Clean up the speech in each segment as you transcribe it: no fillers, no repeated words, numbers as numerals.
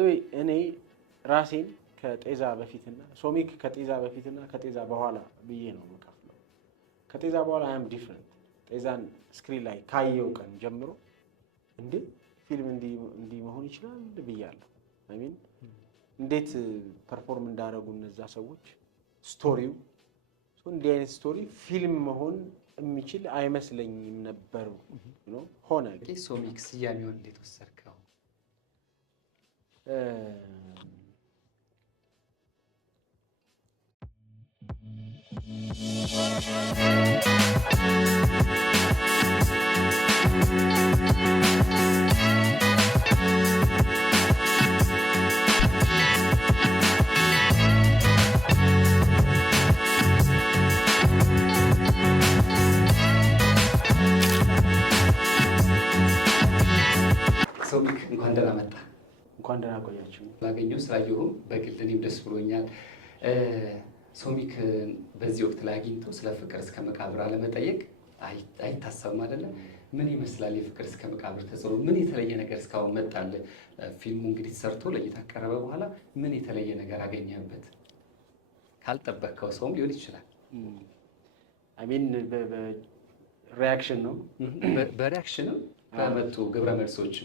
ባይዘይ እኔ ራሴን ከጤዛ በፊትና ሶሚክ ከጤዛ በፊትና ከጤዛ በኋላ ብዬ ነው የምከፍለው። ከጤዛ በኋላ አም ዲፍረንት። ጤዛን ስክሪን ላይ ካየው ቀን ጀምሮ እንዴ ፊልም እንዲህ መሆን ይችላል ብያለሁ። አይ ሚን እንዴት ፐርፎርም እንዳደረጉ እነዛ ሰዎች ስቶሪው እንዲህ አይነት ስቶሪ ፊልም መሆን የሚችል አይመስለኝም ነበር ነው ሆነ። ሶሚክ ስያሜውን እንዴት ወሰድከው? ሶሚክ እንኳን ደህና መጣ። እንኳን ደህና ቆያችሁ። ላገኘሁ ስላየሁ በግል እኔም ደስ ብሎኛል። ሶሚክ በዚህ ወቅት ላይ አግኝቶ ስለ ፍቅር እስከ መቃብር አለመጠየቅ አይታሰብም አይደለም? ምን ይመስላል የፍቅር እስከ መቃብር ተጽዕኖ? ምን የተለየ ነገር እስካሁን መጣል? ፊልሙ እንግዲህ ተሰርቶ ለእይታ ቀረበ በኋላ ምን የተለየ ነገር አገኘበት? ካልጠበቅከው ሰውም ሊሆን ይችላል። አሚን ሪያክሽን ነው። በሪያክሽንም ከመጡ ግብረ መልሶች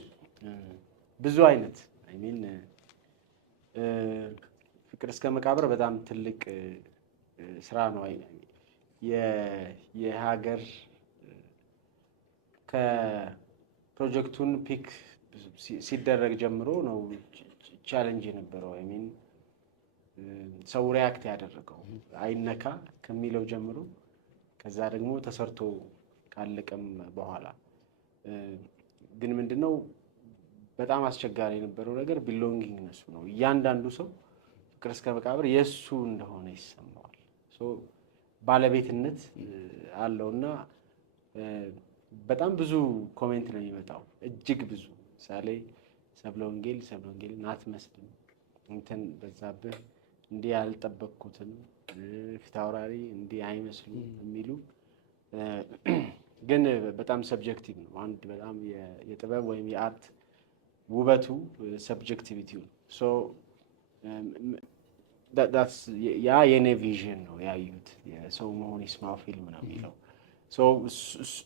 ብዙ አይነት አሚን ፍቅር እስከ መቃብር በጣም ትልቅ ስራ ነው። የሀገር ከፕሮጀክቱን ፒክ ሲደረግ ጀምሮ ነው ቻሌንጅ የነበረው። አይ ሚን ሰው ሪያክት ያደረገው አይነካ ከሚለው ጀምሮ ከዛ ደግሞ ተሰርቶ ካለቀም በኋላ ግን ምንድነው በጣም አስቸጋሪ የነበረው ነገር ቢሎንጊንግነሱ ነው። እያንዳንዱ ሰው ፍቅር እስከ መቃብር የእሱ እንደሆነ ይሰማዋል። ባለቤትነት አለውና በጣም ብዙ ኮሜንት ነው የሚመጣው፣ እጅግ ብዙ። ምሳሌ ሰብለ ወንጌልን አትመስልም፣ እንትን በዛብህ፣ እንዲህ ያልጠበቅኩትን፣ ፊታውራሪ እንዲህ አይመስሉም የሚሉ ግን በጣም ሰብጀክቲቭ ነው። አንድ በጣም የጥበብ ወይም የአርት ውበቱ ሰብጀክቲቪቲው ያ የኔ ቪዥን ነው። ያዩት የሰው መሆን ይስማው ፊልም ነው የሚለው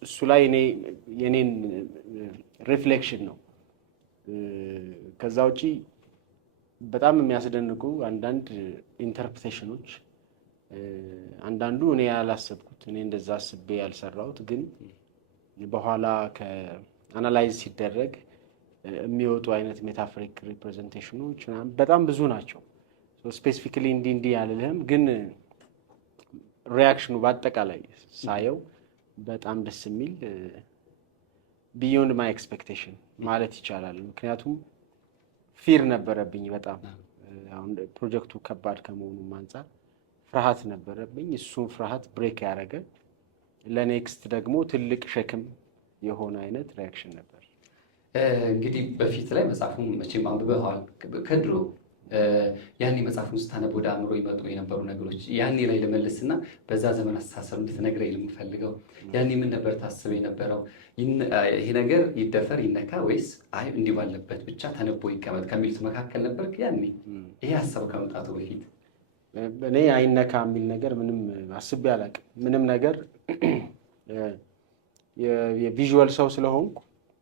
እሱ ላይ የኔን ሪፍሌክሽን ነው። ከዛ ውጪ በጣም የሚያስደንቁ አንዳንድ ኢንተርፕሬቴሽኖች፣ አንዳንዱ እኔ ያላሰብኩት እኔ እንደዛ አስቤ ያልሰራሁት ግን በኋላ ከአናላይዝ ሲደረግ የሚወጡ አይነት ሜታፎሪክ ሪፕሬዘንቴሽኖች በጣም ብዙ ናቸው። ስፔሲፊካሊ እንዲህ ያልልህም ግን ሪያክሽኑ በአጠቃላይ ሳየው በጣም ደስ የሚል ቢዮንድ ማይ ኤክስፔክቴሽን ማለት ይቻላል። ምክንያቱም ፊር ነበረብኝ በጣም አሁን ፕሮጀክቱ ከባድ ከመሆኑም አንጻር ፍርሃት ነበረብኝ። እሱን ፍርሃት ብሬክ ያደረገ ለኔክስት ደግሞ ትልቅ ሸክም የሆነ አይነት ሪያክሽን ነበር። እንግዲህ በፊት ላይ መጽሐፉን መቼም አንብበዋል። ከድሮ ያኔ መጽሐፉን ስታነብ ወደ አእምሮ ይመጡ የነበሩ ነገሮች ያኔ ላይ ልመልስና በዛ ዘመን አስተሳሰብ እንድትነግረኝ የምፈልገው ያኔ ምን ነበር ታስብ የነበረው? ይሄ ነገር ይደፈር ይነካ ወይስ አይ እንዲህ ባለበት ብቻ ተነቦ ይቀመጥ ከሚሉት መካከል ነበር ያኔ? ይሄ ሀሳብ ከመምጣቱ በፊት እኔ አይነካ የሚል ነገር ምንም አስቤ አላውቅም። ምንም ነገር የቪዥዋል ሰው ስለሆንኩ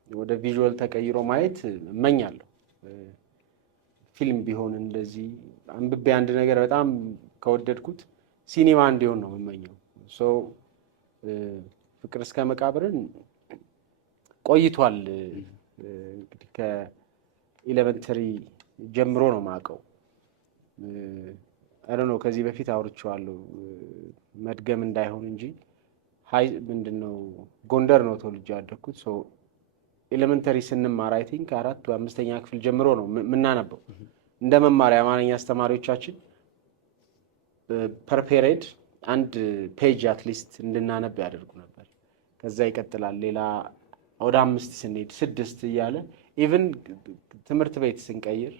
ወደ ቪዥዋል ተቀይሮ ማየት እመኛለሁ። ፊልም ቢሆን እንደዚህ አንብቤ አንድ ነገር በጣም ከወደድኩት ሲኒማ እንዲሆን ነው የምመኘው። ፍቅር እስከ መቃብርን ቆይቷል እንግዲህ ከኤሌመንተሪ ጀምሮ ነው የማውቀው። ነው ከዚህ በፊት አውርቼዋለሁ መድገም እንዳይሆን እንጂ ምንድነው ጎንደር ነው ተወልጄ ያደግኩት። ኤሌመንተሪ ስንማር አይ ቲንክ 4 ወይ 5ኛ ክፍል ጀምሮ ነው የምናነበው እንደ መማሪያ አማርኛ አስተማሪዎቻችን ፐር ፔሪድ አንድ ፔጅ አትሊስት እንድናነብ ያደርጉ ነበር። ከዛ ይቀጥላል ሌላ ወደ 5 ስንሄድ 6 እያለ ኢቭን ትምህርት ቤት ስንቀይር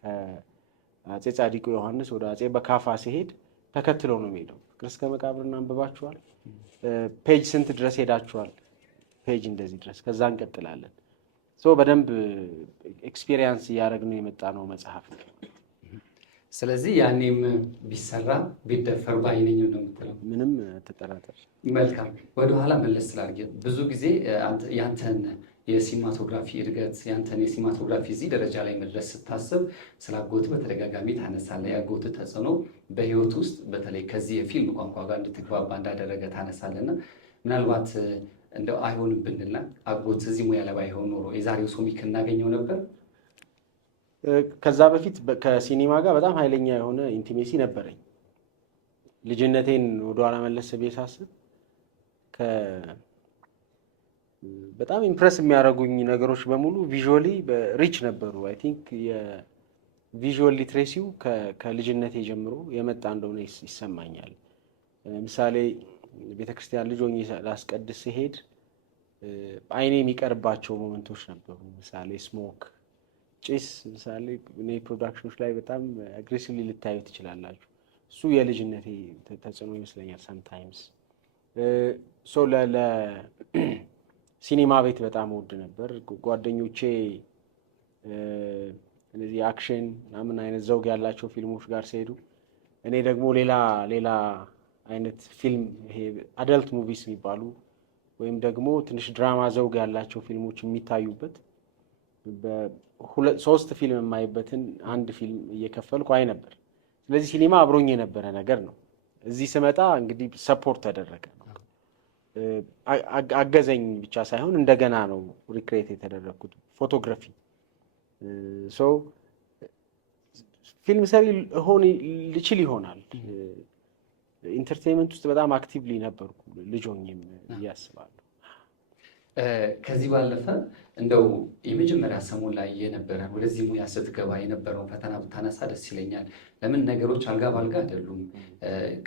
ከአፄ ጻዲቁ ዮሐንስ ወደ አፄ በካፋ ሲሄድ ተከትሎ ነው የሚሄደው። ፍቅር እስከ መቃብርን አንብባችኋል? ፔጅ ስንት ድረስ ሄዳችኋል? ፔጅ እንደዚህ ድረስ። ከዛ እንቀጥላለን። በደንብ ኤክስፒሪየንስ እያደረግነው የመጣ ነው መጽሐፍ ነው። ስለዚህ ያኔም ቢሰራ ቢደፈር ባይነኝ ነው የምትለው? ምንም ተጠራጠር። መልካም ወደኋላ መለስ ስላርጌ ብዙ ጊዜ ያንተን የሲኒማቶግራፊ እድገት ያንተን የሲኒማቶግራፊ እዚህ ደረጃ ላይ መድረስ ስታስብ ስለ አጎትህ በተደጋጋሚ ታነሳለህ። የአጎትህ ተጽዕኖ በህይወት ውስጥ በተለይ ከዚህ የፊልም ቋንቋ ጋር እንድትግባባ እንዳደረገ ታነሳለህና ምናልባት እንደው አይሆንም ብንልና አጎትህ እዚህ ሙያ ላይ ባይሆን ኖሮ የዛሬው ሶሚክ እናገኘው ነበር? ከዛ በፊት ከሲኒማ ጋር በጣም ኃይለኛ የሆነ ኢንቲሜሲ ነበረኝ። ልጅነቴን ወደኋላ መለስ ብዬ ሳስብ በጣም ኢምፕረስ የሚያደርጉኝ ነገሮች በሙሉ ቪዥዋሊ ሪች ነበሩ። አይ ቲንክ የቪዥዋል ሊትሬሲው ከልጅነቴ ጀምሮ የመጣ እንደሆነ ይሰማኛል። ምሳሌ ቤተክርስቲያን ልጅ ሆኜ ላስቀድስ ሲሄድ አይኔ የሚቀርባቸው ሞመንቶች ነበሩ። ምሳሌ ስሞክ፣ ጭስ፣ ምሳሌ እኔ ፕሮዳክሽኖች ላይ በጣም አግሬሲቭሊ ልታዩ ትችላላችሁ። እሱ የልጅነቴ ተጽዕኖ ይመስለኛል። ሰምታይምስ ሲኒማ ቤት በጣም ወድ ነበር። ጓደኞቼ እነዚህ አክሽን ምናምን አይነት ዘውግ ያላቸው ፊልሞች ጋር ሲሄዱ እኔ ደግሞ ሌላ አይነት ፊልም ይሄ አደልት ሙቪስ የሚባሉ ወይም ደግሞ ትንሽ ድራማ ዘውግ ያላቸው ፊልሞች የሚታዩበት ሶስት ፊልም የማይበትን አንድ ፊልም እየከፈልኩ አይ ነበር። ስለዚህ ሲኒማ አብሮኝ የነበረ ነገር ነው። እዚህ ስመጣ እንግዲህ ሰፖርት ተደረገ ነው። አገዘኝ ብቻ ሳይሆን እንደገና ነው ሪክሬት የተደረግኩት። ፎቶግራፊ ፊልም ሰሪ ልችል ይሆናል። ኢንተርቴንመንት ውስጥ በጣም አክቲቭሊ ነበርኩ ልጅ ሆኜም እያስባለሁ። ከዚህ ባለፈ እንደው የመጀመሪያ ሰሞን ላይ የነበረ ወደዚህ ሙያ ስትገባ የነበረውን ፈተና ብታነሳ ደስ ይለኛል። ለምን ነገሮች አልጋ ባልጋ አይደሉም።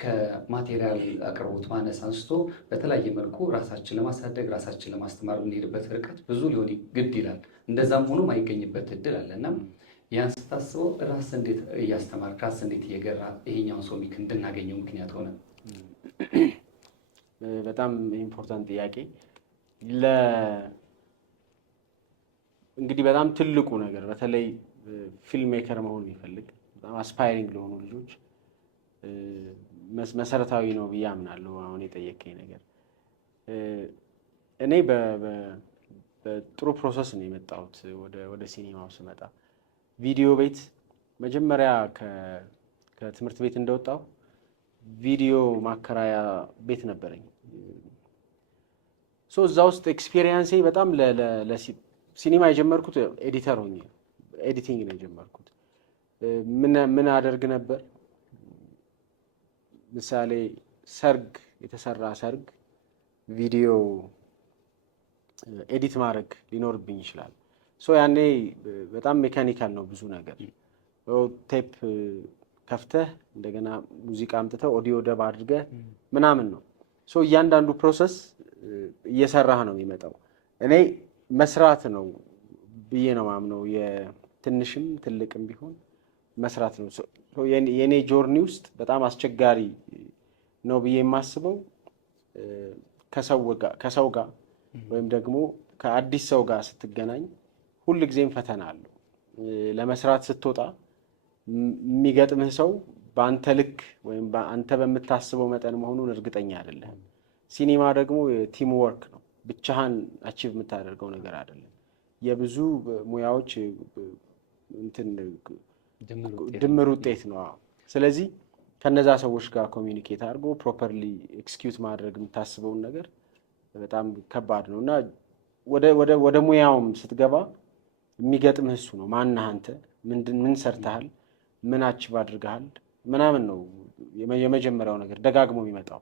ከማቴሪያል አቅርቦት ማነስ አንስቶ በተለያየ መልኩ ራሳችን ለማሳደግ ራሳችን ለማስተማር የምንሄድበት ርቀት ብዙ ሊሆን ግድ ይላል። እንደዛም ሆኖ ማይገኝበት እድል አለ እና ያን ስታስበው ራስ እንዴት እያስተማር ራስ እንዴት እየገራ ይሄኛውን ሶሚክ እንድናገኘው ምክንያት ሆነ? በጣም ኢምፖርታንት ጥያቄ። እንግዲህ በጣም ትልቁ ነገር በተለይ ፊልም ሜከር መሆን የሚፈልግ በጣም አስፓይሪንግ ለሆኑ ልጆች መሰረታዊ ነው ብዬ አምናለሁ። አሁን የጠየቀኝ ነገር እኔ በጥሩ ፕሮሰስ ነው የመጣሁት። ወደ ሲኒማው ስመጣ ቪዲዮ ቤት መጀመሪያ ከትምህርት ቤት እንደወጣሁ ቪዲዮ ማከራያ ቤት ነበረኝ። እዛ ውስጥ ኤክስፔሪየንሴ በጣም ሲኒማ የጀመርኩት ኤዲተር ሆኜ ኤዲቲንግ ነው የጀመርኩት። ምን አደርግ ነበር? ምሳሌ የተሰራ ሰርግ ቪዲዮ ኤዲት ማድረግ ሊኖርብኝ ይችላል። ያኔ በጣም ሜካኒካል ነው ብዙ ነገር። ቴፕ ከፍተህ እንደገና ሙዚቃ አምጥተህ ኦዲዮ ደብ አድርገህ ምናምን ነው። እያንዳንዱ ፕሮሰስ እየሰራህ ነው የሚመጣው። እኔ መስራት ነው ብዬ ነው ማምነው። የትንሽም ትልቅም ቢሆን መስራት ነው። የኔ ጆርኒ ውስጥ በጣም አስቸጋሪ ነው ብዬ የማስበው ከሰው ጋር ወይም ደግሞ ከአዲስ ሰው ጋር ስትገናኝ ሁል ጊዜም ፈተና አለው። ለመስራት ስትወጣ የሚገጥምህ ሰው በአንተ ልክ ወይም አንተ በምታስበው መጠን መሆኑን እርግጠኛ አይደለም። ሲኒማ ደግሞ ቲም ወርክ ነው። ብቻህን አቺቭ የምታደርገው ነገር አይደለም። የብዙ ሙያዎች ድምር ውጤት ነው። ስለዚህ ከነዛ ሰዎች ጋር ኮሚኒኬት አድርጎ ፕሮፐርሊ ኤክስኪዩት ማድረግ የምታስበውን ነገር በጣም ከባድ ነው እና ወደ ሙያውም ስትገባ የሚገጥምህ እሱ ነው። ማነህ አንተ? ምን ሰርተሃል? ምን አቺቭ አድርገሃል? ምናምን ነው የመጀመሪያው ነገር ደጋግሞ የሚመጣው።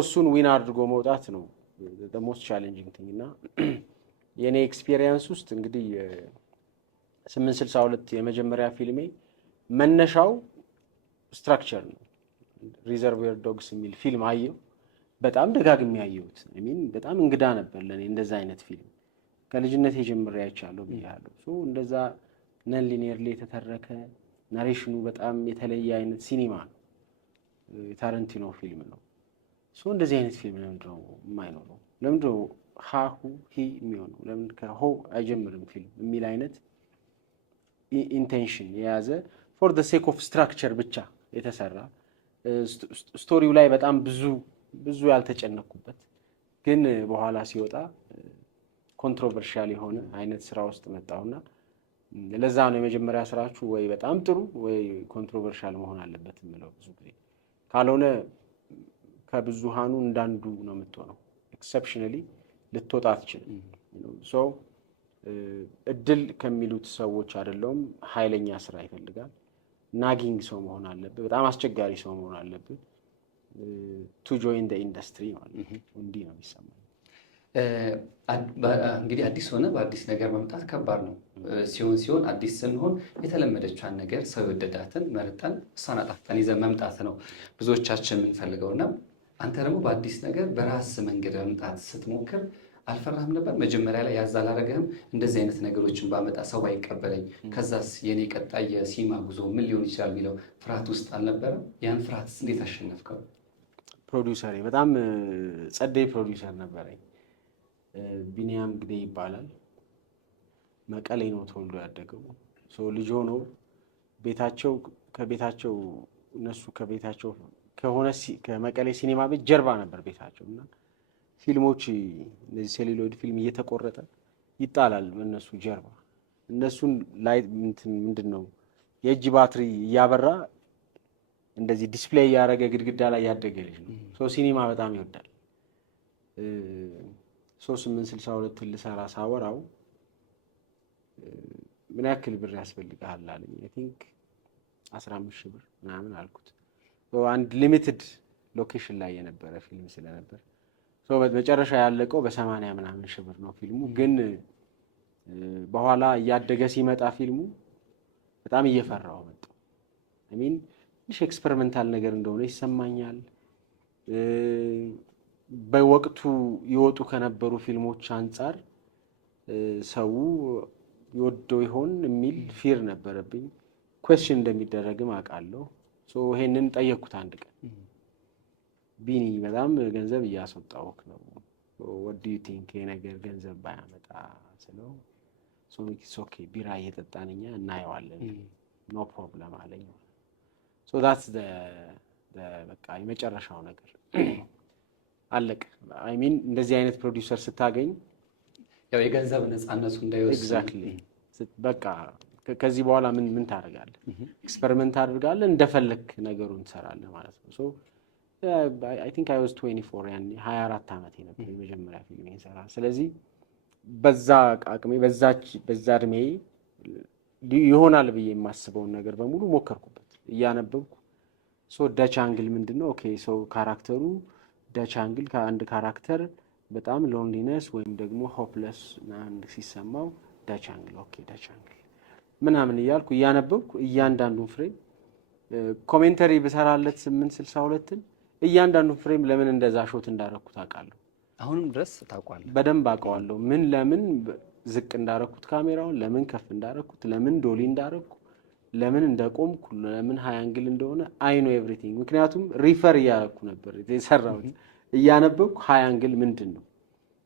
እሱን ዊን አድርጎ መውጣት ነው ሞስት ቻሌንጂንግ ቲንግ እና የእኔ ኤክስፒሪየንስ ውስጥ እንግዲህ 862 የመጀመሪያ ፊልሜ መነሻው ስትራክቸር ነው። ሪዘርቮየር ዶግስ የሚል ፊልም አየሁ። በጣም ደጋግሜ ያየሁት። በጣም እንግዳ ነበር ለእኔ እንደዛ አይነት ፊልም። ከልጅነት ጀምሬ አይቻለሁ ብያለሁ። እንደዛ ነን ሊኒየርሊ የተተረከ ናሬሽኑ በጣም የተለየ አይነት ሲኒማ ነው። የታረንቲኖ ፊልም ነው። እንደዚህ አይነት ፊልም ለምንድነው የማይኖረው? ለምንድነው ሃሁ ሂ የሚሆነው ለምን ከሆ አይጀምርም ፊልም የሚል አይነት ኢንቴንሽን የያዘ ፎር ዘ ሴክ ኦፍ ስትራክቸር ብቻ የተሰራ ስቶሪው ላይ በጣም ብዙ ያልተጨነኩበት ግን በኋላ ሲወጣ ኮንትሮቨርሻል የሆነ አይነት ስራ ውስጥ መጣሁና ለዛ ነው የመጀመሪያ ስራችሁ ወይ በጣም ጥሩ ወይ ኮንትሮቨርሻል መሆን አለበት የምለው ብዙ ጊዜ ካልሆነ ከብዙሃኑ እንዳንዱ ነው የምትሆነው ኤክሰፕሽናሊ ልትወጣ አትችልም ሶ እድል ከሚሉት ሰዎች አይደለም ኃይለኛ ስራ ይፈልጋል ናጊንግ ሰው መሆን አለበት በጣም አስቸጋሪ ሰው መሆን አለበት ቱ ጆይን ዘ ኢንዱስትሪ ማለት እንዲህ ነው የሚሰማው እንግዲህ አዲስ ሆነ በአዲስ ነገር መምጣት ከባድ ነው ሲሆን አዲስ ስንሆን የተለመደችዋን ነገር ሰው የወደዳትን መርጠን እሷን አጣፍጠን ይዘን መምጣት ነው ብዙዎቻችን የምንፈልገውና አንተ ደግሞ በአዲስ ነገር በራስ መንገድ መምጣት ስትሞክር አልፈራህም ነበር መጀመሪያ ላይ ያዝ አላደረገህም እንደዚህ አይነት ነገሮችን ባመጣ ሰው አይቀበለኝ ከዛስ የኔ ቀጣይ የሲኒማ ጉዞ ምን ሊሆን ይችላል የሚለው ፍርሃት ውስጥ አልነበረም ያን ፍርሃት እንዴት አሸነፍከው ፕሮዲውሰሬ በጣም ጸደይ ፕሮዲውሰር ነበረኝ ቢኒያም ግዴ ይባላል መቀሌ ነው ተወልዶ ያደገው ልጅ ሆኖ ከቤታቸው እነሱ ከቤታቸው ከሆነ ከመቀሌ ሲኒማ ቤት ጀርባ ነበር ቤታቸው እና ፊልሞች እነዚህ ሴሉሎይድ ፊልም እየተቆረጠ ይጣላል በእነሱ ጀርባ እነሱን ላይ ምንድነው የእጅ ባትሪ እያበራ እንደዚህ ዲስፕሌይ ያደረገ ግድግዳ ላይ ያደገ ልጅ ነው ሲኒማ በጣም ይወዳል 3862 ልሰራ ሳወራው ምን ያክል ብር ያስፈልጋል አለኝ አይ ቲንክ 15,000 ብር ምናምን አልኩት አንድ ሊሚትድ ሎኬሽን ላይ የነበረ ፊልም ስለነበር መጨረሻ ያለቀው በ80 ምናምን ሺህ ብር ነው ፊልሙ ግን በኋላ እያደገ ሲመጣ ፊልሙ በጣም እየፈራው መጣ ትንሽ ኤክስፐሪመንታል ነገር እንደሆነ ይሰማኛል በወቅቱ ይወጡ ከነበሩ ፊልሞች አንፃር ሰው ይወደው ይሆን የሚል ፊር ነበረብኝ ኩዌስችን እንደሚደረግም አውቃለሁ ይሄንን ጠየቅኩት አንድ ቀን ቢኒ በጣም ገንዘብ እያስወጣውክ ነው what do you think የነገር ገንዘብ ባያመጣ ስለው ኦኬ ቢራ እየጠጣንኛ እናየዋለን no problem አለኝ that's the በቃ የመጨረሻው ነገር አለቀ እንደዚህ አይነት ፕሮዲውሰር ስታገኝ ያው የገንዘብ ነፃነቱ እንዳይወስድ ኤግዛክትሊ በቃ ከዚህ በኋላ ምን ታደርጋለህ ኤክስፐሪመንት አድርጋለህ እንደፈለክ ነገሩን ትሰራለህ ማለት ነው I think I was 24 ያኔ 24 ዓመቴ ነበር የመጀመሪያ ፊልም የሰራ ስለዚህ በዛ አቅሜ በዛ እድሜ ይሆናል ብዬ የማስበውን ነገር በሙሉ ሞከርኩበት እያነበብኩ ዳች አንግል ምንድነው ኦኬ ካራክተሩ ዳች አንግል ከአንድ ካራክተር በጣም ሎንሊነስ ወይም ደግሞ ሆፕለስ አንድ ሲሰማው ዳች አንግል ኦኬ ዳች አንግል ምናምን እያልኩ እያነበብኩ እያንዳንዱን ፍሬም ኮሜንተሪ በሰራለት 862ን እያንዳንዱ ፍሬም ለምን እንደዛ ሾት እንዳረኩት አውቃለሁ አሁንም ድረስ ታውቃለህ በደንብ አውቀዋለሁ ለምን ዝቅ እንዳረኩት ካሜራውን ለምን ከፍ እንዳረኩት ለምን ዶሊ እንዳረኩ ለምን እንደቆምኩ ለምን ሃይ አንግል እንደሆነ አይ ኖ ኤቭሪቲንግ ምክንያቱም ሪፈር እያረኩ ነበር የሰራሁት እያነበብኩ ሃይ አንግል ምንድነው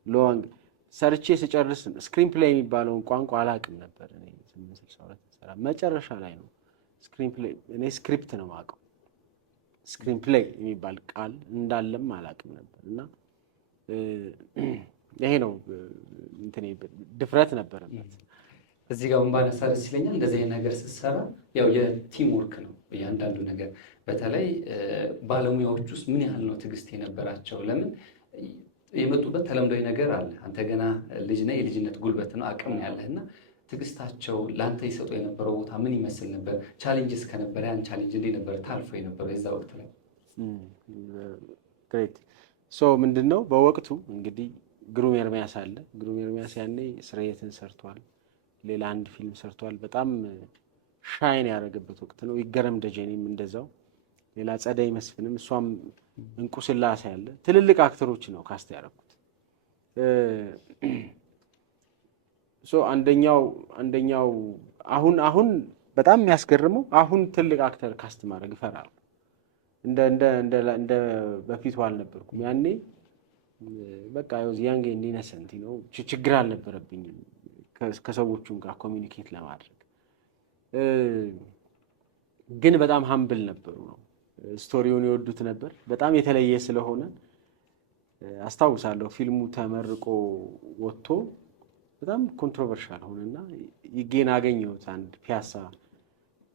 ሎ አንግል ሰርቼ ስጨርስ ስክሪን ፕሌይ የሚባለውን ቋንቋ አላውቅም ነበር እኔ 862 ሰራ መጨረሻ ላይ ነው ስክሪን ፕሌይ እኔ ስክሪፕት ነው የማውቀው ስክሪን ፕሌይ የሚባል ቃል እንዳለም አላውቅም ነበር እና ይሄ ነው ድፍረት ነበረበት እዚህ ጋር ባነሳ ደስ ይለኛል እንደዚህ ነገር ስትሰራ ያው የቲም ወርክ ነው እያንዳንዱ ነገር በተለይ ባለሙያዎች ውስጥ ምን ያህል ነው ትግስት የነበራቸው ለምን የመጡበት ተለምዶይ ነገር አለ አንተ ገና ልጅ ነህ የልጅነት ጉልበት ነው አቅም ነው ያለህና ትግስታቸው ላንተ ይሰጡ የነበረው ቦታ ምን ይመስል ነበር ቻሌንጅስ ከነበረ ያን ቻሌንጅ እንዴት ነበር ታልፎ የነበረው የዛ ወቅት ላይ ግሬት ምንድነው በወቅቱ እንግዲህ ግሩም ኤርሚያስ አለ ግሩም ኤርሚያስ ያኔ ስርየትን ሰርቷል ሌላ አንድ ፊልም ሰርቷል በጣም ሻይን ያደረገበት ወቅት ነው ይገረም ደጀኔም እንደዛው ሌላ ጸደይ መስፍንም እሷም እንቁስላሴ ያለ ትልልቅ አክተሮች ነው ካስት ያደረኩት አንደኛው አሁን በጣም የሚያስገርመው አሁን ትልቅ አክተር ካስት ማድረግ ይፈራል እንደ በፊቱ አልነበርኩም ያኔ በቃ ያንግ ኢነሰንት ነው፣ ችግር አልነበረብኝም ከሰዎቹም ጋር ኮሚኒኬት ለማድረግ። ግን በጣም ሀምብል ነበሩ ነው። ስቶሪውን ይወዱት ነበር በጣም የተለየ ስለሆነ። አስታውሳለሁ ፊልሙ ተመርቆ ወጥቶ በጣም ኮንትሮቨርሻል ሆነና ይጌን አገኘሁት አንድ ፒያሳ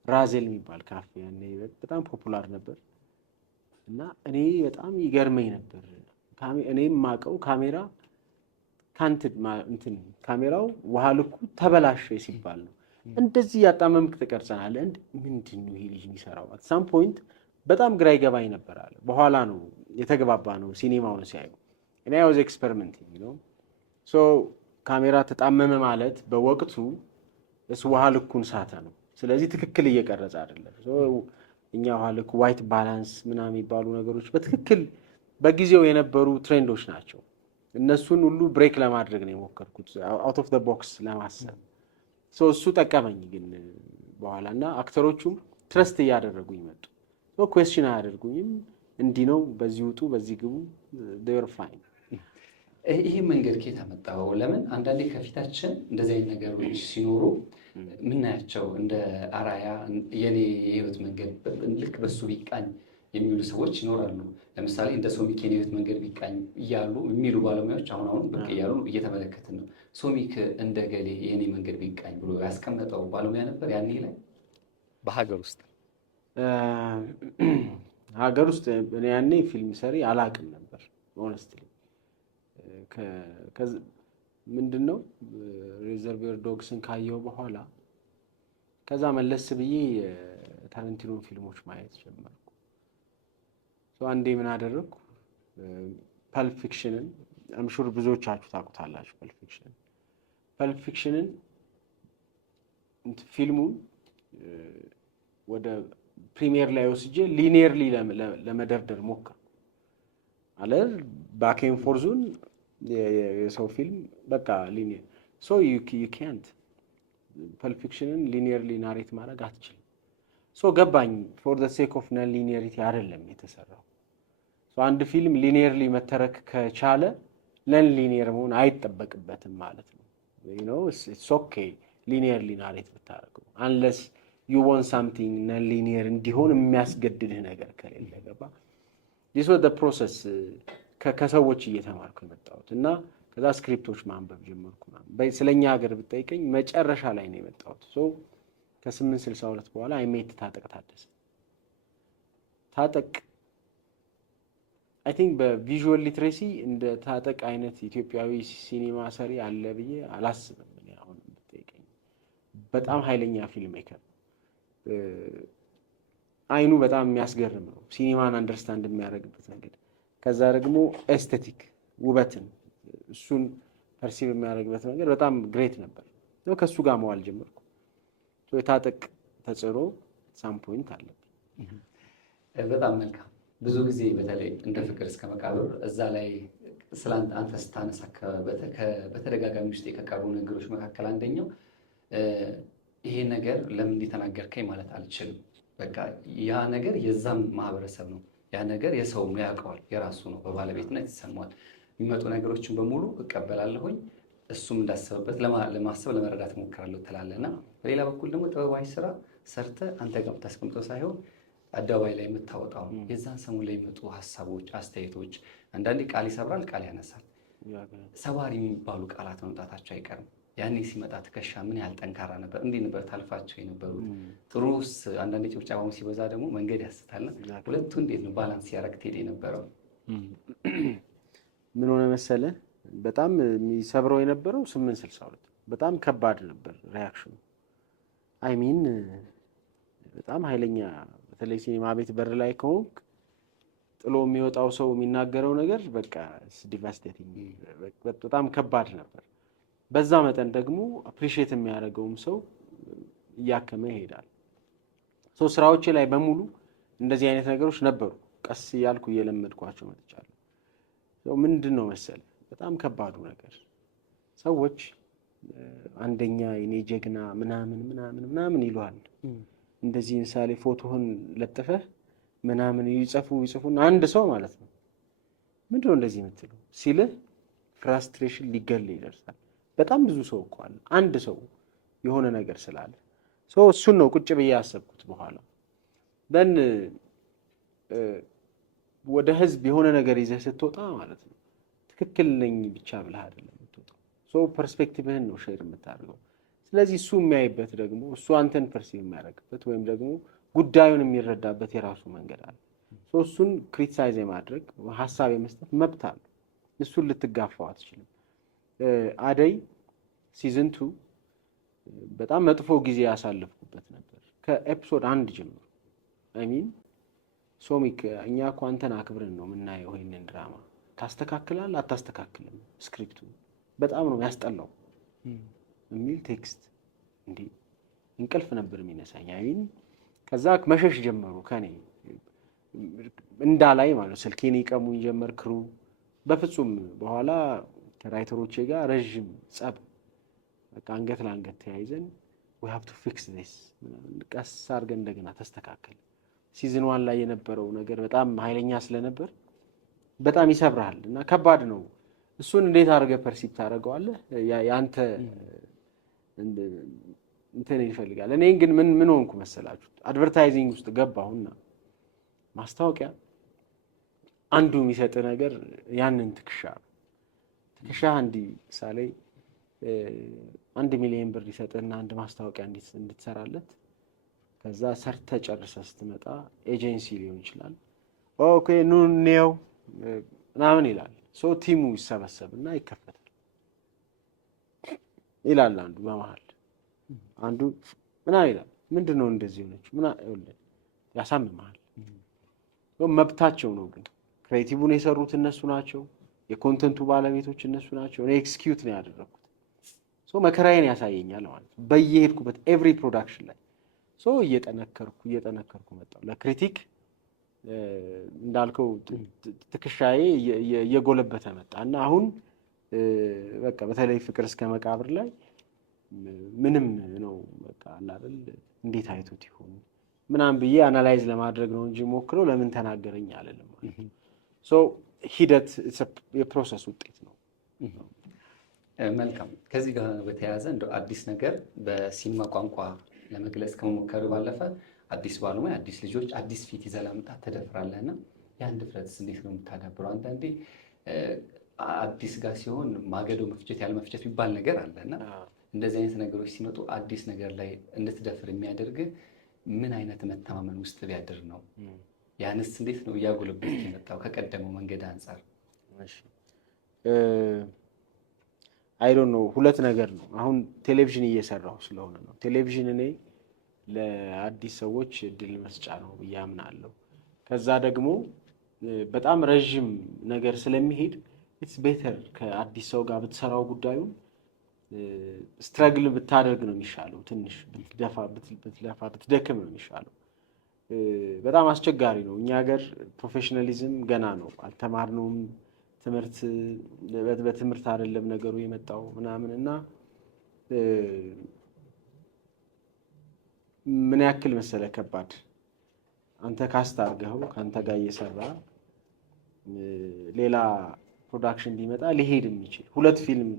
ራዜል የሚባል ካፌ ያኔ በጣም ፖፑላር ነበር እና እኔ በጣም ይገርመኝ ነበር። እኔም ማቀው ካሜራ ካሜራው ውሃ ልኩ ተበላሸ ሲባል ነው። እንደዚህ ያጣመምክ ትቀርጸናለህ ምንድን ነው ይሄ ልጅ የሚሰራው? አት ሳም ፖይንት በጣም ግራ ይገባኝ ነበር አለ። በኋላ ነው የተግባባ ነው ሲኒማውን ሲያዩ። እኔ ያውዝ ኤክስፐሪመንቲንግ ነው። ሶ ካሜራ ተጣመመ ማለት በወቅቱ እሱ ውሃ ልኩን ሳተ ነው። ስለዚህ ትክክል እየቀረጸ አይደለም። እኛ ውሃ ልክ ዋይት ባላንስ ምናምን የሚባሉ ነገሮች በትክክል በጊዜው የነበሩ ትሬንዶች ናቸው። እነሱን ሁሉ ብሬክ ለማድረግ ነው የሞከርኩት፣ አውት ኦፍ ዘ ቦክስ ለማሰብ። እሱ ጠቀመኝ ግን በኋላ እና አክተሮቹም ትረስት እያደረጉኝ መጡ። ኩዌስችን አያደርጉኝም። እንዲህ ነው፣ በዚህ ውጡ፣ በዚህ ግቡ፣ ዴር ፋይን። ይህ መንገድ ከየት አመጣው? ለምን አንዳንዴ ከፊታችን እንደዚህ አይነት ነገሮች ሲኖሩ ምናያቸው እንደ አራያ የኔ የህይወት መንገድ ልክ በሱ ቢቃኝ የሚሉ ሰዎች ይኖራሉ። ለምሳሌ እንደ ሶሚክ የኔ ህይወት መንገድ ቢቃኝ እያሉ የሚሉ ባለሙያዎች አሁን ብቅ እያሉ እየተመለከትን ነው። ሶሚክ እንደ ገሌ የኔ መንገድ ቢቃኝ ብሎ ያስቀመጠው ባለሙያ ነበር ያኔ ላይ በሀገር ውስጥ እኔ ያኔ ፊልም ሰሪ አላቅም ነበር ሆነስትሊ። ምንድን ነው ሪዘርቬር ዶግስን ካየው በኋላ ከዛ መለስ ብዬ ታረንቲኖን ፊልሞች ማየት ጀመርኩ። አንዴ ምን አደረግኩ፣ ፐልፕ ፊክሽንን አምሹር ብዙዎቻችሁ ታውቁታላችሁ። ፐልፕ ፊክሽንን ፊልሙን ወደ ፕሪሚየር ላይ ወስጄ ሊኒየርሊ ለመደርደር ሞከርኩ አለ። ባኬን ፎርዙን የሰው ፊልም በቃ ሊኒየር ዩ ካንት ፐልፕ ፊክሽንን ሊኒየርሊ ናሬት ማድረግ አትችልም። ገባኝ። ፎር ዘ ሴክ ኦፍ ነን ሊኒየሪቲ አይደለም የተሰራው። አንድ ፊልም ሊኒየርሊ መተረክ ከቻለ ነን ሊኒየር መሆን አይጠበቅበትም ማለት ነው። ኢትስ ኦኬ ሊኒየርሊ ናሬት ብታደርገው አንለስ ዩ ዋንት ሳምቲንግ ነን ሊኒየር እንዲሆን የሚያስገድድህ ነገር ከሌለ። ገባ። ዲስ ዋዝ ዘ ፕሮሰስ ከሰዎች እየተማርኩ የመጣሁት እና ከዛ ስክሪፕቶች ማንበብ ጀመርኩ። ስለኛ ሀገር ብጠይቀኝ መጨረሻ ላይ ነው የመጣሁት። ከ862 በኋላ አይሜት ታጠቅ ታደሰ። ታጠቅ አይ ቲንክ በቪዥዋል ሊትሬሲ እንደ ታጠቅ አይነት ኢትዮጵያዊ ሲኒማ ሰሪ አለ ብዬ አላስብም። አሁን ብጠይቀኝ በጣም ኃይለኛ ፊልም ሜከር፣ አይኑ በጣም የሚያስገርም ነው ሲኒማን አንደርስታንድ የሚያደርግበት መንገድ። ከዛ ደግሞ ኤስቴቲክ ውበትን እሱን ፐርሲቭ የሚያደርግበት መንገድ በጣም ግሬት ነበር። ከእሱ ጋር መዋል ጀመርኩ። የታጠቅ ተጽዕኖ ሳም ፖይንት አለብኝ። በጣም መልካም። ብዙ ጊዜ በተለይ እንደ ፍቅር እስከ መቃብር እዛ ላይ ስለ አንተ ስታነሳ በተደጋጋሚ ውስጥ ከቀሩ ነገሮች መካከል አንደኛው ይሄ ነገር ለምን እንደተናገርከኝ ማለት አልችልም። በቃ ያ ነገር የዛም ማህበረሰብ ነው። ያ ነገር የሰው ያውቀዋል፣ የራሱ ነው፣ በባለቤትነት ይሰማዋል። የሚመጡ ነገሮችን በሙሉ እቀበላለሁኝ፣ እሱም እንዳሰበበት ለማሰብ ለመረዳት እሞክራለሁ ትላለና፣ በሌላ በኩል ደግሞ ጥበባዊ ስራ ሰርተ አንተ ጋር የምታስቀምጠው ሳይሆን አደባባይ ላይ የምታወጣው የዛን ሰሞን ላይ የሚመጡ ሀሳቦች፣ አስተያየቶች፣ አንዳንዴ ቃል ይሰብራል፣ ቃል ያነሳል። ሰባሪ የሚባሉ ቃላት መምጣታቸው አይቀርም። ያኔ ሲመጣ ትከሻ ምን ያህል ጠንካራ ነበር? እንዲህ ነበር ታልፋቸው የነበሩት? ጥሩስ አንዳንዴ ጭብጨባው ሲበዛ ደግሞ መንገድ ያስታልና፣ ሁለቱ እንዴት ነው ባላንስ ያደረግ ትሄድ የነበረው? ምን ሆነ መሰለ፣ በጣም የሚሰብረው የነበረው 862 በጣም ከባድ ነበር ሪያክሽኑ። አይሚን በጣም ኃይለኛ። በተለይ ሲኒማ ቤት በር ላይ ከሆንክ ጥሎ የሚወጣው ሰው የሚናገረው ነገር በቃ ዲቫስቴቲንግ፣ በጣም ከባድ ነበር። በዛ መጠን ደግሞ አፕሪሺየት የሚያደርገውም ሰው እያከመ ይሄዳል። ስራዎቼ ላይ በሙሉ እንደዚህ አይነት ነገሮች ነበሩ። ቀስ እያልኩ እየለመድኳቸው መጥቻለሁ። ምንድን ነው መሰለ በጣም ከባዱ ነገር ሰዎች አንደኛ የኔ ጀግና ምናምን ምናምን ምናምን ይሉሃል። እንደዚህ ምሳሌ ፎቶህን ለጥፈህ ምናምን ይጽፉና አንድ ሰው ማለት ነው ምንድነው እንደዚህ የምትለው ሲልህ ፍራስትሬሽን ሊገል ይደርሳል። በጣም ብዙ ሰው እኮ አለ አንድ ሰው የሆነ ነገር ስላለ እሱን ነው ቁጭ ብዬ ያሰብኩት። በኋላ ደን ወደ ህዝብ የሆነ ነገር ይዘህ ስትወጣ ማለት ነው ትክክል ነኝ ብቻ ብለህ አይደለም የምትወጣው። ፐርስፔክቲቭህን ነው ሼር የምታደርገው። ስለዚህ እሱ የሚያይበት ደግሞ እሱ አንተን ፐርሲቭ የሚያደርግበት ወይም ደግሞ ጉዳዩን የሚረዳበት የራሱ መንገድ አለ። እሱን ክሪቲሳይዝ የማድረግ ሀሳብ የመስጠት መብት አለ። እሱን ልትጋፋው አትችልም። አደይ ሲዝን 2 በጣም መጥፎ ጊዜ ያሳለፍኩበት ነበር ከኤፒሶድ 1 ጀምሮ። ሚን ሶሚክ እኛ እኮ አንተን አክብረን ነው የምናየው ይሄንን ድራማ ታስተካክላለህ አታስተካክልም፣ ስክሪፕቱ በጣም ነው ያስጠላው የሚል ቴክስት እንዴ እንቅልፍ ነበር የሚነሳኝ። ሚን ከዛ መሸሽ ጀመሩ ከኔ እንዳላይ ማለት ስልኬን ይቀሙኝ ጀመር ክሩ። በፍጹም በኋላ ከራይተሮቼ ጋር ረዥም ጸብ በቃ አንገት ለአንገት ተያይዘን we have to fix this ቀስ አድርገን እንደገና ተስተካከል። ሲዝን 1 ላይ የነበረው ነገር በጣም ኃይለኛ ስለነበር በጣም ይሰብራል እና ከባድ ነው። እሱን እንዴት አድርገህ ፐርሲፕ ታደርገዋለህ? ያንተ እንትን ይፈልጋል። እኔ ግን ምን ሆንኩ መሰላችሁ? አድቨርታይዚንግ ውስጥ ገባሁና ማስታወቂያ አንዱ የሚሰጥ ነገር ያንን ትከሻ እንዲህ ምሳሌ 1 ሚሊዮን ብር ይሰጥና አንድ ማስታወቂያ እንድትሰራለት ከዛ ሰርተህ ጨርሰህ ስትመጣ ኤጀንሲ ሊሆን ይችላል ኦኬ ኑ ነው ምናምን ይላል። ቲሙ ይሰበሰብና ይከፈታል ይላል አንዱ በመሃል አንዱ ምናምን ይላል። ምንድነው እንደዚህ ሆነች ምናምን ያሳምማል። መብታቸው ነው ግን ክሬቲቭን የሰሩት እነሱ ናቸው። የኮንተንቱ ባለቤቶች እነሱ ናቸው። እኔ ኤክስኪዩት ነው ያደረኩት። መከራዬን ያሳየኛል ማለት ነው በየሄድኩበት ኤቭሪ ፕሮዳክሽን ላይ እየጠነከርኩ መጣሁ። ለክሪቲክ እንዳልከው ትከሻዬ እየጎለበተ መጣ እና አሁን በቃ በተለይ ፍቅር እስከ መቃብር ላይ ምንም ነው በቃ አለ አይደል እንዴት አይቶት ይሆን ምናምን ብዬ አናላይዝ ለማድረግ ነው እንጂ ሞክረው ለምን ተናገረኝ አይደለም ማለት ነው። ሂደት የፕሮሰስ ውጤት ነው። መልካም። ከዚህ ጋር በተያያዘ እንደው አዲስ ነገር በሲኒማ ቋንቋ ለመግለጽ ከመሞከር ባለፈ አዲስ ባለሙያ፣ አዲስ ልጆች፣ አዲስ ፊት ይዘህ ለመምጣት ተደፍራለህና ያን ድፍረትስ እንዴት ነው የምታዳብረው? አንዳንዴ አዲስ ጋር ሲሆን ማገዶ መፍጨት ያለ መፍጨት የሚባል ነገር አለና እንደዚህ አይነት ነገሮች ሲመጡ አዲስ ነገር ላይ እንድትደፍር የሚያደርግ ምን አይነት መተማመን ውስጥ ቢያድር ነው? ያንስ እንዴት ነው እያጎለበት የመጣው ከቀደመው መንገድ አንጻር? አይ ዶንት ኖ ሁለት ነገር ነው። አሁን ቴሌቪዥን እየሰራሁ ስለሆነ ነው። ቴሌቪዥን እኔ ለአዲስ ሰዎች እድል መስጫ ነው ብዬ አምናለሁ። ከዛ ደግሞ በጣም ረዥም ነገር ስለሚሄድ ኢትስ ቤተር ከአዲስ ሰው ጋር ብትሰራው ጉዳዩን ስትራግል ብታደርግ ነው የሚሻለው። ትንሽ ብትደክም ነው የሚሻለው። በጣም አስቸጋሪ ነው። እኛ ሀገር ፕሮፌሽናሊዝም ገና ነው፣ አልተማርነውም። በትምህርት አይደለም ነገሩ የመጣው ምናምን እና ምን ያክል መሰለ ከባድ አንተ ካስት አድርገኸው ከአንተ ጋር እየሰራ ሌላ ፕሮዳክሽን ቢመጣ ሊሄድ የሚችል 2 ፊልም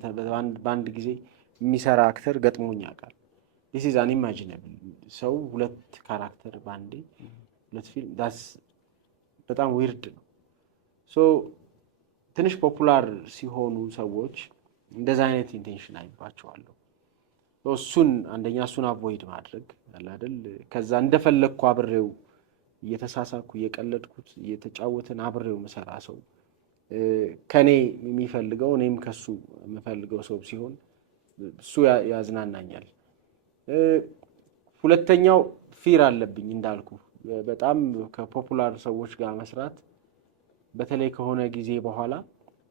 በአንድ ጊዜ የሚሰራ አክተር ገጥሞኝ ያውቃል። this is unimaginable ሰው 2 ካራክተር ባንዴ 2 ፊልም ዳስ በጣም ዊርድ ነው። ትንሽ ፖፑላር ሲሆኑ ሰዎች እንደዛ አይነት ኢንቴንሽን አይባቸዋለሁ። እሱን አቮይድ ማድረግ አለ አይደል? ከዛ እንደፈለግኩ አብሬው እየተሳሳኩ እየቀለድኩት እየተጫወትን አብሬው መሰራ ሰው ከኔ የሚፈልገው እኔም ከሱ የምፈልገው ሰው ሲሆን እሱ ያዝናናኛል። ሁለተኛው ፊር አለብኝ እንዳልኩ በጣም ከፖፑላር ሰዎች ጋር መስራት በተለይ ከሆነ ጊዜ በኋላ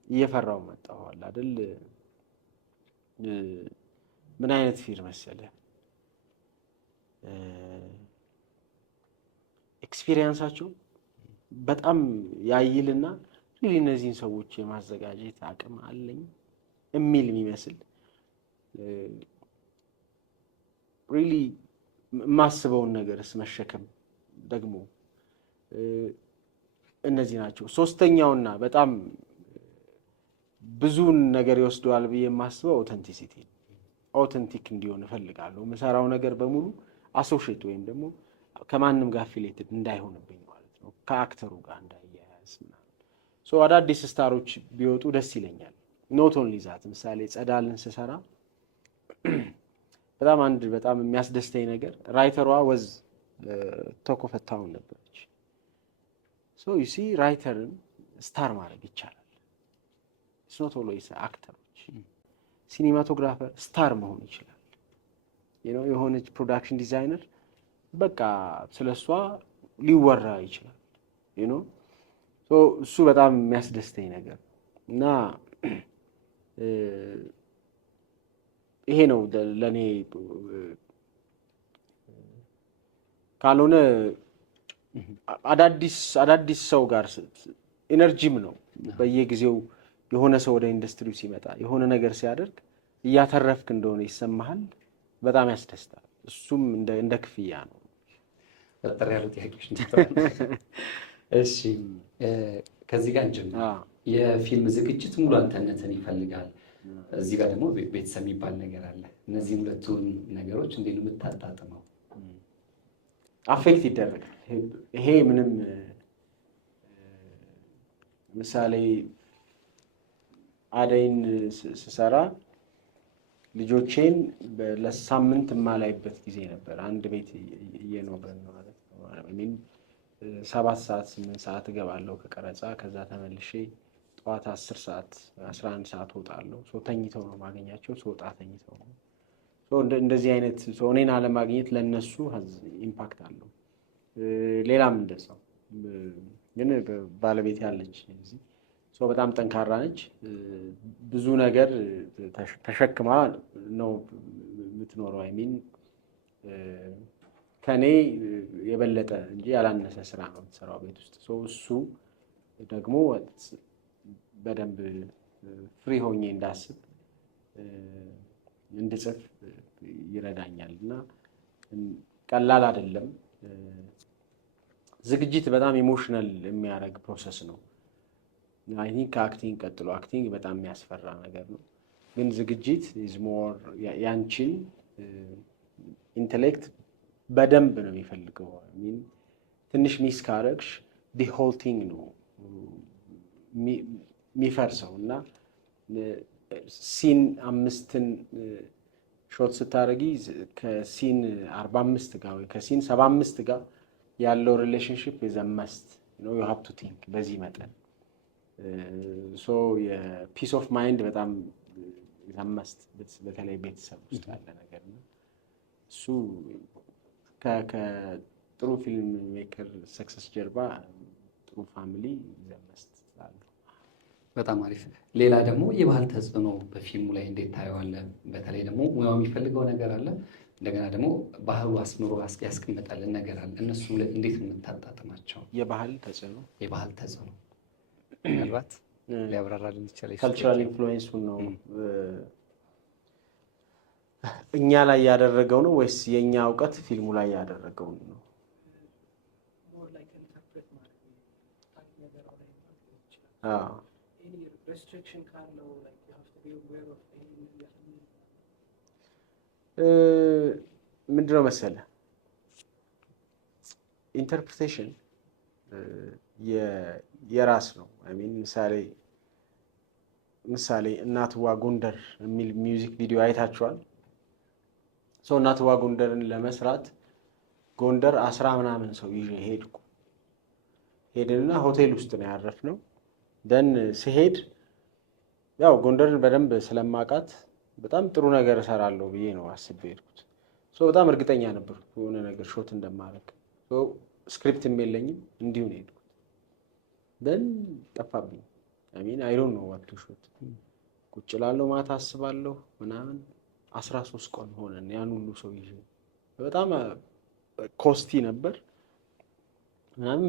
እየፈራው መጣሁ አይደል? ምን አይነት ፊር መሰለ ኤክስፒሪየንሳቸው በጣም ያይልና ሪሊ እነዚህን ሰዎች የማዘጋጀት አቅም አለኝ የሚል የሚመስል ሪሊ የማስበውን ነገርስ መሸከም ደግሞ እነዚህ ናቸው። ሶስተኛውና በጣም ብዙን ነገር ይወስደዋል ብዬ የማስበው ኦተንቲሲቲ፣ ኦተንቲክ እንዲሆን እፈልጋለሁ። የምሰራው ነገር በሙሉ አሶሽየት ወይም ደግሞ ከማንም ጋር አፊሌትድ እንዳይሆንብኝ ማለት ነው፣ ከአክተሩ ጋር እንዳያያዝ ምናምን። አዳዲስ ስታሮች ቢወጡ ደስ ይለኛል። ኖት ኦንሊ ዛት፣ ምሳሌ ጸዳልን ስሰራ በጣም የሚያስደስተኝ ነገር ራይተሯ ወዝ ተኮፈታውን ነበረች። ዩ ሲ ራይተርን ስታር ማድረግ ይቻላል። ኖት ኦልዌይስ አክተሮች፣ ሲኒማቶግራፈር ስታር መሆን ይችላል። የሆነች ፕሮዳክሽን ዲዛይነር በቃ ስለ እሷ ሊወራ ይችላል። እሱ በጣም የሚያስደስተኝ ነገር እና ይሄ ነው ለእኔ። ካልሆነ አዳዲስ ሰው ጋር ኢነርጂም ነው። በየጊዜው የሆነ ሰው ወደ ኢንዱስትሪው ሲመጣ የሆነ ነገር ሲያደርግ እያተረፍክ እንደሆነ ይሰማሃል። በጣም ያስደስታል። እሱም እንደ ክፍያ ነው። ፈጠር ያሉ ጥያቄዎች። እሺ፣ ከዚህ ጋር እንጀምር። የፊልም ዝግጅት ሙሉ አንተነትን ይፈልጋል። እዚህ ጋር ደግሞ ቤተሰብ የሚባል ነገር አለ። እነዚህም ሁለቱን ነገሮች እንዴት ነው የምታጣጥመው? አፌክት ይደረጋል። ይሄ ምንም ምሳሌ አደይን ስሰራ ልጆቼን ለሳምንት የማላይበት ጊዜ ነበር። አንድ ቤት እየኖርን ማለት ነው። 7 ሰዓት 8 ሰዓት እገባለሁ ከቀረጻ። ከዛ ተመልሼ ጠዋት 10 ሰዓት 11 ሰዓት ወጣለሁ። ተኝተው ነው ማገኛቸው። ስወጣ ተኝተው ነው። እንደዚህ አይነት እኔን አለማግኘት ለነሱ ኢምፓክት አለው። ሌላም እንደዛው። ግን ባለቤት ያለች እዚህ በጣም ጠንካራ ነች። ብዙ ነገር ተሸክማ ነው የምትኖረው። ከኔ የበለጠ እንጂ ያላነሰ ስራ ነው የምትሰራው ቤት ውስጥ። እሱ ደግሞ በደንብ ፍሪ ሆኜ እንዳስብ እንድጽፍ ይረዳኛል እና ቀላል አይደለም። ዝግጅት በጣም ኢሞሽናል የሚያደርግ ፕሮሰስ ነው። አይ ቲንክ ከአክቲንግ ቀጥሎ አክቲንግ በጣም የሚያስፈራ ነገር ነው። ግን ዝግጅት ኢዝ ሞር ያንቺን ኢንቴሌክት በደንብ ነው የሚፈልገው። ትንሽ ሚስ ካረግሽ ዲ ሆል ቲንግ ነው የሚፈርሰው እና ሲን 5ን ሾት ስታደርጊ ከሲን 45 ጋር ወይ ከሲን 75 ጋር ያለው ሪሌሽንሽፕ ዘመስት ነው ዩ ሃቭ ቱ ቲንክ በዚህ መጠን የፒስ ኦፍ ማይንድ በጣም ዘመስት በተለይ ቤተሰብ ውስጥ ያለ ነገር ነው። እሱ ከጥሩ ፊልም ሜከር ሰክሰስ ጀርባ ጥሩ ፋሚሊ ዘመስት አለ። በጣም አሪፍ። ሌላ ደግሞ የባህል ተጽዕኖ በፊልሙ ላይ እንዴት ታየዋለህ? በተለይ ደግሞ ሙያው የሚፈልገው ነገር አለ፣ እንደገና ደግሞ ባህሉ አስምሮ ያስቀምጣልን ነገር አለ። እነሱ እንዴት ነው የምታጣጥማቸው? የባህል ተጽዕኖ ምናልባት ሊያብራራልን ይችላል። ካልቸራል ኢንፍሉዌንሱን ነው እኛ ላይ ያደረገው ነው ወይስ የእኛ እውቀት ፊልሙ ላይ ያደረገው ነው? ምንድነው መሰለህ ኢንተርፕሬቴሽን የራስ ነው። ምሳሌ እናትዋ ጎንደር የሚል ሚውዚክ ቪዲዮ አይታችኋል? እናትዋ ጎንደርን ለመስራት ጎንደር 10 ምናምን ሰው ይዤ ሄድንና ሆቴል ውስጥ ነው ያረፍነው። ደን ስሄድ ያው ጎንደርን በደንብ ስለማውቃት በጣም ጥሩ ነገር እሰራለሁ ብዬ ነው አስቤ ሄድኩት። በጣም እርግጠኛ ነበር የሆነ ነገር ሾት እንደማደርግ። ስክሪፕትም የለኝም እንዲሁ ነው ሄድኩት። ደን ጠፋብኝ። አይ ዶንት ኖ ዋት ቱ ሾት። ቁጭ እላለሁ ማታ አስባለሁ ምናምን 13 ቀን ሆነን ያን ሁሉ ሰው ይዤ በጣም ኮስቲ ነበር ምናምን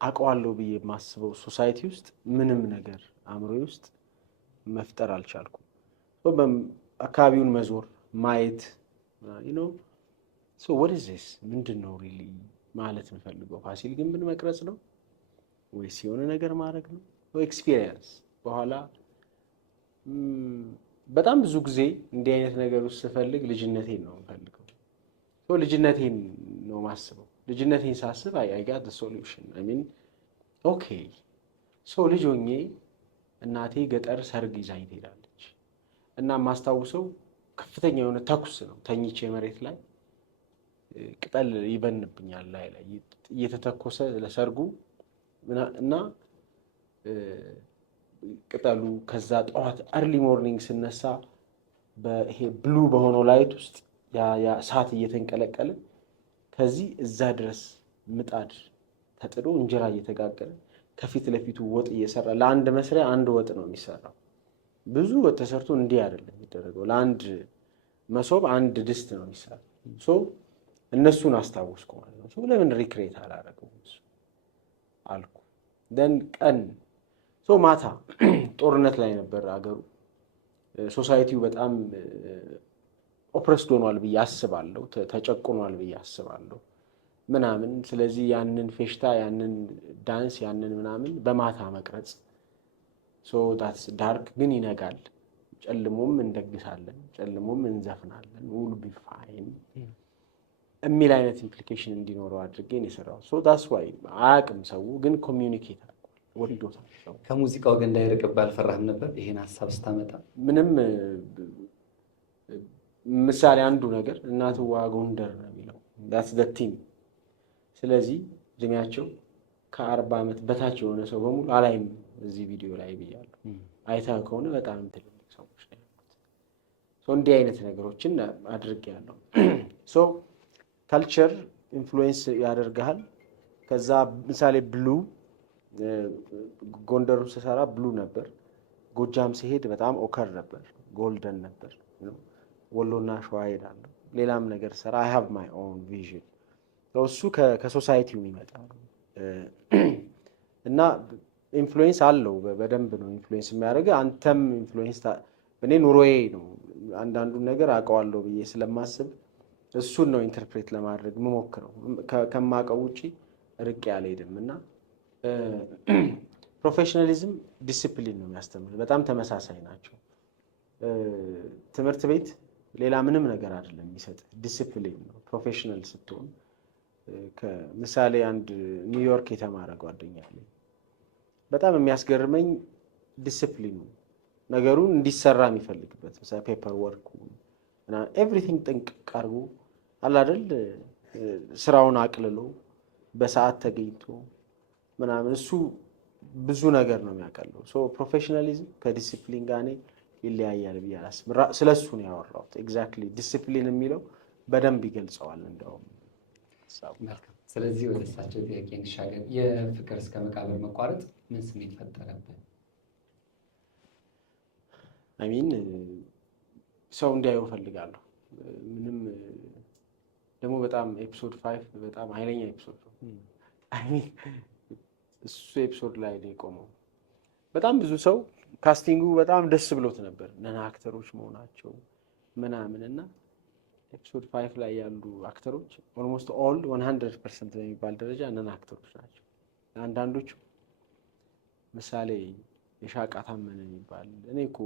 አውቀዋለሁ ብዬ የማስበው ሶሳይቲ ውስጥ ምንም ነገር አእምሮዬ ውስጥ መፍጠር አልቻልኩም። አካባቢውን መዞር ማየት what is this ምንድን ነው ሪሊ ማለት የምፈልገው? ፋሲል ግንብን መቅረጽ ነው ወይስ የሆነ ነገር ማድረግ ነው ወይ ኤክስፒሪየንስ? በኋላ በጣም ብዙ ጊዜ እንዲህ አይነት ነገር ውስጥ ስፈልግ ልጅነቴን ነው የምፈልገው። ልጅነቴን ነው ማስበው። ልጅነቴን ሳስብ አይ ጋት ሶሉሽን አይ ሚን ኦኬ ልጅ ሆኜ እናቴ ገጠር ሰርግ ይዛኝ ትሄዳለች እና የማስታውሰው ከፍተኛ የሆነ ተኩስ ነው። ተኝቼ መሬት ላይ ቅጠል ይበንብኛል ላይ እየተተኮሰ ለሰርጉ እና ቅጠሉ ከዛ ጠዋት አርሊ ሞርኒንግ ስነሳ በይሄ ብሉ በሆነው ላይት ውስጥ ያ እሳት እየተንቀለቀለ ከዚህ እዛ ድረስ ምጣድ ተጥዶ እንጀራ እየተጋገረ ከፊት ለፊቱ ወጥ እየሰራ ለአንድ መስሪያ አንድ ወጥ ነው የሚሰራው። ብዙ ወጥ ተሰርቶ እንዲህ አይደለም የሚደረገው። ለአንድ መሶብ አንድ ድስት ነው የሚሰራው። እነሱን አስታወስኩ ማለት ነው። ለምን ሪክሬት አላደረገውም አልኩ። ደን ቀን ማታ ጦርነት ላይ ነበር አገሩ። ሶሳይቲው በጣም ኦፕረስድ ሆኗል ብዬ አስባለሁ፣ ተጨቁኗል ብዬ አስባለሁ ምናምን። ስለዚህ ያንን ፌሽታ፣ ያንን ዳንስ፣ ያንን ምናምን በማታ መቅረጽ ዳትስ ዳርክ ግን ይነጋል፣ ጨልሞም እንደግሳለን፣ ጨልሞም እንዘፍናለን፣ ውል ቢ ፋይን የሚል አይነት ኢምፕሊኬሽን እንዲኖረው አድርጌ ነው የሰራው። ዳትስ ዋይ አያውቅም ሰው ግን ኮሚዩኒኬት አድርጓል፣ ወዶታል። ከሙዚቃው ግን እንዳይርቅብህ አልፈራህም ነበር ይሄን ሀሳብ ስታመጣ? ምንም ምሳሌ አንዱ ነገር እናትዋ ጎንደር ነው የሚለው ዳትስ ዘ ቲም። ስለዚህ እድሜያቸው ከ40 ዓመት በታች የሆነ ሰው በሙሉ አላይም እዚህ ቪዲዮ ላይ ብያለሁ። አይተህ ከሆነ በጣም ትልልቅ ሰዎች ነው ያሉት። እንዲህ አይነት ነገሮችን አድርጌያለሁ። ካልቸር ኢንፍሉዌንስ ያደርግሃል። ከዛ ምሳሌ ብሉ ጎንደሩን ስሰራ ብሉ ነበር። ጎጃም ሲሄድ በጣም ኦከር ነበር፣ ጎልደን ነበር። ወሎና ሸዋ ሄዳለሁ። ሌላም ነገር ሰራ። አይ ሃቭ ማይ ኦን ቪዥን። እሱ ከሶሳይቲው የሚመጣ እና ኢንፍሉዌንስ አለው። በደንብ ነው ኢንፍሉዌንስ የሚያደርግ። አንተም ኢንፍሉዌንስ እኔ ኑሮዬ ነው አንዳንዱን ነገር አውቀዋለሁ ብዬ ስለማስብ እሱን ነው ኢንተርፕሬት ለማድረግ የምሞክረው። ከማውቀው ውጪ ርቄ አልሄድም። እና ፕሮፌሽናሊዝም ዲሲፕሊን ነው የሚያስተምር። በጣም ተመሳሳይ ናቸው። ትምህርት ቤት ሌላ ምንም ነገር አይደለም የሚሰጥ፣ ዲሲፕሊን ነው። ፕሮፌሽናል ስትሆን ምሳሌ አንድ ኒውዮርክ የተማረ ጓደኛ አለኝ። በጣም የሚያስገርመኝ ዲሲፕሊኑ ነገሩን እንዲሰራ የሚፈልግበት ምሳሌ ፔፐር ወርኩ እና ኤቭሪቲንግ ጥንቅቅ አድርጎ አላደል ስራውን አቅልሎ በሰዓት ተገኝቶ ምናምን እሱ ብዙ ነገር ነው የሚያውቃለው። ፕሮፌሽናሊዝም ከዲሲፕሊን ጋር እኔ ይለያያል ብዬ አላስብም። ስለሱ ነው ያወራሁት። ኤግዛክትሊ ዲሲፕሊን የሚለው በደንብ ይገልጸዋል እንደውም። ስለዚህ ወደ እሳቸው ጥያቄ እንሻገር። የፍቅር እስከ መቃብር መቋረጥ ምን ስሜት ፈጠረብን? አሚን ሰው እንዲያየው እፈልጋለሁ። ምንም ደግሞ በጣም ኤፒሶድ 5 በጣም ኃይለኛ ኤፒሶድ ነው። አሚን እሱ ኤፒሶድ ላይ ነው የቆመው። በጣም ብዙ ሰው ካስቲንጉ በጣም ደስ ብሎት ነበር፣ ነን አክተሮች መሆናቸው ምናምን እና ኤፒሶድ 5 ላይ ያሉ አክተሮች ኦልሞስት ኦል 100% በሚባል ደረጃ ነን አክተሮች ናቸው። አንዳንዶቹ ምሳሌ የሻቃ ታመነ የሚባል እኔ እኮ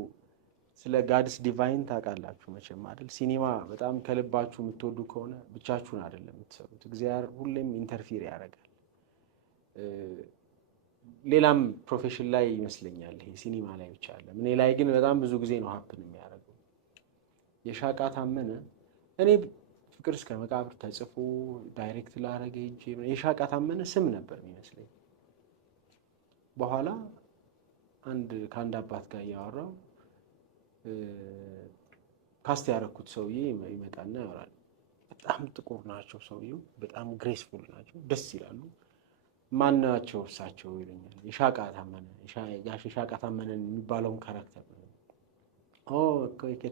ስለ ጋድስ ዲቫይን ታውቃላችሁ መቼም አይደል? ሲኒማ በጣም ከልባችሁ የምትወዱ ከሆነ ብቻችሁን አይደለም የምትሰሩት። እግዚአብሔር ሁሌም ኢንተርፊር ያደርጋል። ሌላም ፕሮፌሽን ላይ ይመስለኛል፣ ይሄ ሲኒማ ላይ ብቻ አለ። እኔ ላይ ግን በጣም ብዙ ጊዜ ነው ሀፕን የሚያደርገው። የሻቃ ታመነ እኔ ፍቅር እስከ መቃብር ተጽፎ ዳይሬክት ላረገ ሄጄ የሻቃ ታመነ ስም ነበር የሚመስለኝ። በኋላ ከአንድ አባት ጋር እያወራው ካስት ያደረኩት ሰውዬ ይመጣና ያወራል። በጣም ጥቁር ናቸው ሰውዬው፣ በጣም ግሬስፉል ናቸው፣ ደስ ይላሉ። ማናቸው እሳቸው ይለኛል። የሻቃ ታመነ የሻቃ ታመነን የሚባለውን ካራክተር ነው።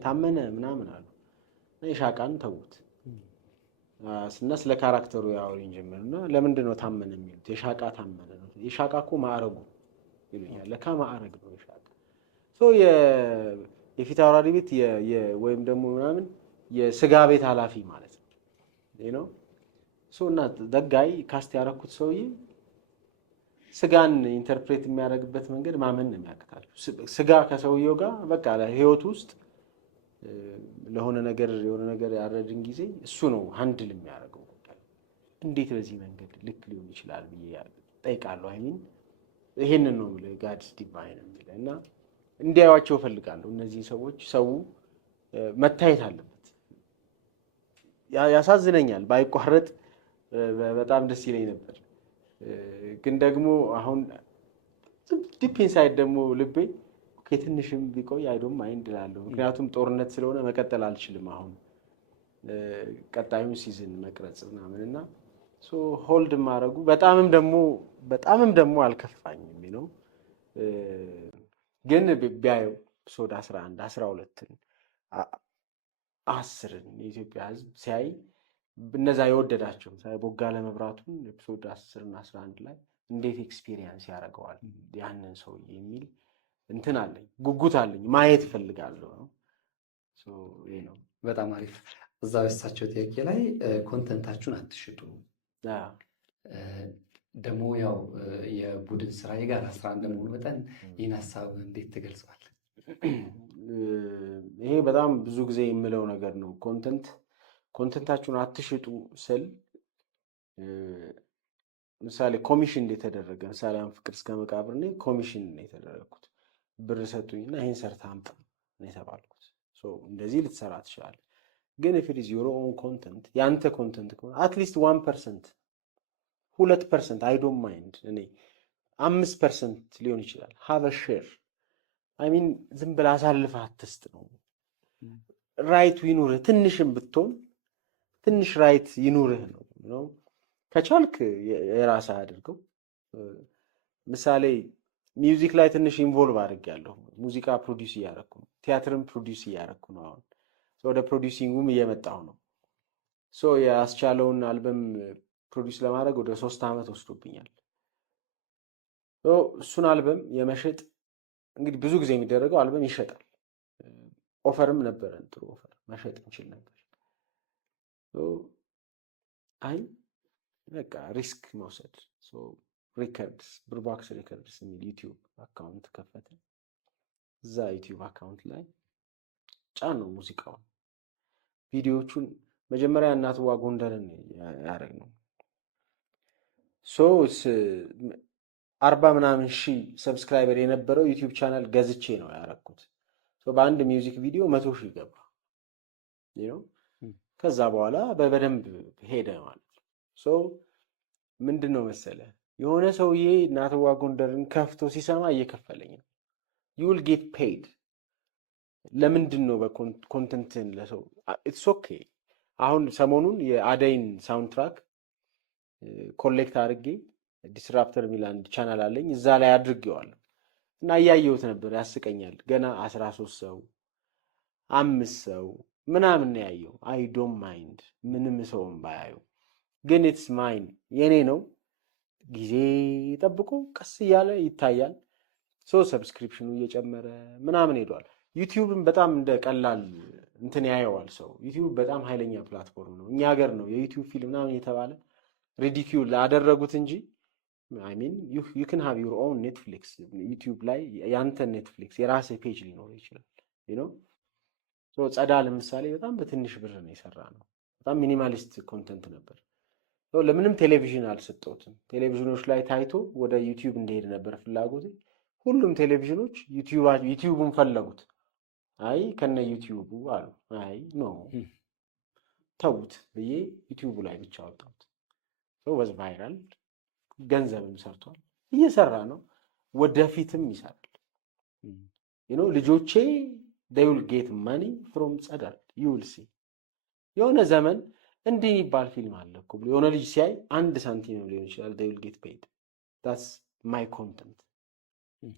ታመነ ምናምን አሉ። የሻቃን ተዉት እና ስለ ካራክተሩ ያወሩኝ ጀመርና ለምንድን ነው ታመነ የሚሉት? የሻቃ ታመነ ነው። የሻቃ እኮ ማዕረጉ ይሉኛል። ለካ ማዕረግ ነው የሻቃ የፊት አውራሪ ቤት ወይም ደግሞ ምናምን የስጋ ቤት ኃላፊ ማለት ነው። እና ደጋይ ካስት ያደረኩት ሰውዬ ስጋን ኢንተርፕሬት የሚያደርግበት መንገድ ማመን ነው የሚያቅታቸው። ስጋ ከሰውየው ጋር በቃ ህይወት ውስጥ ለሆነ ነገር የሆነ ነገር ያረድን ጊዜ እሱ ነው ሃንድል የሚያደርገው። እንዴት በዚህ መንገድ ልክ ሊሆን ይችላል ብዬ ጠይቃለሁ። አይሚን ይሄንን ነው የምልህ ጋድስ ዲቫይን የሚለው እና እንዲያዩዋቸው እፈልጋለሁ እነዚህ ሰዎች። ሰው መታየት አለበት። ያሳዝነኛል፣ ባይቋረጥ በጣም ደስ ይለኝ ነበር። ግን ደግሞ አሁን ዲፕ ኢንሳይድ ደግሞ ልቤ ከትንሽም ቢቆይ አይዶም ማይንድ እላለሁ። ምክንያቱም ጦርነት ስለሆነ መቀጠል አልችልም አሁን ቀጣዩን ሲዝን መቅረጽ ምናምን እና ሆልድ ማድረጉ በጣምም ደግሞ አልከፋኝም ነው። ግን ቢያየው ኤፒሶድ 11 12ን 10ን የኢትዮጵያ ሕዝብ ሲያይ እነዛ የወደዳቸው ቦጋለ መብራቱን ኤፒሶድ 10 እና 11 ላይ እንዴት ኤክስፒሪየንስ ያደርገዋል ያንን ሰውዬ የሚል እንትን አለኝ፣ ጉጉት አለኝ፣ ማየት እፈልጋለሁ ነው። ይሄ ነው። በጣም አሪፍ። እዛ በሳቸው ጥያቄ ላይ ኮንተንታችሁን አትሽጡ ደግሞ ያው የቡድን ስራ የጋራ ስራ እንደመሆኑ መጠን ይህን ሀሳብ እንዴት ትገልጸዋል? ይሄ በጣም ብዙ ጊዜ የምለው ነገር ነው። ኮንተንታችሁን አትሽጡ ስል ምሳሌ ኮሚሽን እንደተደረገ ምሳሌ ፍቅር እስከ መቃብር እኔ ኮሚሽን ነው የተደረግኩት። ብር ሰጡኝና ይሄን ሰርታ አምጣ ነው የተባልኩት። እንደዚህ ልትሰራ ትችላለህ። ግን if it is your own content ያንተ ኮንተንት ከሆነ አትሊስት 1% 2% አይ ዶንት ማይንድ እኔ 5% ሊሆን ይችላል። have a share I mean ዝም ብለህ አሳልፈህ አትስጥ ነው። ራይት ይኑርህ፣ ትንሽም ብትሆን ትንሽ ራይት ይኑርህ ነው። ከቻልክ የራስህ አድርገው። ምሳሌ ሚውዚክ ላይ ትንሽ ኢንቮልቭ አድርጌያለሁ። ሙዚቃ ፕሮዲውስ እያደረኩ ነው። ቲያትርም ፕሮዲውስ እያደረኩ ነው። አሁን ወደ ፕሮዲውሲንጉም እየመጣሁ ነው። ያስቻለውን አልበም ፕሮዲውስ ለማድረግ ወደ 3 ዓመት ወስዶብኛል። እሱን አልበም የመሸጥ እንግዲህ ብዙ ጊዜ የሚደረገው አልበም ይሸጣል። ኦፈርም ነበረን፣ ጥሩ ኦፈር መሸጥ እንችል ነበር። አይ በቃ ሪስክ መውሰድ ሪከርድስ ብርባክስ ሪከርድስ የሚል ዩቲዩብ አካውንት ከፈተ። እዛ ዩቲዩብ አካውንት ላይ ጫነው ሙዚቃውን፣ ቪዲዮዎቹን። መጀመሪያ እናትዋ ጎንደርን ያደረግነው 40 ምናምን ሺህ ሰብስክራይበር የነበረው ዩቲዩብ ቻናል ገዝቼ ነው ያደረኩት። በአንድ ሚውዚክ ቪዲዮ 100 ሺህ ገባ። ከዛ በኋላ በደንብ ሄደ ማለት ነው። ምንድን ነው መሰለ የሆነ ሰውዬ እናትዋ ጎንደርን ከፍቶ ሲሰማ እየከፈለኝ ነው። you will get paid። ለምንድን ነው በኮንተንትን ለሰው it's okay። አሁን ሰሞኑን የአደይን ሳውንድትራክ ኮሌክት አድርጌ ዲስራፕተር የሚል አንድ ቻናል አለኝ፣ እዛ ላይ አድርጌዋለሁ እና እያየሁት ነበር። ያስቀኛል። ገና 13 ሰው 5 ሰው ምናምን ያየው። አይ ዶንት ማይንድ ምንም ሰውም ባያዩ፣ ግን ኢትስ ማይን የኔ ነው። ጊዜ ጠብቆ ቀስ እያለ ይታያል። ሰብስክሪፕሽኑ እየጨመረ ምናምን ሄዷል። ዩቲዩብን በጣም እንደ ቀላል እንትን ያየዋል ሰው። ዩቲዩብ በጣም ኃይለኛ ፕላትፎርም ነው። እኛ ሀገር ነው የዩቲዩብ ፊልም ምናምን የተባለ ሪዲኪዩል አደረጉት እንጂ አይ ሚን ዩ ካን ሃቭ ዩር ኦውን ኔትፍሊክስ። ዩቲዩብ ላይ ያንተ ኔትፍሊክስ የራስህ ፔጅ ሊኖር ይችላል። ጸዳ ለምሳሌ በጣም በትንሽ ብር ነው የሰራ ነው። በጣም ሚኒማሊስት ኮንተንት ነበር። ለምንም ቴሌቪዥን አልሰጠሁትም። ቴሌቪዥኖች ላይ ታይቶ ወደ ዩቲዩብ እንደሄድ ነበር ፍላጎቴ። ሁሉም ቴሌቪዥኖች ዩቲዩቡን ፈለጉት። አይ ከነ ዩቲዩቡ አሉ። አይ ኖ ተውት ብዬ ዩቲዩቡ ላይ ብቻ አወጣሁት። ወዝ ቫይራል፣ ገንዘብም ሰርቷል፣ እየሰራ ነው፣ ወደፊትም ይሰራል። ልጆቼ they will get money from ጸዳል። you will see የሆነ ዘመን እንዲህ የሚባል ፊልም አለ እኮ ብሎ የሆነ ልጅ ሲያይ 1 ሳንቲም ሊሆን ይችላል። they will get paid that's my content።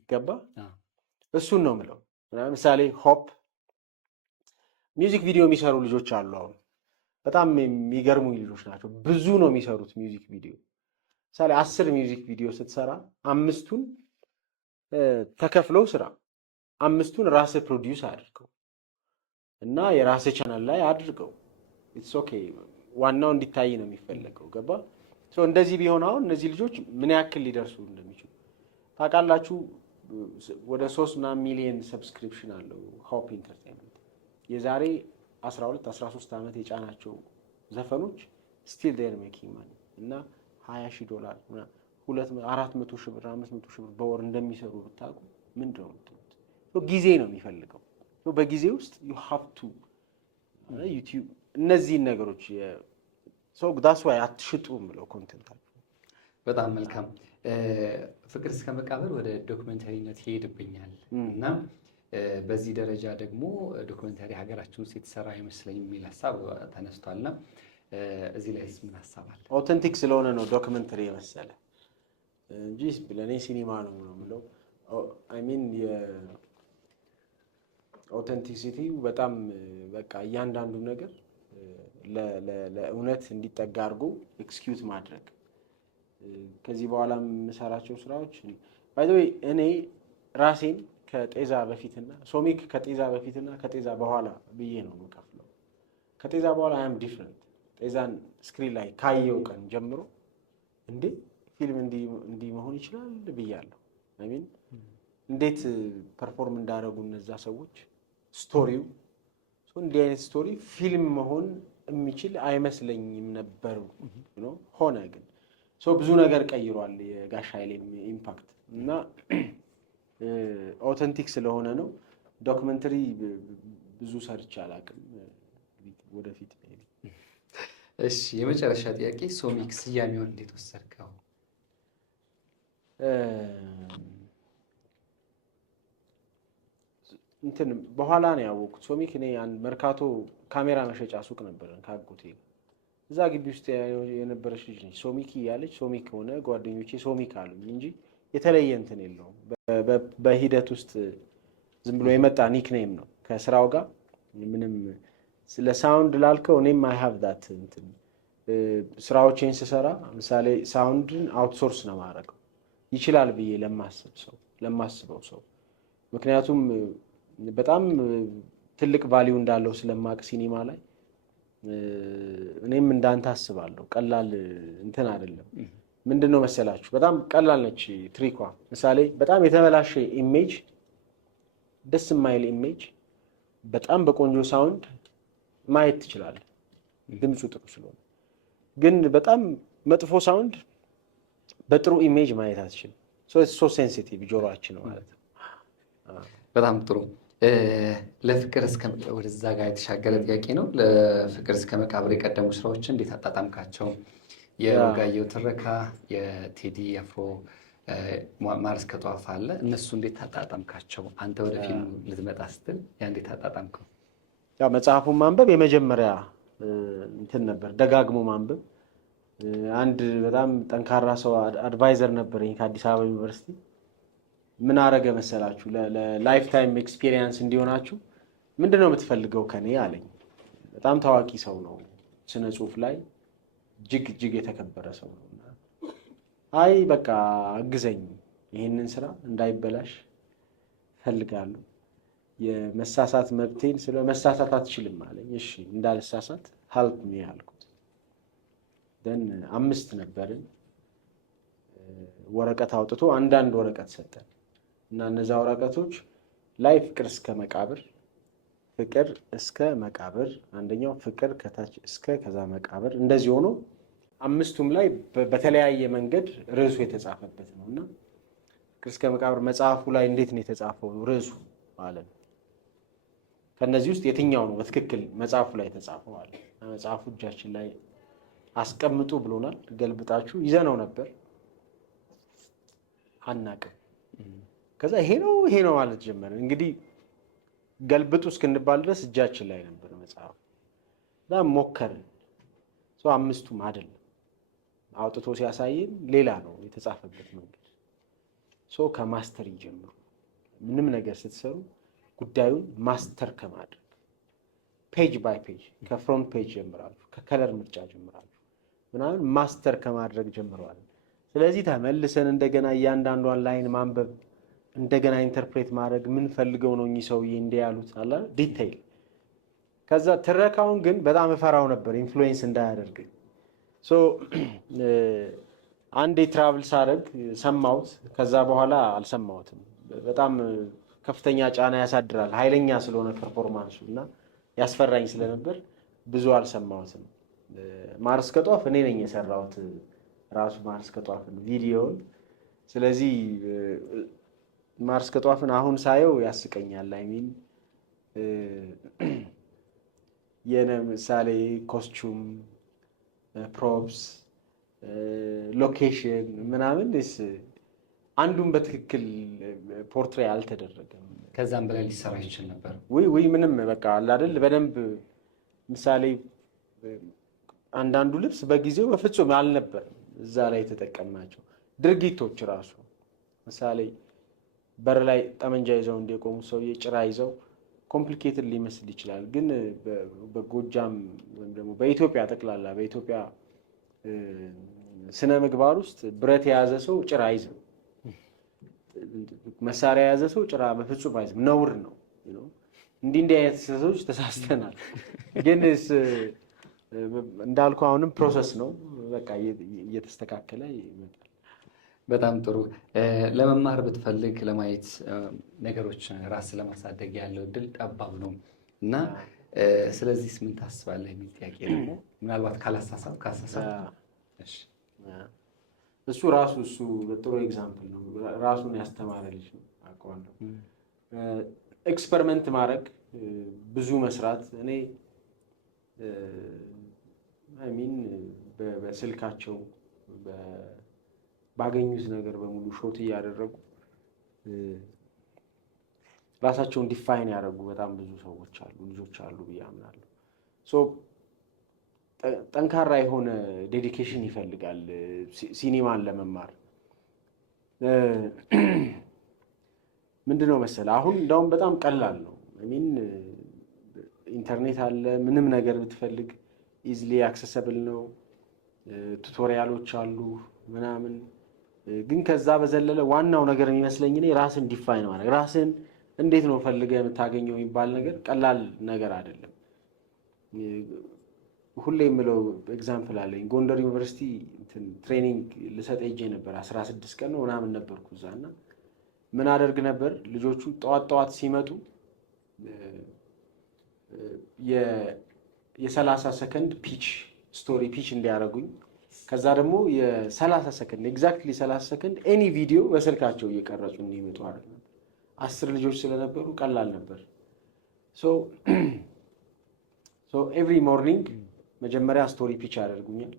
ገባ? እሱን ነው የምለው። ለምሳሌ ሆፕ ሚውዚክ ቪዲዮ የሚሰሩ ልጆች አሉ። አሁን በጣም የሚገርሙ ልጆች ናቸው። ብዙ ነው የሚሰሩት ሚውዚክ ቪዲዮ። ለምሳሌ 10 ሚውዚክ ቪዲዮ ስትሰራ 5ቱን ተከፍለው ስራ፣ 5ቱን ራስህ ፕሮዲውስ አድርገው እና የራስህ ቻናል ላይ አድርገው። ኢትስ ኦኬ። ዋናው እንዲታይ ነው የሚፈለገው። ገባ? እንደዚህ ቢሆን አሁን እነዚህ ልጆች ምን ያክል ሊደርሱ እንደሚችሉ ታውቃላችሁ። ወደ 3 ሚሊዮን ሰብስክሪፕሽን አለው ሆፕ ኢንተርቴይንመንት። የዛሬ 12-13 ዓመት የጫናቸው ዘፈኖች ስቲል ዴር ሜኪንግ ማኒ እና $20,000 $400,000 $500,000 በወር እንደሚሰሩ ብታውቁ ምንድን ነው የምትሉት? ጊዜ ነው የሚፈልገው። በጊዜ ውስጥ ዩ ሃቭ ቱ ዩቲዩብ እነዚህን ነገሮች ዳስ ዋይ አትሽጡ ብለው ኮንቴንታቸው። በጣም መልካም። ፍቅር እስከ መቃብር ወደ ዶክመንተሪነት ይሄድብኛል እና በዚህ ደረጃ ደግሞ ዶክመንተሪ ሀገራችን ውስጥ የተሰራ አይመስለኝ የሚል ሀሳብ ተነስቷልና እዚህ ላይ ምን ሀሳብ አለ? ኦተንቲክ ስለሆነ ነው ዶክመንተሪ የመሰለ እንጂ ለእኔ ሲኒማ ነው የምለው። አይ ሚን የኦተንቲሲቲ በጣም በቃ እያንዳንዱ ነገር ለእውነት እንዲጠጋ አድርጎ ኤክስኪዩት ማድረግ። ከዚህ በኋላ የምሰራቸው ስራዎች ባይ ዘ ዌይ እኔ ራሴን ከጤዛ በፊትና ሶሚክ ከጤዛ በፊትና ከጤዛ በኋላ ብዬ ነው የምከፍለው። ከጤዛ በኋላ አይ አም ዲፍረንት። ጤዛን ስክሪን ላይ ካየው ቀን ጀምሮ እንዴ ፊልም እንዲህ መሆን ይችላል ብያለሁ። አይ ሚን እንዴት ፐርፎርም እንዳደረጉ እነዛ ሰዎች ስቶሪው እንዲህ አይነት ስቶሪ ፊልም መሆን የሚችል አይመስለኝም ነበር ነው ሆነ። ግን ብዙ ነገር ቀይሯል የጋሽ ኃይሌም ኢምፓክት እና ኦተንቲክ ስለሆነ ነው። ዶክመንተሪ ብዙ ሰርቼ አላውቅም ወደፊት። እሺ የመጨረሻ ጥያቄ ሶሚክ ስያሜውን እንዴት ወሰድከው? እንትን በኋላ ነው ያወቅኩት። ሶሚክ እኔ አንድ መርካቶ ካሜራ መሸጫ ሱቅ ነበረን ካጎቴ እዛ ግቢ ውስጥ የነበረች ልጅ ነች ሶሚክ እያለች ሶሚክ ሆነ ጓደኞቼ ሶሚክ አሉኝ እንጂ የተለየ እንትን የለውም። በሂደት ውስጥ ዝም ብሎ የመጣ ኒክኔም ነው ከስራው ጋር ምንም። ስለ ሳውንድ ላልከው እኔም አይ ሃቭ ዳት እንትን ስራዎቼን ስሰራ ምሳሌ ሳውንድን አውትሶርስ ነው ማድረገው ይችላል ብዬ ለማስበው ሰው ምክንያቱም በጣም ትልቅ ቫልዩ እንዳለው ስለማቅ ሲኒማ ላይ እኔም እንዳንተ አስባለሁ። ቀላል እንትን አይደለም። ምንድነው መሰላችሁ በጣም ቀላል ነች ትሪኳ። ምሳሌ በጣም የተበላሸ ኢሜጅ፣ ደስ የማይል ኢሜጅ በጣም በቆንጆ ሳውንድ ማየት ትችላለህ፣ ድምፁ ጥሩ ስለሆነ። ግን በጣም መጥፎ ሳውንድ በጥሩ ኢሜጅ ማየት አትችልም። ሶ ሴንሲቲቭ ጆሮአችን ማለት ነው። በጣም ጥሩ። ለፍቅር እስከ ወደዛ ጋር የተሻገረ ጥያቄ ነው። ለፍቅር እስከ መቃብር የቀደሙ ስራዎችን እንዴት አጣጣምካቸው? የወጋየሁ ትረካ፣ የቴዲ አፍሮ ማር እስከ ጧፍ አለ። እነሱ እንዴት አጣጣምካቸው? አንተ ወደ ፊልሙ ልትመጣ ስትል ያ እንዴት አጣጣምከው? ያው መጽሐፉን ማንበብ የመጀመሪያ እንትን ነበር፣ ደጋግሞ ማንበብ። አንድ በጣም ጠንካራ ሰው አድቫይዘር ነበረኝ ከአዲስ አበባ ዩኒቨርሲቲ። ምን አረገ መሰላችሁ? ለላይፍ ታይም ኤክስፒሪየንስ እንዲሆናችሁ ምንድነው የምትፈልገው ከኔ አለኝ። በጣም ታዋቂ ሰው ነው፣ ስነ ጽሁፍ ላይ እጅግ የተከበረ ሰው ነው። አይ በቃ አግዘኝ፣ ይህንን ስራ እንዳይበላሽ ፈልጋለሁ፣ የመሳሳት መብቴን ስለ መሳሳት አትችልም አለኝ። እሺ እንዳልሳሳት ሀልፕ ሚ አልኩት። ደን 5 ነበርን። ወረቀት አውጥቶ አንዳንድ ወረቀት ሰጠን እና እነዛ ወረቀቶች ላይ ፍቅር እስከ መቃብር፣ ፍቅር እስከ መቃብር፣ አንደኛው ፍቅር ከታች እስከ ከዛ መቃብር እንደዚህ ሆኖ 5ቱም ላይ በተለያየ መንገድ ርዕሱ የተጻፈበት ነው እና ፍቅር እስከ መቃብር መጽሐፉ ላይ እንዴት ነው የተጻፈው ርዕሱ ማለት ነው። ከነዚህ ውስጥ የትኛው ነው በትክክል መጽሐፉ ላይ የተጻፈው አለ። መጽሐፉ እጃችን ላይ አስቀምጡ ብሎናል። ገልብጣችሁ ይዘነው ነበር አናቅም። ከዛ ይሄ ነው ማለት ጀመረ። እንግዲህ ገልብጡ እስክንባል ድረስ እጃችን ላይ ነበር መጽሐፉ። በጣም ሞከርን። 5ቱም አይደለም አውጥቶ ሲያሳየን ሌላ ነው የተጻፈበት መንገድ። ከማስተር ይጀምሩ። ምንም ነገር ስትሰሩ ጉዳዩን ማስተር ከማድረግ ፔጅ ባይ ፔጅ ከፍሮንት ፔጅ ጀምራችሁ ከከለር ምርጫ ጀምራችሁ ምናምን ማስተር ከማድረግ ጀምረዋል። ስለዚህ ተመልሰን እንደገና እያንዳንዷን ላይን ማንበብ፣ እንደገና ኢንተርፕሬት ማድረግ፣ ምን ፈልገው ነው እኚህ ሰውዬ እንዲህ ያሉት አለ ዲቴይል። ከዛ ትረካውን ግን በጣም እፈራው ነበር ኢንፍሉዌንስ እንዳያደርገኝ። ሶ አንዴ ትራቭል ሳደርግ ሰማሁት። ከዛ በኋላ አልሰማሁትም። በጣም ከፍተኛ ጫና ያሳድራል፣ ኃይለኛ ስለሆነ ፐርፎርማንሱ እና ያስፈራኝ ስለነበር ብዙ አልሰማሁትም። ማርስ ከጧፍ እኔ ነኝ የሰራሁት ራሱ ማርስ ከጧፍን ቪዲዮውን። ስለዚህ ማርስ ከጧፍን አሁን ሳየው ያስቀኛል። አይሚን የምሳሌ ኮስቹም፣ ፕሮፕስ፣ ሎኬሽን ምናምን አንዱን በትክክል ፖርትሬ አልተደረገም። ከዛም በላይ ሊሰራ ይችል ነበር ወይ ምንም በቃ አለ አይደል። በደንብ ምሳሌ አንዳንዱ ልብስ በጊዜው በፍጹም አልነበረም እዛ ላይ የተጠቀምናቸው ድርጊቶች ራሱ ምሳሌ በር ላይ ጠመንጃ ይዘው እንደቆሙ ሰውዬ ጭራ ይዘው ኮምፕሊኬትድ ሊመስል ይችላል። ግን በጎጃም ወይም ደግሞ በኢትዮጵያ ጠቅላላ በኢትዮጵያ ስነ ምግባር ውስጥ ብረት የያዘ ሰው ጭራ አይዝም። መሳሪያ የያዘ ሰው ጭራ በፍጹም አይዝም፣ ነውር ነው። እንዲህ አይነት ሰዎች ተሳስተናል። ግን እንዳልኩ አሁንም ፕሮሰስ ነው፣ በቃ እየተስተካከለ ይመጣል። በጣም ጥሩ። ለመማር ብትፈልግ ለማየት ነገሮች ራስ ለማሳደግ ያለው እድል ጠባብ ነው እና ስለዚህ ምን ታስባለህ የሚል ጥያቄ ደግሞ ምናልባት ካላሳሳብ እሱ ራሱ ጥሩ ኤግዛምፕል ነው። ራሱን ያስተማረ ልጅ ነው አውቀዋለሁ። ኤክስፐሪመንት ማድረግ፣ ብዙ መስራት። እኔ ሚን በስልካቸው ባገኙት ነገር በሙሉ ሾት እያደረጉ ራሳቸውን ዲፋይን ያደረጉ በጣም ብዙ ሰዎች አሉ፣ ልጆች አሉ ብዬ አምናለሁ። ጠንካራ የሆነ ዴዲኬሽን ይፈልጋል ሲኒማን ለመማር። ምንድነው መሰለህ አሁን እንደውም በጣም ቀላል ነው። ሚን ኢንተርኔት አለ፣ ምንም ነገር ብትፈልግ ኢዝሊ አክሰሰብል ነው። ቱቶሪያሎች አሉ ምናምን። ግን ከዛ በዘለለ ዋናው ነገር የሚመስለኝ እኔ ራስን ዲፋይን ማድረግ፣ ራስን እንዴት ነው ፈልገህ የምታገኘው የሚባል ነገር ቀላል ነገር አይደለም። ሁሌ የምለው ኤግዛምፕል አለኝ። ጎንደር ዩኒቨርሲቲ ትሬኒንግ ልሰጥ ሄጄ ነበር። 16 ቀን ነው ምናምን ነበርኩ እዛ እና ምን አደርግ ነበር ልጆቹ ጠዋት ሲመጡ የ30 ሰከንድ ፒች ስቶሪ ፒች እንዲያደርጉኝ፣ ከዛ ደግሞ የ30 ሰከንድ ኤግዛክትሊ 30 ሰከንድ ኤኒ ቪዲዮ በስልካቸው እየቀረጹ እንዲመጡ አደረግ ነበር። 10 ልጆች ስለነበሩ ቀላል ነበር። ሶ ኤቭሪ ሞርኒንግ መጀመሪያ ስቶሪ ፒች ያደርጉኛል።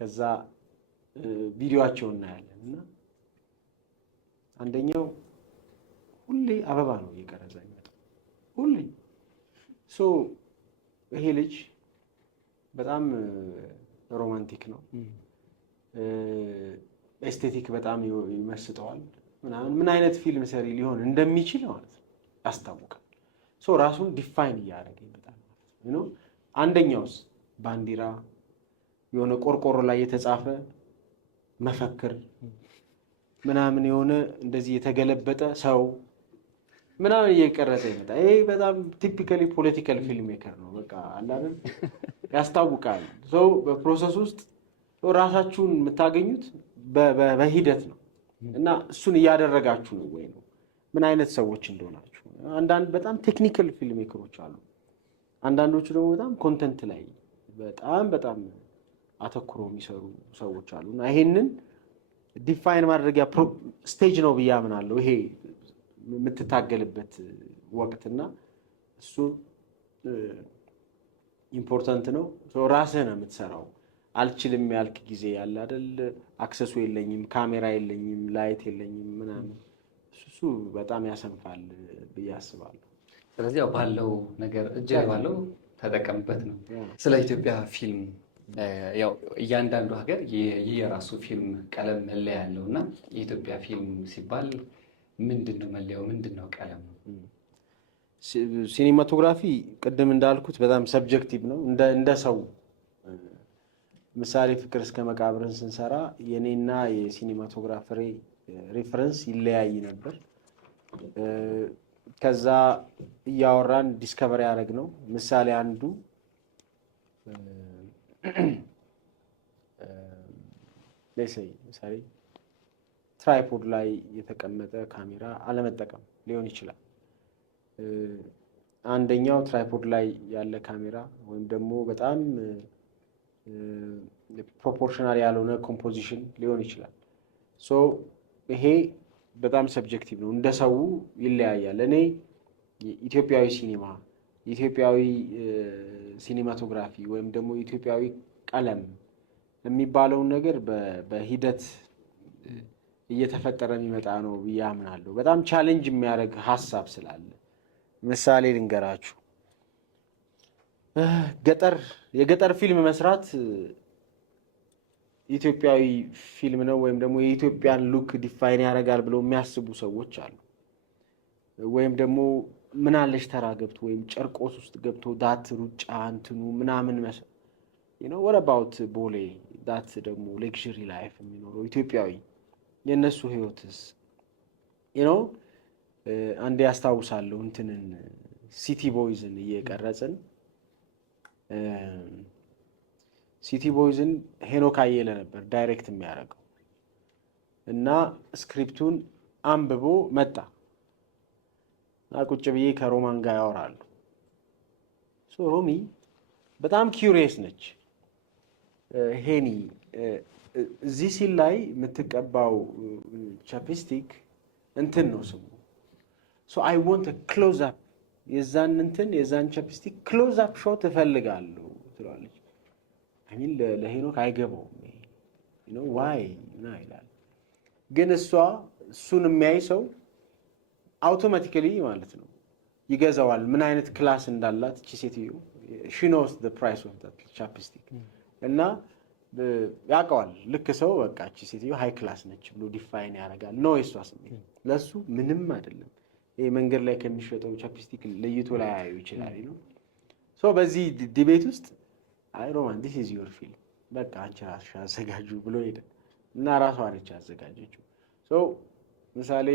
ከዛ ቪዲዮአቸውን እናያለን እና አንደኛው ሁሌ አበባ ነው እየቀረጸ የሚመጣው ሁሌ። ይሄ ልጅ በጣም ሮማንቲክ ነው፣ ኤስቴቲክ በጣም ይመስጠዋል ምናምን። ምን አይነት ፊልም ሰሪ ሊሆን እንደሚችል ማለት ነው ያስታውቃል። ራሱን ዲፋይን እያደረገ ይመጣል ማለት ነው። አንደኛውስ ባንዲራ የሆነ ቆርቆሮ ላይ የተጻፈ መፈክር ምናምን የሆነ እንደዚህ የተገለበጠ ሰው ምናምን እየቀረጸ ይመጣል። ይሄ በጣም ቲፒካሊ ፖለቲካል ፊልም ሜከር ነው። በቃ አንዳንድ ያስታውቃል። ሰው በፕሮሰስ ውስጥ ራሳችሁን የምታገኙት በሂደት ነው እና እሱን እያደረጋችሁ ነው ወይ ነው ምን አይነት ሰዎች እንደሆናችሁ። አንዳንድ በጣም ቴክኒካል ፊልም ሜከሮች አሉ። አንዳንዶቹ ደግሞ በጣም ኮንተንት ላይ በጣም አተኩሮ የሚሰሩ ሰዎች አሉ እና ይሄንን ዲፋይን ማድረጊያ ስቴጅ ነው ብዬ አምናለሁ። ይሄ የምትታገልበት ወቅትና እሱ ኢምፖርታንት ነው። ራስህ ነው የምትሰራው። አልችልም ያልክ ጊዜ ያለ አይደል፣ አክሰሱ የለኝም፣ ካሜራ የለኝም፣ ላይት የለኝም ምናምን፣ እሱ በጣም ያሰንፋል ብዬ አስባለሁ። ስለዚህ ያው ባለው ነገር እጅ ባለው ተጠቀምበት ነው። ስለ ኢትዮጵያ ፊልም ያው እያንዳንዱ ሀገር የራሱ ፊልም ቀለም መለያ ያለው እና የኢትዮጵያ ፊልም ሲባል ምንድን ነው መለያው? ምንድን ነው ቀለም? ሲኒማቶግራፊ ቅድም እንዳልኩት በጣም ሰብጀክቲቭ ነው እንደ ሰው። ምሳሌ ፍቅር እስከ መቃብርን ስንሰራ የኔና የሲኒማቶግራፈሬ ሬፈረንስ ይለያይ ነበር። ከዛ እያወራን ዲስከቨሪ ያደረግ ነው። ምሳሌ አንዱ ለምሳሌ ትራይፖድ ላይ የተቀመጠ ካሜራ አለመጠቀም ሊሆን ይችላል። አንደኛው ትራይፖድ ላይ ያለ ካሜራ ወይም ደግሞ በጣም ፕሮፖርሽናል ያልሆነ ኮምፖዚሽን ሊሆን ይችላል። ሶ ይሄ በጣም ሰብጀክቲቭ ነው፣ እንደ ሰው ይለያያል። እኔ ኢትዮጵያዊ ሲኒማ፣ ኢትዮጵያዊ ሲኒማቶግራፊ ወይም ደግሞ ኢትዮጵያዊ ቀለም የሚባለውን ነገር በሂደት እየተፈጠረ የሚመጣ ነው ብዬ አምናለሁ። በጣም ቻሌንጅ የሚያደርግ ሀሳብ ስላለ ምሳሌ ልንገራችሁ። የገጠር ፊልም መስራት ኢትዮጵያዊ ፊልም ነው ወይም ደግሞ የኢትዮጵያን ሉክ ዲፋይን ያደርጋል ብለው የሚያስቡ ሰዎች አሉ። ወይም ደግሞ ምናለሽ ተራ ገብቶ ወይም ጨርቆስ ውስጥ ገብቶ ዳት ሩጫ እንትኑ ምናምን what about ቦሌ ዳት ደግሞ ሌክዥሪ ላይፍ የሚኖረው ኢትዮጵያዊ የእነሱ ህይወትስ አንዴ ያስታውሳለሁ እንትንን ሲቲ ቦይዝን እየቀረጽን ሲቲ ቦይዝን ሄኖክ አየለ ነበር ዳይሬክት የሚያደርገው እና ስክሪፕቱን አንብቦ መጣ እና ቁጭ ብዬ ከሮማን ጋር ያወራሉ። ሮሚ በጣም ኪውሪየስ ነች። ሄኒ እዚህ ሲል ላይ የምትቀባው ቻፕስቲክ እንትን ነው ስሙ። አይ ዋንት ክሎዝ አፕ የዛን ቻፕስቲክ ክሎዝ አፕ ሾት እፈልጋለሁ ትላለች። አሚን ለሄኖክ አይገባውም ዋይ ና ይላል። ግን እሱን የሚያይ ሰው አውቶማቲካሊ ማለት ነው ይገዛዋል። ምን አይነት ክላስ እንዳላት እቺ ሴትዮ she knows the price of that chapstick እና ያውቀዋል። ልክ ሰው በቃ እቺ ሴትዮ ሃይ ክላስ ነች ብሎ ዲፋይን ያደርጋል። ነው የሷ ስሜት ለሱ ምንም አይደለም። ይሄ መንገድ ላይ ከሚሸጠው ቻፕስቲክ ለይቶ ላይ ያዩ ይችላል በዚህ ዲቤት ውስጥ አይ ሮማን this is your film በቃ አንቺ ራስሽ አዘጋጁ ብሎ ሄደ እና ራሷ አለች አዘጋጀችው። ምሳሌ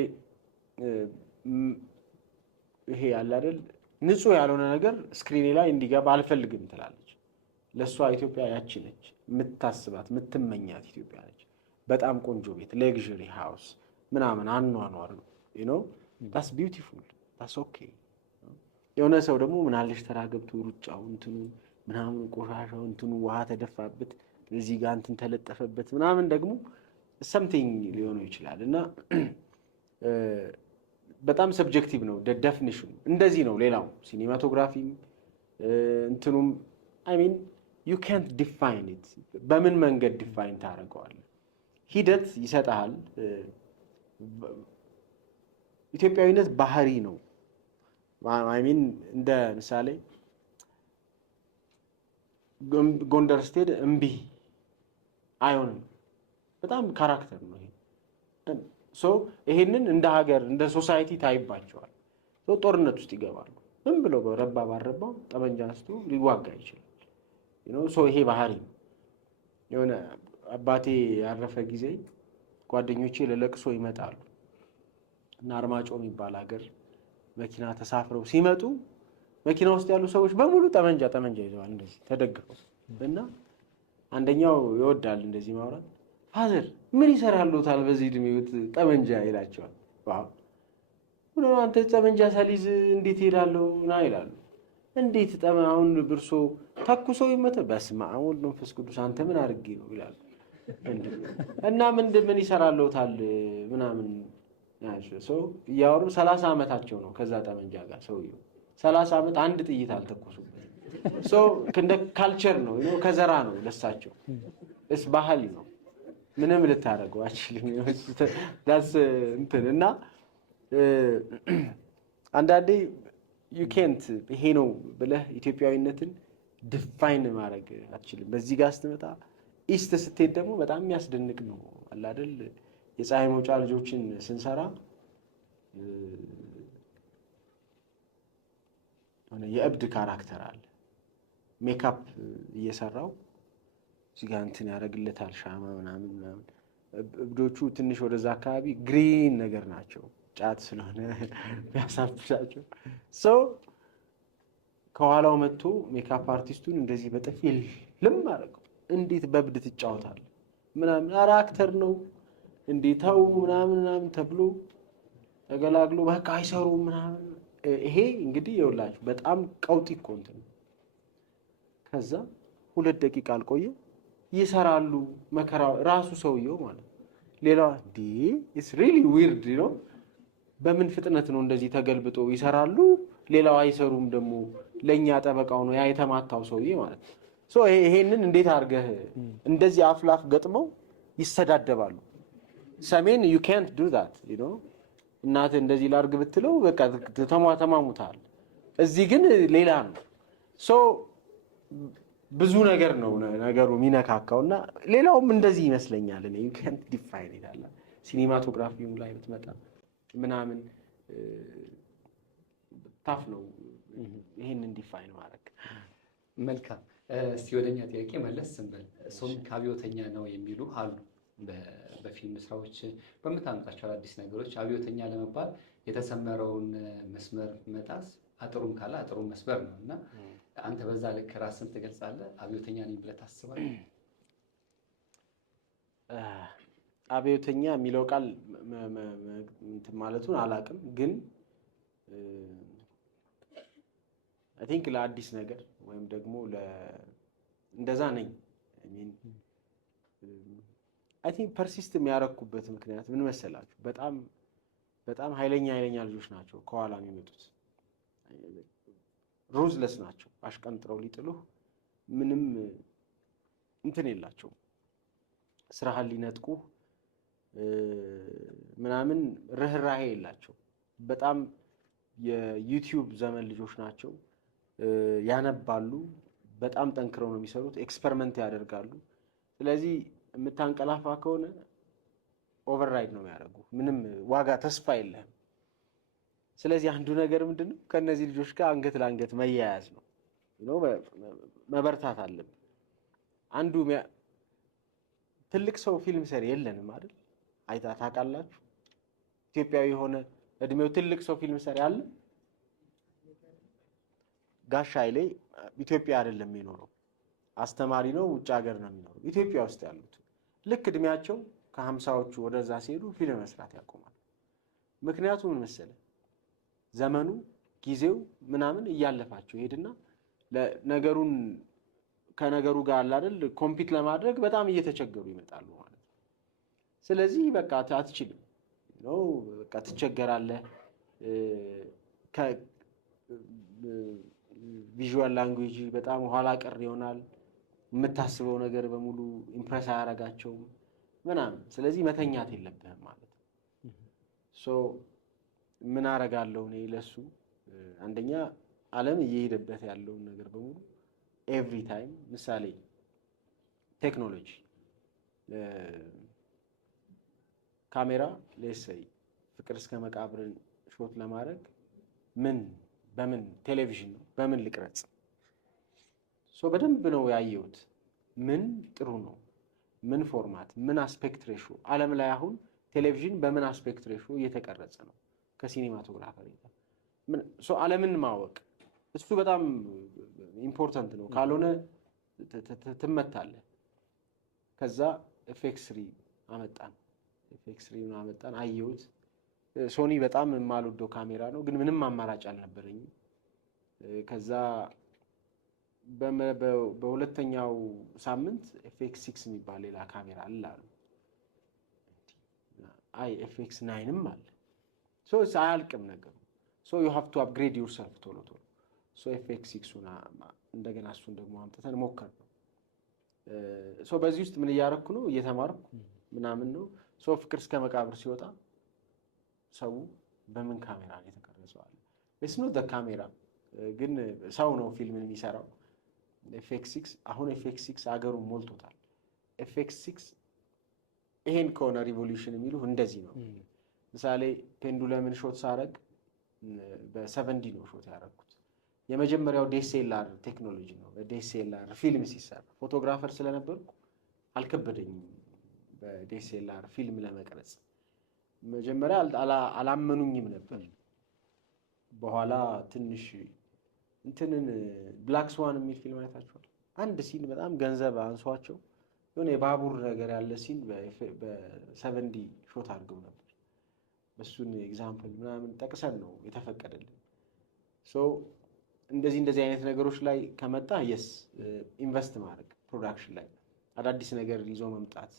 ይሄ ያለ አይደል ንጹህ ያልሆነ ነገር ስክሪኔ ላይ እንዲገባ አልፈልግም ትላለች። ለሷ ኢትዮጵያ ያቺ ነች የምታስባት የምትመኛት ኢትዮጵያ ነች። በጣም ቆንጆ ቤት ሌክዥሪ ሃውስ ምናምን አኗኗር ነው that's beautiful that's okay። የሆነ ሰው ደግሞ ምናለሽ ተራ ገብቶ ሩጫው እንትኑ ምናምን ቆሻሻው እንትኑ ውሃ ተደፋበት እዚህ ጋር እንትን ተለጠፈበት ምናምን ደግሞ something ሊሆነው ይችላል እና በጣም ሰብጀክቲቭ ነው ዴፊኒሽኑ። እንደዚህ ነው ሌላው ሲኒማቶግራፊም እንትኑም I mean you can't define it። በምን መንገድ ዲፋይን ታደርገዋለህ? ሂደት ይሰጣል። ኢትዮጵያዊነት ባህሪ ነው። I mean እንደ ምሳሌ ጎንደር ስትሄድ እምቢ አይሆንም። በጣም ካራክተር ነው ይሄ። ይሄንን እንደ ሀገር እንደ ሶሳይቲ ታይባቸዋል። ጦርነት ውስጥ ይገባሉ። ምን ብለው በረባ ባረባው ጠመንጃ አንስቶ ሊዋጋ ይችላል። ይሄ ባህሪ ነው። የሆነ አባቴ ያረፈ ጊዜ ጓደኞቼ ለለቅሶ ይመጣሉ እና አርማጮ የሚባል ሀገር መኪና ተሳፍረው ሲመጡ መኪና ውስጥ ያሉ ሰዎች በሙሉ ጠመንጃ ይዘዋል እንደዚህ ተደግፈው እና አንደኛው ይወዳል እንደዚህ ማውራት ፋዘር ምን ይሰራሉታል በዚህ እድሜዎት ጠመንጃ ይላቸዋል። ዋው አንተ ጠመንጃ ሳሊዝ እንዴት ይላሉ ና ይላሉ። እንዴት አሁን ብርሶ ተኩሶ ይመተ በስመ አብ ወወልድ ወመንፈስ ቅዱስ አንተ ምን አድርጌ ነው ይላሉ። እና ምን ይሰራሉታል ምናምን እያወሩ 30 ዓመታቸው ነው ከዛ ጠመንጃ ጋር ሰውየው 30 ዓመት አንድ ጥይት አልተኮሱበት። እንደ ካልቸር ነው ከዘራ ነው ለሳቸው እስ ባህል ነው። ምንም ልታደርገው አችልም ዳስ እንትን እና አንዳንዴ you can't ይሄ ነው ብለህ ኢትዮጵያዊነትን ዲፋይን ማድረግ አትችልም። በዚህ ጋር ስትመጣ ኢስት ስትሄድ ደግሞ በጣም የሚያስደንቅ ነው አለ አይደል። የፀሐይ መውጫ ልጆችን ስንሰራ የእብድ ካራክተር አለ። ሜካፕ እየሰራው እዚህ ጋር እንትን ያደርግለታል ሻማ ምናምን እብዶቹ ትንሽ ወደዛ አካባቢ ግሪን ነገር ናቸው ጫት ስለሆነ ያሳፍሻቸው። ከኋላው መጥቶ ሜካፕ አርቲስቱን እንደዚህ በጥፊ ልም አደረገው። እንዴት በእብድ ትጫወታለህ? ምናምን ኧረ አክተር ነው እንዴ ተው ምናምን ተብሎ ተገላግሎ በቃ አይሰሩም ምናምን። ይሄ እንግዲህ ይኸውላችሁ በጣም ቀውጢ እኮ እንትን ነው። ከዛ 2 ደቂቃ አልቆየ ይሰራሉ። መከራ ራሱ ሰውየው ማለት ሌላዋ እንዴ ኢትስ ሪሊ ዊርድ ነው። በምን ፍጥነት ነው እንደዚህ ተገልብጦ ይሰራሉ፣ ሌላው አይሰሩም። ደግሞ ለእኛ ጠበቃው ነው ያ የተማታው ሰውዬ ማለት ነው። ይሄንን እንዴት አድርገህ እንደዚህ አፍላፍ ገጥመው ይሰዳደባሉ። ሰሜን ዩ ካንት ዱ ዛት እናትህ እንደዚህ ላርግ ብትለው በቃ ተማሙታል። እዚህ ግን ሌላ ነው። ብዙ ነገር ነው ነገሩ የሚነካካው እና ሌላውም እንደዚህ ይመስለኛል። እኔ ዩ ካንት ዲፋይን ይላል ሲኒማቶግራፊውም ላይ ብትመጣ ምናምን ታፍ ነው ይሄንን ዲፋይን ማድረግ። መልካም እስቲ ወደኛ ጥያቄ መለስ ስንበል ሶሚክ አብዮተኛ ነው የሚሉ አሉ። በፊልም ስራዎች በምታመጣቸው አዳዲስ ነገሮች አብዮተኛ ለመባል የተሰመረውን መስመር መጣስ አጥሩም ካለ አጥሩም መስበር ነው እና አንተ በዛ ልክ ራስን ትገልጻለህ? አብዮተኛ ነኝ ብለህ ታስባለህ? አብዮተኛ የሚለው ቃል እንትን ማለቱን አላውቅም፣ ግን አይ ቲንክ ለአዲስ ነገር ወይም ደግሞ እንደዛ ነኝ። አይ ቲንክ ፐርሲስት የሚያረኩበት ምክንያት ምን መሰላችሁ? በጣም ኃይለኛ ልጆች ናቸው ከኋላ የሚመጡት። ሩዝለስ ናቸው። አሽቀንጥረው ሊጥሉህ ምንም እንትን የላቸውም። ስራህን ሊነጥቁህ ምናምን ርህራሄ የላቸው። በጣም የዩቲዩብ ዘመን ልጆች ናቸው። ያነባሉ። በጣም ጠንክረው ነው የሚሰሩት። ኤክስፐሪመንት ያደርጋሉ። ስለዚህ የምታንቀላፋ ከሆነ ኦቨርራይድ ነው የሚያደርጉ። ምንም ዋጋ ተስፋ የለህም። ስለዚህ አንዱ ነገር ምንድነው ከነዚህ ልጆች ጋር አንገት ለአንገት መያያዝ ነው። መበርታት አለብን። አንዱ ትልቅ ሰው ፊልም ሰሪ የለንም አይደል? አይታ ታውቃላችሁ? ኢትዮጵያዊ የሆነ እድሜው ትልቅ ሰው ፊልም ሰሪ አለ? ጋሻ ኃይሌ ኢትዮጵያ አይደለም የሚኖረው፣ አስተማሪ ነው፣ ውጭ ሀገር ነው የሚኖረው። ኢትዮጵያ ውስጥ ያሉት ልክ እድሜያቸው ከ50ዎቹ ወደዛ ሲሄዱ ፊልም መስራት ያቆማል። ምክንያቱ ምን መሰለህ? ዘመኑ ጊዜው ምናምን እያለፋቸው ይሄድና ነገሩን ከነገሩ ጋር አለ አይደል ኮምፒት ለማድረግ በጣም እየተቸገሩ ይመጣሉ ማለት ነው። ስለዚህ በቃ አትችልም ነው በቃ ትቸገራለህ። ቪዥዋል ላንጉዌጅ በጣም ኋላ ቀር ይሆናል። የምታስበው ነገር በሙሉ ኢምፕረስ አያደርጋቸውም ምናምን። ስለዚህ መተኛት የለብህም ማለት ነው። ምን አረጋለሁ እኔ ለሱ? አንደኛ ዓለም እየሄደበት ያለውን ነገር በሙሉ ኤቭሪ ታይም ምሳሌ ቴክኖሎጂ ካሜራ ለሰይ ፍቅር እስከ መቃብርን ሾት ለማድረግ በምን ቴሌቪዥን ነው በምን ልቅረጽ? በደንብ ነው ያየሁት። ምን ጥሩ ነው፣ ምን ፎርማት፣ ምን አስፔክት ሬሾ። ዓለም ላይ አሁን ቴሌቪዥን በምን አስፔክት ሬሾ እየተቀረጸ ነው ከሲኒማቶግራፈር ጋር ዓለምን ማወቅ እሱ በጣም ኢምፖርታንት ነው። ካልሆነ ትመታለህ። ከዛ ኤፍኤክስ3 አመጣን አየሁት። ሶኒ በጣም የማልወደው ካሜራ ነው፣ ግን ምንም አማራጭ አልነበረኝም። ከዛ በሁለተኛው ሳምንት ኤፍኤክስ6 የሚባል ሌላ ካሜራ አለ አሉ። አይ ኤፍኤክስ9ም አለ። አያልቅም ነገሩ። ዩ ሃቭ ቱ አፕግሬድ ዩርሰልፍ ቶሎ ኤፍኤክስ6ን እንደገና እሱን ደግሞ አምጥተን ሞከር ነው። በዚህ ውስጥ ምን እያደረኩ ነው? እየተማርኩ ምናምን ነው። ፍቅር እስከ መቃብር ሲወጣ ሰው በምን ካሜራ ነው የተቀረጸው አለ። እስኑ ካሜራ ግን ሰው ነው ፊልምን የሚሰራው። ኤፍኤክስ6 አሁን ኤፍኤክስ6 አገሩን ሞልቶታል። ኤፍኤክስ6 ይሄን ከሆነ ሪቮሉሽን የሚሉ እንደዚህ ነው። ምሳሌ ፔንዱለምን ሾት ሳረግ በ7D ነው ሾት ያደረኩት። የመጀመሪያው ዲኤስኤልአር ቴክኖሎጂ ነው። በዲኤስኤልአር ፊልም ሲሰራ ፎቶግራፈር ስለነበርኩ አልከበደኝም በዲኤስኤልአር ፊልም ለመቅረጽ። መጀመሪያ አላመኑኝም ነበር። በኋላ ትንሽ ብላክ ስዋን የሚል ፊልም አይታችኋል? አንድ ሲን በጣም ገንዘብ አንሷቸው የሆነ የባቡር ነገር ያለ ሲን በ70 ሾት አድርገው ነበር። እሱን ኤግዛምፕል ምናምን ጠቅሰን ነው የተፈቀደልን። እንደዚህ አይነት ነገሮች ላይ ከመጣ የስ ኢንቨስት ማድረግ ፕሮዳክሽን ላይ አዳዲስ ነገር ይዞ መምጣት፣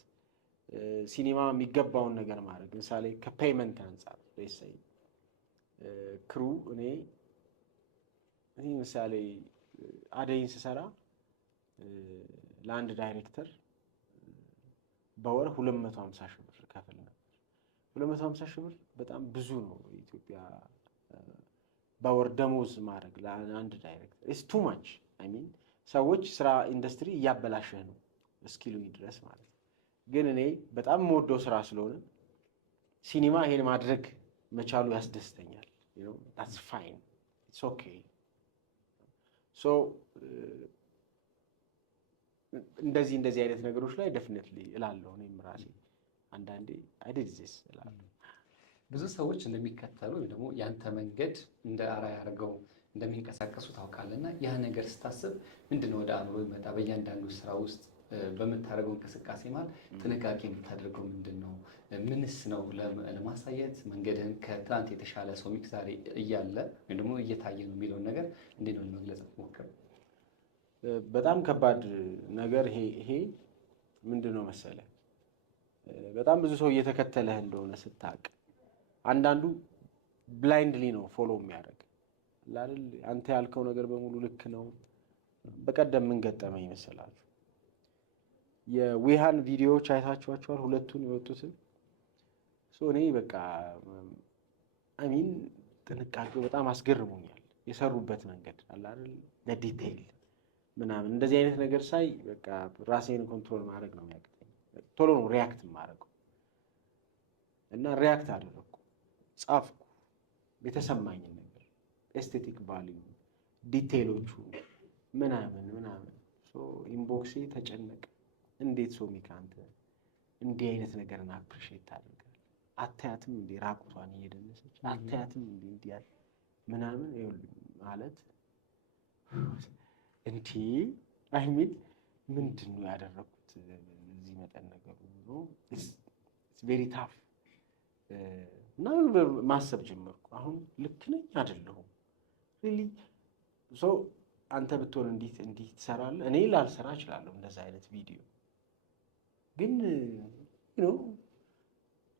ሲኒማ የሚገባውን ነገር ማድረግ። ምሳሌ ከፔይመንት አንጻር ሳይ ክሩ እኔ ምሳሌ አደይን ስሰራ ለአንድ ዳይሬክተር በወር 250 ሺህ ብር ከፍል ነበር። 250 ሺህ ብር በጣም ብዙ ነው ኢትዮጵያ በወር ደሞዝ ማድረግ ለአንድ ዳይሬክተር ኢስ ቱ ማች። አይ ሚን ሰዎች ስራ ኢንዱስትሪ እያበላሸህ ነው እስኪሉኝ ድረስ ማለት ነው። ግን እኔ በጣም የምወደው ስራ ስለሆነ ሲኒማ ይሄን ማድረግ መቻሉ ያስደስተኛል። that's fine, it's okay. so እንደዚህ አይነት ነገሮች ላይ ዴፊኒትሊ እላለሁ። እኔም ራሴ አንዳንዴ I did this እላለሁ። ብዙ ሰዎች እንደሚከተሉ ወይ ደግሞ ያንተ መንገድ እንደ አርአያ አድርገው እንደሚንቀሳቀሱ ታውቃለና ያ ነገር ስታስብ ምንድነው ወደ አእምሮ ይመጣ? በእያንዳንዱ ስራ ውስጥ በምታደርገው እንቅስቃሴ ማለት ጥንቃቄ የምታደርገው ምንድነው? ምንስ ነው ለማሳየት መንገድህን ከትናንት የተሻለ ሶሚክ ዛሬ እያለ ወይ ደግሞ እየታየ ነው የሚለውን ነገር እንዴት ነው ለመግለጽ ሞክር? በጣም ከባድ ነገር ይሄ ምንድነው መሰለህ፣ በጣም ብዙ ሰው እየተከተለህ እንደሆነ ስታውቅ አንዳንዱ ብላይንድሊ ነው ፎሎ የሚያደርግ አይደል? አንተ ያልከው ነገር በሙሉ ልክ ነው። በቀደም ምን ገጠመኝ መሰላችሁ? የዊሃን ቪዲዮዎች አይታችኋቸዋል? ሁለቱን የወጡትን እኔ በቃ አሚን ጥንቃቄው በጣም አስገርሞኛል። የሰሩበት መንገድ አለ አይደል? ለዲቴይል ምናምን እንደዚህ አይነት ነገር ሳይ በቃ ራሴን ኮንትሮል ማድረግ ነው የሚያቅተኝ። ቶሎ ነው ሪያክት የማደርገው እና ሪያክት አደረግኩ፣ ጻፍኩ የተሰማኝን ነገር ኤስቴቲክ ቫልዩ ዲቴይሎቹ ምናምን ኢንቦክሴ ተጨነቀ። እንዴት ሶሚክ አንተ እንዲህ አይነት ነገርን አፕሪሼት ታደርጋለህ? አታያትም እንዴ ራቁቷን እየደነሰች? አታያትም እንዴ እንዲህ ያለ ምናምን ይኸውልህ ማለት እንዴ አይ ሚን ምንድን ነው ያደረኩት እዚህ መጠን ነገሩ ነው። ኢትስ ቬሪ ታፍ እና ማሰብ ጀመርኩ። አሁን ልክ ነኝ አይደለሁም? ሪሊ አንተ ብትሆን እንዲህ ትሰራለህ? እኔ ላልሰራ እችላለሁ እንደዛ አይነት ቪዲዮ፣ ግን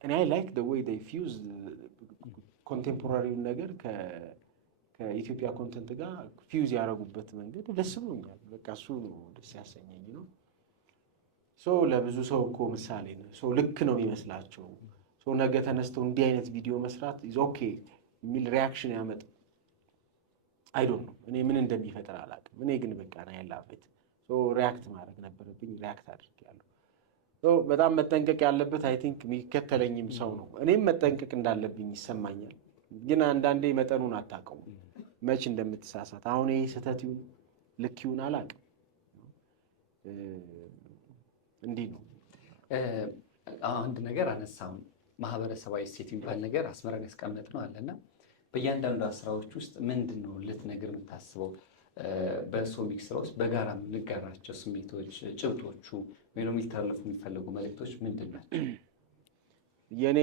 እኔ አይ ላይክ ዘ ዌይ ዴይ ፊውዝ ኮንቴምፖራሪውን ነገር ከኢትዮጵያ ኮንተንት ጋር ፊውዝ ያደረጉበት መንገድ ደስ ብሎኛል። በቃ እሱ ደስ ያሰኘኝ ነው። ለብዙ ሰው እኮ ምሳሌ ነው። ልክ ነው የሚመስላቸው ነገ ተነስተው እንዲህ አይነት ቪዲዮ መስራት ኢዝ ኦኬ የሚል ሪያክሽን ያመጣ አይ ዶንት ኖ እኔ ምን እንደሚፈጥር አላውቅም። እኔ ግን በቃ ነው ያላበት ሪያክት ማድረግ ነበረብኝ። ሪያክት አድርጌያለሁ። በጣም መጠንቀቅ ያለበት አይ ቲንክ የሚከተለኝም ሰው ነው። እኔም መጠንቀቅ እንዳለብኝ ይሰማኛል። ግን አንዳንዴ መጠኑን አታውቀውም መች እንደምትሳሳት። አሁን ይሄ ስህተት ይሁን ልክ ይሁን አላውቅም። እንዲህ ነው። አንድ ነገር አነሳም ማህበረሰባዊ እሴት የሚባል ነገር አስመራን ያስቀመጥ ነው አለና በእያንዳንዱ ስራዎች ውስጥ ምንድን ነው ልትነግር የምታስበው? በሶሚክ ስራ ውስጥ በጋራ የምንጋራቸው ስሜቶች፣ ጭብጦቹ ወይ ደግሞ ሊተላለፉ የሚፈለጉ መልእክቶች ምንድን ናቸው? የእኔ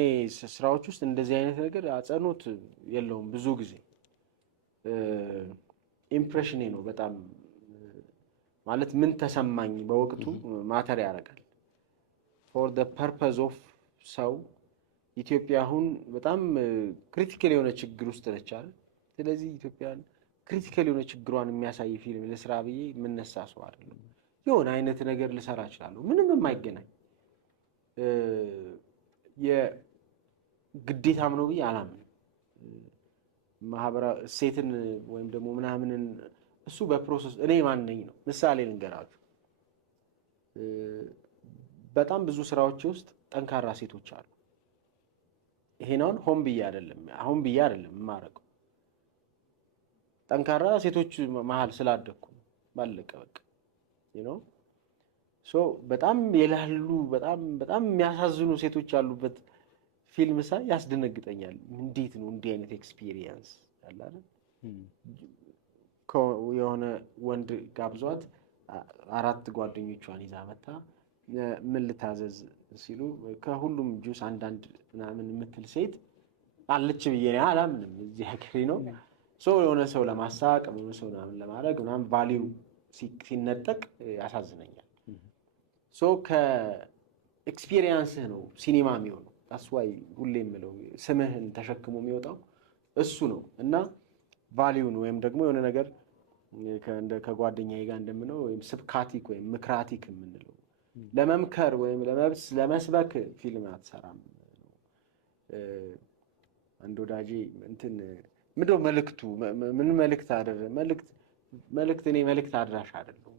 ስራዎች ውስጥ እንደዚህ አይነት ነገር አጸኖት የለውም። ብዙ ጊዜ ኢምፕሬሽኔ ነው በጣም ማለት ምን ተሰማኝ በወቅቱ ማተር ያደርጋል። ፎር ዘ ፐርፐዝ ኦፍ ሰው ኢትዮጵያ አሁን በጣም ክሪቲካል የሆነ ችግር ውስጥ ነች አይደል? ስለዚህ ኢትዮጵያን ክሪቲካል የሆነ ችግሯን የሚያሳይ ፊልም ልስራ ብዬ የምነሳ ሰው አይደለም። የሆነ አይነት ነገር ልሰራ እችላለሁ፣ ምንም የማይገናኝ የግዴታም ነው ብዬ አላምንም። ማህበራዊ እሴትን ወይም ደግሞ ምናምንን እሱ በፕሮሰስ እኔ ማን ነኝ ነው። ምሳሌ ልንገራችሁ። በጣም ብዙ ስራዎች ውስጥ ጠንካራ ሴቶች አሉ። ይሄን ሆን ብዬ አይደለም የማረገው። ጠንካራ ሴቶች መሀል ስላደኩ ባለቀ በቃ በጣም የላሉ በጣም የሚያሳዝኑ ሴቶች ያሉበት ፊልም ሳይ ያስደነግጠኛል። እንዴት ነው እንዲህ አይነት ኤክስፒሪየንስ ያለ አይደል? የሆነ ወንድ ጋብዟት 4 ጓደኞቿን ይዛ መታ ምን ልታዘዝ ሲሉ ከሁሉም ጁስ አንዳንድ ምናምን የምትል ሴት አለች ብዬ አላምንም። እዚህ ሀገሬ ነው የሆነ ሰው ለማሳቅ የሆነ ሰው ምናምን ለማድረግ ምናምን ቫሊዩ ሲነጠቅ ያሳዝነኛል። ከኤክስፒሪየንስህ ነው ሲኒማ የሚሆነው። ታስዋይ ሁሌ የምለው ስምህን ተሸክሞ የሚወጣው እሱ ነው እና ቫሊዩን ወይም ደግሞ የሆነ ነገር ከጓደኛዬ ጋር እንደምነው ወይም ስብካቲክ ወይም ምክራቲክ የምንለው ለመምከር ወይም ለመስበክ ፊልም አትሰራም ነው። አንድ ወዳጄ እንትን ምንድነው መልእክቱ ምን መልእክት እኔ መልእክት አድራሽ አይደለሁም።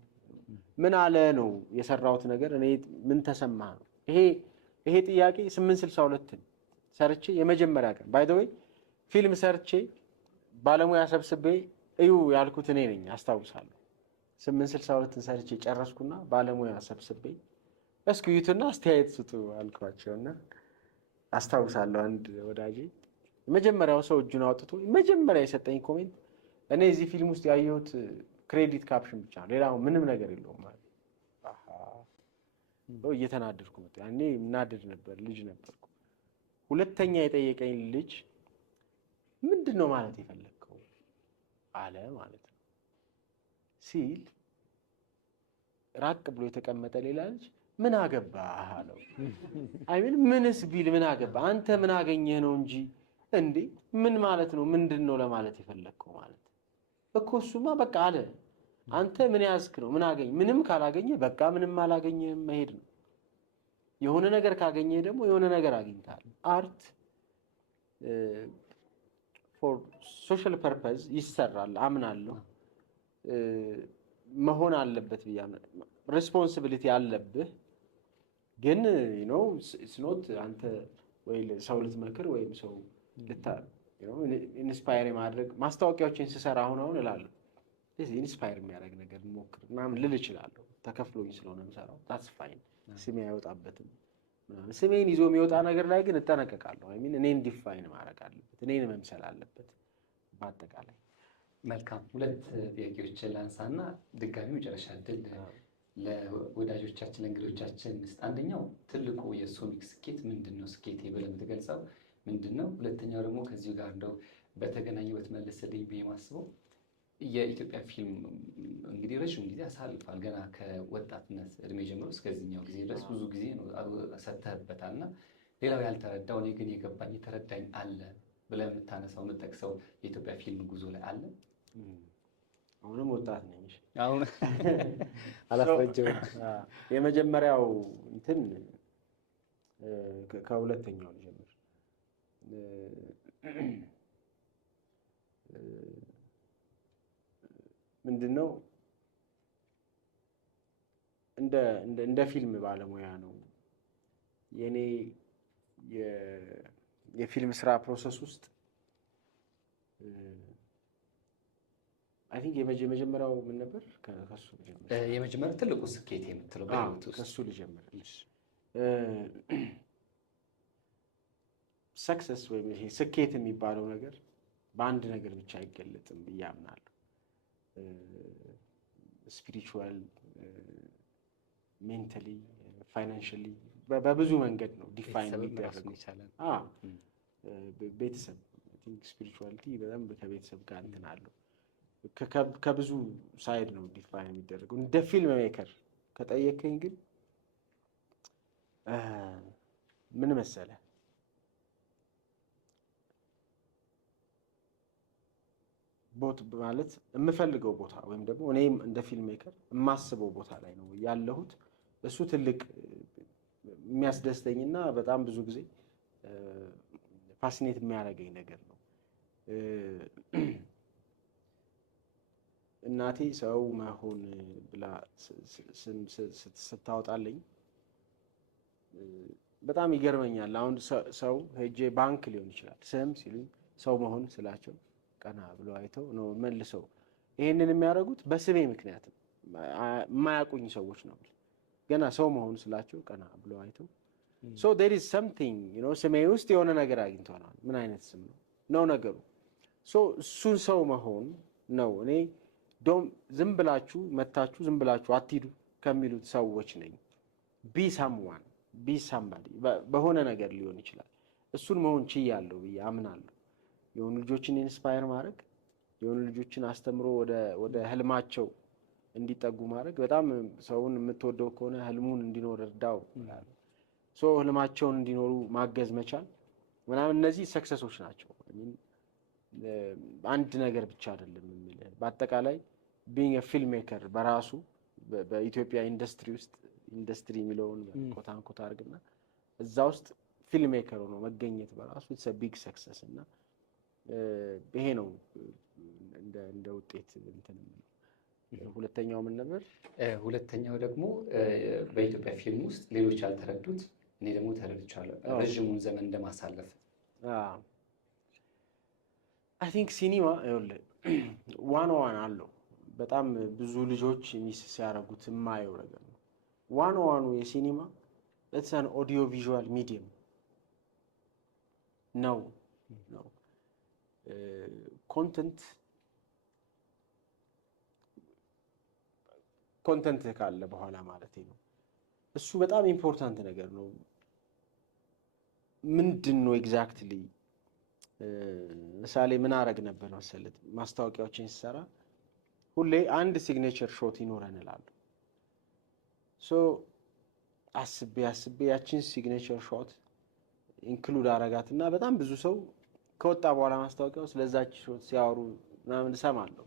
ምን አለ ነው የሰራሁት ነገር እኔ ምን ተሰማ ነው። ይሄ ጥያቄ 862ን ሰርቼ የመጀመሪያ ቀን ባይ ዘ ወይ ፊልም ሰርቼ ባለሙያ ሰብስቤ እዩ ያልኩት እኔ ነኝ አስታውሳለሁ። 862ን ሰርቼ ጨረስኩና ባለሙያ ሰብስቤ እስኪ እዩትና አስተያየት ስጡ አልኳቸውና አስታውሳለሁ። አንድ ወዳጄ የመጀመሪያው ሰው እጁን አውጥቶ መጀመሪያ የሰጠኝ ኮሜንት እኔ እዚህ ፊልም ውስጥ ያየሁት ክሬዲት ካፕሽን ብቻ ነው፣ ሌላው ምንም ነገር የለውም ማለት እየተናደድኩ መጣ። ያኔ እናደድ ነበር፣ ልጅ ነበርኩ። ሁለተኛ የጠየቀኝ ልጅ ምንድን ነው ማለት የፈለግከው አለ ማለት ነው ሲል ራቅ ብሎ የተቀመጠ ሌላ ልጅ ምን አገባህ አለው። አይምን ምንስ ቢል ምን አገባህ አንተ ምን አገኘህ ነው እንጂ እንዴ ምን ማለት ነው ምንድን ነው ለማለት የፈለግከው ማለት እኮ እሱማ በቃ አለ። አንተ ምን ያዝክ ነው ምን አገኘህ? ምንም ካላገኘህ በቃ ምንም አላገኘህም መሄድ ነው። የሆነ ነገር ካገኘህ ደግሞ የሆነ ነገር አግኝተሃል። አርት ፎር ሶሻል ፐርፐዝ ይሰራል አምናለሁ። መሆን አለበት ብዬ አምናለሁ። ሬስፖንሲቢሊቲ አለብህ። ግን ስኖት አንተ ወይ ሰው ልትመክር ወይም ሰው ኢንስፓየር የማድረግ ማስታወቂያዎችን ስሰራ አሁን እላለሁ እዚህ ኢንስፓየር የሚያደርግ ነገር ሞክር ምናምን ልል እችላለሁ። ተከፍሎኝ ስለሆነ የምሰራው ታትስ ፋይን። ስሜ አይወጣበትም ምናምን። ስሜን ይዞ የሚወጣ ነገር ላይ ግን እጠነቀቃለሁ። እኔን ዲፋይን ማድረግ አለበት፣ እኔን መምሰል አለበት። በአጠቃላይ መልካም። ሁለት ጥያቄዎችን ላንሳና ድጋሚ መጨረሻ እድል ለወዳጆቻችን ለእንግዶቻችን ስጥ። አንደኛው ትልቁ የሶኒክ ስኬት ምንድን ነው? ስኬቴ ብለህ የምትገልጸው ምንድን ነው? ሁለተኛው ደግሞ ከዚሁ ጋር እንደው በተገናኘበት መልስልኝ ብዬ ማስበው የኢትዮጵያ ፊልም እንግዲህ ረዥም ጊዜ አሳልፏል። ገና ከወጣትነት እድሜ ጀምሮ እስከዚህኛው ጊዜ ድረስ ብዙ ጊዜ ሰጥተህበታል እና ሌላው ያልተረዳው እኔ ግን የገባኝ የተረዳኝ አለ ብለህ የምታነሳው የምጠቅሰው የኢትዮጵያ ፊልም ጉዞ ላይ አለ? አሁንም ወጣት ነኝ። አሁን አላስረጀውም። የመጀመሪያው እንትን ከሁለተኛው ልጀምር። ምንድነው እንደ ፊልም ባለሙያ ነው የኔ የፊልም ስራ ፕሮሰስ ውስጥ አይ ቲንክ የመጀመሪያው ምን ነበር? ከሱ ልጀምር። የመጀመሪያው ትልቁ ስኬት የምትለው በህይወት ውስጥ ከሱ ልጀምር። ሰክሰስ ወይም ይሄ ስኬት የሚባለው ነገር በአንድ ነገር ብቻ አይገለጥም ብዬ አምናለሁ። ስፒሪቹዋል፣ ሜንታሊ፣ ፋይናንሽሊ በብዙ መንገድ ነው ዲፋይን የሚደረገው። ቤተሰብ ስፒሪቹዋሊቲ በጣም ከቤተሰብ ጋር እንትን አለው። ከብዙ ሳይድ ነው ዲፋይን የሚደረገው። እንደ ፊልም ሜከር ከጠየቀኝ ግን ምን መሰለ ቦት ማለት የምፈልገው ቦታ ወይም ደግሞ እኔም እንደ ፊልም ሜከር የማስበው ቦታ ላይ ነው ያለሁት። እሱ ትልቅ የሚያስደስተኝና በጣም ብዙ ጊዜ ፋሲኔት የሚያደርገኝ ነገር ነው። እናቴ ሰው መሆን ብላ ስታወጣልኝ በጣም ይገርመኛል። አሁን ሰው ሄጄ ባንክ ሊሆን ይችላል ስም ሲሉኝ ሰው መሆን ስላቸው ቀና ብሎ አይተው ነው መልሰው ይሄንን የሚያደርጉት በስሜ ምክንያት የማያውቁኝ ሰዎች ነው። ገና ሰው መሆን ስላቸው ቀና ብሎ አይተው so there is something ስሜ ውስጥ የሆነ ነገር አግኝተዋል። ምን አይነት ስም ነው ነገሩ? እሱን ሰው መሆን ነው። እኔ ዝም ብላችሁ መታችሁ ዝም ብላችሁ አትሂዱ ከሚሉት ሰዎች ነኝ። ቢ ሳምዋን ቢ ሳምባዲ በሆነ ነገር ሊሆን ይችላል። እሱን መሆን ችያለሁ ብዬ አምናለሁ። የሆኑ ልጆችን ኢንስፓየር ማድረግ፣ የሆኑ ልጆችን አስተምሮ ወደ ህልማቸው እንዲጠጉ ማድረግ። በጣም ሰውን የምትወደው ከሆነ ህልሙን እንዲኖር እርዳው። ህልማቸውን እንዲኖሩ ማገዝ መቻል ምናምን፣ እነዚህ ሰክሰሶች ናቸው። አንድ ነገር ብቻ አይደለም የምልህ። በአጠቃላይ ቢንግ ፊልም ሜከር በራሱ በኢትዮጵያ ኢንዱስትሪ ውስጥ ኢንዱስትሪ የሚለውን ኮታንኮት አድርግና እዛ ውስጥ ፊልም ሜከር ሆኖ መገኘት በራሱ ኢትስ ቢግ ሰክሰስ እና ይሄ ነው እንደ ውጤት እንትን የምለው። ሁለተኛው ምን ነበር? ሁለተኛው ደግሞ በኢትዮጵያ ፊልም ውስጥ ሌሎች ያልተረዱት እኔ ደግሞ ተረድቻለሁ፣ ረዥሙን ዘመን እንደማሳለፍ። አይ ቲንክ ሲኒማ ዋን አለው። በጣም ብዙ ልጆች ሚስ ሲያደርጉት የማየው ነገር ነው። ዋኑ የሲኒማ ኢትስ አን ኦዲዮ ቪዥዋል ሚዲየም ነው። ኮንተንት ካለ በኋላ ማለት ነው። እሱ በጣም ኢምፖርታንት ነገር ነው። ምንድን ነው ኤግዛክትሊ? ምሳሌ ምን አረግ ነበር መሰለት፣ ማስታወቂያዎችን ሲሰራ ሁሌ አንድ ሲግኔቸር ሾት ይኖረን እላለሁ። አስቤ ያችን ሲግኔቸር ሾት ኢንክሉድ አረጋት እና በጣም ብዙ ሰው ከወጣ በኋላ ማስታወቂያው ስለዛች ሾት ሲያወሩ ምናምን እሰማለሁ።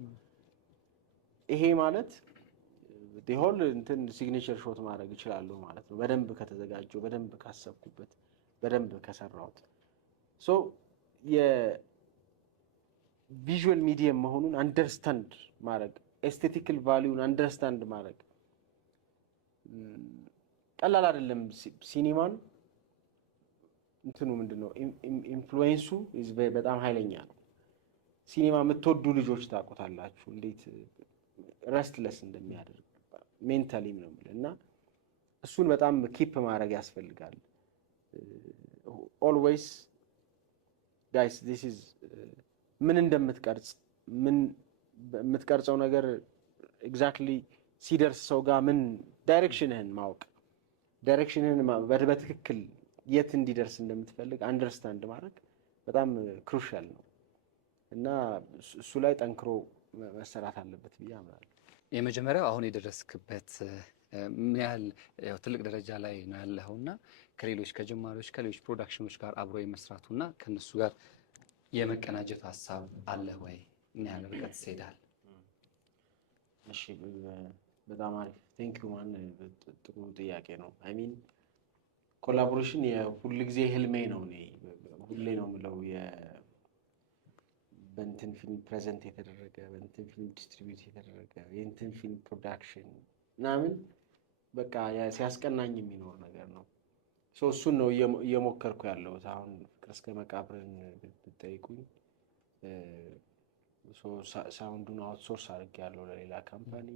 ይሄ ማለት ሆል እንትን ሲግኔቸር ሾት ማድረግ እችላለሁ ማለት ነው። በደንብ ከተዘጋጀው፣ በደንብ ካሰብኩበት፣ በደንብ ከሰራሁት። የቪዥዋል ሚዲየም መሆኑን አንደርስታንድ ማድረግ፣ ኤስቴቲካል ቫሊዩን አንደርስታንድ ማድረግ ቀላል አይደለም። ሲኒማን እንትኑ ምንድነው ኢንፍሉዌንሱ በጣም ኃይለኛ ነው። ሲኒማ የምትወዱ ልጆች ታውቁታላችሁ እንዴት ረስትለስ እንደሚያደርግ ሜንታሊም ነው የምልህ። እና እሱን በጣም ኪፕ ማድረግ ያስፈልጋል። ኦልዌይስ ጋይስ ዲስ ኢዝ ምን እንደምትቀርጽ ምን የምትቀርጸው ነገር ኤግዛክትሊ ሲደርስ ሰው ጋር ምን ዳይሬክሽንህን ማወቅ፣ ዳይሬክሽንህን በትክክል የት እንዲደርስ እንደምትፈልግ አንደርስታንድ ማድረግ በጣም ክሩሻል ነው እና እሱ ላይ ጠንክሮ መሰራት አለበት ብዬ አምናለሁ። የመጀመሪያው አሁን የደረስክበት ምን ያህል ትልቅ ደረጃ ላይ ነው ያለኸውና ከሌሎች ከጀማሪዎች ከሌሎች ፕሮዳክሽኖች ጋር አብሮ የመስራቱና ከነሱ ጋር የመቀናጀት ሀሳብ አለህ ወይ? ምን ያህል ርቀት ትሄዳለህ? እሺ፣ በጣም አሪፍ ቴንኪው ማን፣ ጥሩ ጥያቄ ነው። አይ ሚን ኮላቦሬሽን የሁል ጊዜ ህልሜ ነው። እኔ ሁሌ ነው የምለው በእንትን ፊልም ፕሬዘንት የተደረገ በእንትን ፊልም ዲስትሪቢዩት የተደረገ የእንትን ፊልም ፕሮዳክሽን ምናምን በቃ ሲያስቀናኝ የሚኖር ነገር ነው። እሱን ነው እየሞከርኩ ያለሁት። አሁን ፍቅር እስከ መቃብርን ብትጠይቁኝ ሳውንዱን አውትሶርስ አድርጌያለሁ ለሌላ ካምፓኒ።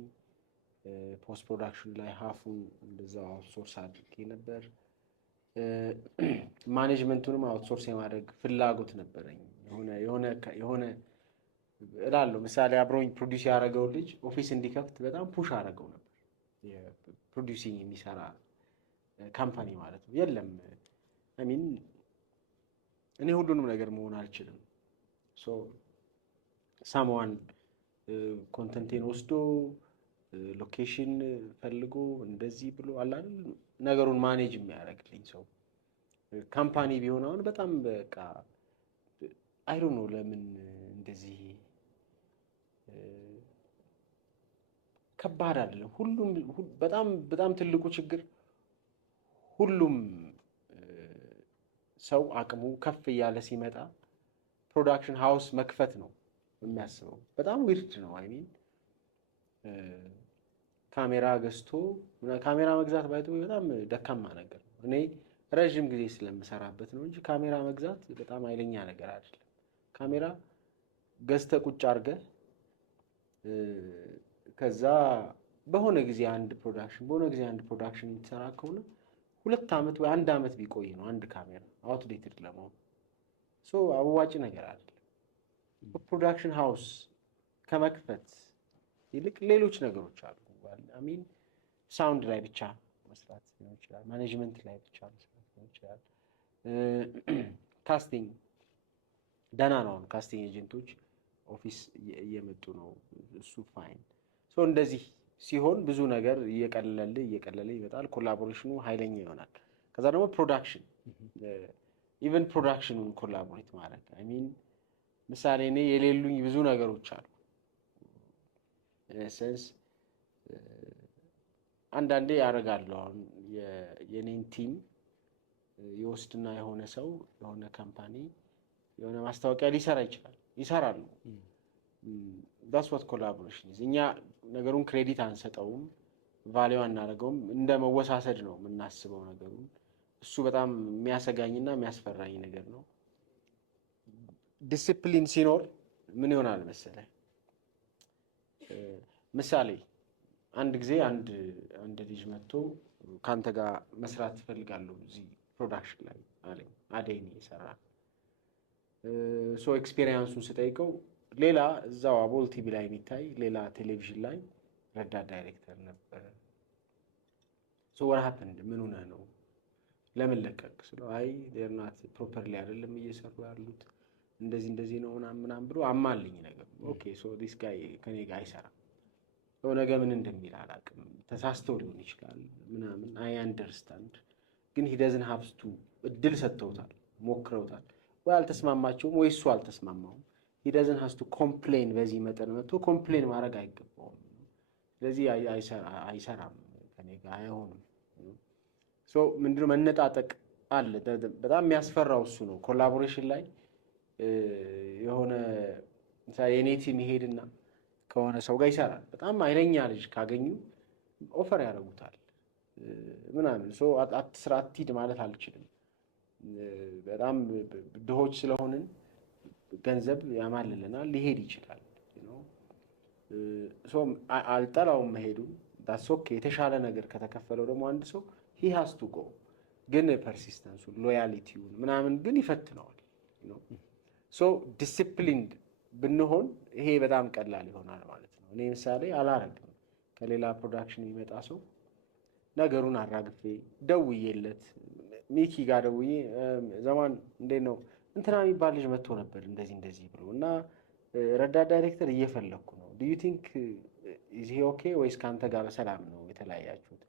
ፖስት ፕሮዳክሽን ላይ ሀፉን እንደዛው አውትሶርስ አድርጌ ነበር። ማኔጅመንቱንም አውትሶርስ የማድረግ ፍላጎት ነበረኝ። የሆነ እላለሁ ምሳሌ አብሮኝ ፕሮዲውስ ያደረገው ልጅ ኦፊስ እንዲከፍት በጣም ፑሽ አደረገው ነበር። የፕሮዲውሲንግ የሚሰራ ካምፓኒ ማለት ነው። የለም ሚን እኔ ሁሉንም ነገር መሆን አልችልም። ሳምዋን ኮንተንቴን ወስዶ ሎኬሽን ፈልጎ እንደዚህ ብሎ አላል ነገሩን ማኔጅ የሚያደርግልኝ ሰው ካምፓኒ ቢሆን አሁን በጣም በቃ አይዶ ነው ለምን እንደዚህ ከባድ አይደለም። ሁሉም በጣም ትልቁ ችግር ሁሉም ሰው አቅሙ ከፍ እያለ ሲመጣ ፕሮዳክሽን ሃውስ መክፈት ነው የሚያስበው። በጣም ዊርድ ነው። አይ ሚን ካሜራ ገዝቶ ካሜራ መግዛት ባይቶ በጣም ደካማ ነገር ነው። እኔ ረዥም ጊዜ ስለምሰራበት ነው እንጂ ካሜራ መግዛት በጣም ኃይለኛ ነገር አይደለም። ካሜራ ገዝተህ ቁጭ አድርገህ ከዛ በሆነ ጊዜ አንድ ፕሮዳክሽን የምትሰራ ከሆነ 2 ዓመት ወይ 1 ዓመት ቢቆይ ነው አንድ ካሜራ አውትዴትድ ለመሆን። አዋጭ ነገር አይደለም። ፕሮዳክሽን ሃውስ ከመክፈት ይልቅ ሌሎች ነገሮች አሉ። አሚን ሳውንድ ላይ ብቻ መስራት ሊሆን ይችላል። ማኔጅመንት ላይ ብቻ መስራት ሊሆን ይችላል። ካስቲንግ ደህና ነው። አሁን ካስቲንግ ኤጀንቶች ኦፊስ እየመጡ ነው። እሱ ፋይን። እንደዚህ ሲሆን ብዙ ነገር እየቀለለ ይመጣል። ኮላቦሬሽኑ ኃይለኛ ይሆናል። ከዛ ደግሞ ፕሮዳክሽን ኢቨን ፕሮዳክሽኑን ኮላቦሬት ማድረግ ምሳሌ እኔ የሌሉኝ ብዙ ነገሮች አሉ። ሴንስ አንዳንዴ ያደርጋለሁ። አሁን የኔን ቲም የወስድና የሆነ ሰው የሆነ ካምፓኒ የሆነ ማስታወቂያ ሊሰራ ይችላል። ይሰራሉ። ዳስ ዋት ኮላቦሬሽን ኢዝ። እኛ ነገሩን ክሬዲት አንሰጠውም፣ ቫሊዩ አናደርገውም። እንደ መወሳሰድ ነው የምናስበው ነገሩን። እሱ በጣም የሚያሰጋኝና የሚያስፈራኝ ነገር ነው። ዲሲፕሊን ሲኖር ምን ይሆናል መሰለህ? ምሳሌ አንድ ጊዜ አንድ ልጅ መጥቶ ከአንተ ጋር መስራት ትፈልጋለሁ እዚህ ፕሮዳክሽን ላይ አለኝ። አደይን የሰራ ኤክስፔሪንሱን ስጠይቀው ሌላ እዛው አቦል ቲቪ ላይ የሚታይ ሌላ ቴሌቪዥን ላይ ረዳት ዳይሬክተር ነበረ። what happened? ምን ሆነህ ነው? ለምን ለቀቅ ስለው አይ ናት ፕሮፐርሊ አይደለም እየሰሩ ያሉት እንደዚህ ነው ምናምን ብሎ አማልኝ ነገር። ኦኬ ዲስ ጋይ ከኔ ጋር አይሰራም። ነገ ምን እንደሚል አላውቅም። ተሳስቶ ሊሆን ይችላል ምናምን አይ አንደርስታንድ። ግን ሂ ዳዝንት ሃቭ ቱ እድል ሰጥተውታል፣ ሞክረውታል። ወይ አልተስማማቸውም ወይ እሱ አልተስማማውም። ሂ ዳዝንት ሃቭ ቱ ኮምፕሌን። በዚህ መጠን መጥቶ ኮምፕሌን ማድረግ አይገባውም። ስለዚህ አይሰራም፣ ከኔ ጋር አይሆንም። ምንድነው መነጣጠቅ አለ። በጣም የሚያስፈራው እሱ ነው። ኮላቦሬሽን ላይ የሆነ የኔ ቲም ይሄድና ከሆነ ሰው ጋር ይሰራል። በጣም ኃይለኛ ልጅ ካገኙ ኦፈር ያደርጉታል ምናምን። አትስራ አትሂድ ማለት አልችልም። በጣም ድሆች ስለሆንን ገንዘብ ያማልልናል። ሊሄድ ይችላል። አልጠላውም መሄዱን። ዳስ ኦኬ። የተሻለ ነገር ከተከፈለው ደግሞ አንድ ሰው ሂ ሃዝ ቱ ጎ። ግን ፐርሲስተንሱን ሎያሊቲውን ምናምን ግን ይፈትነዋል። ዲሲፕሊንድ ብንሆን ይሄ በጣም ቀላል ይሆናል ማለት ነው። እኔ ምሳሌ አላረግም። ከሌላ ፕሮዳክሽን የሚመጣ ሰው ነገሩን አራግፌ ደውዬለት ሚኪ ጋር ደውዬ ዘማን እንዴት ነው እንትና የሚባል ልጅ መጥቶ ነበር እንደዚህ ብሎ እና ረዳት ዳይሬክተር እየፈለግኩ ነው። ዱ ዩ ቲንክ ኢዝ ሂ ኦኬ ወይስ ከአንተ ጋር በሰላም ነው የተለያያችሁት?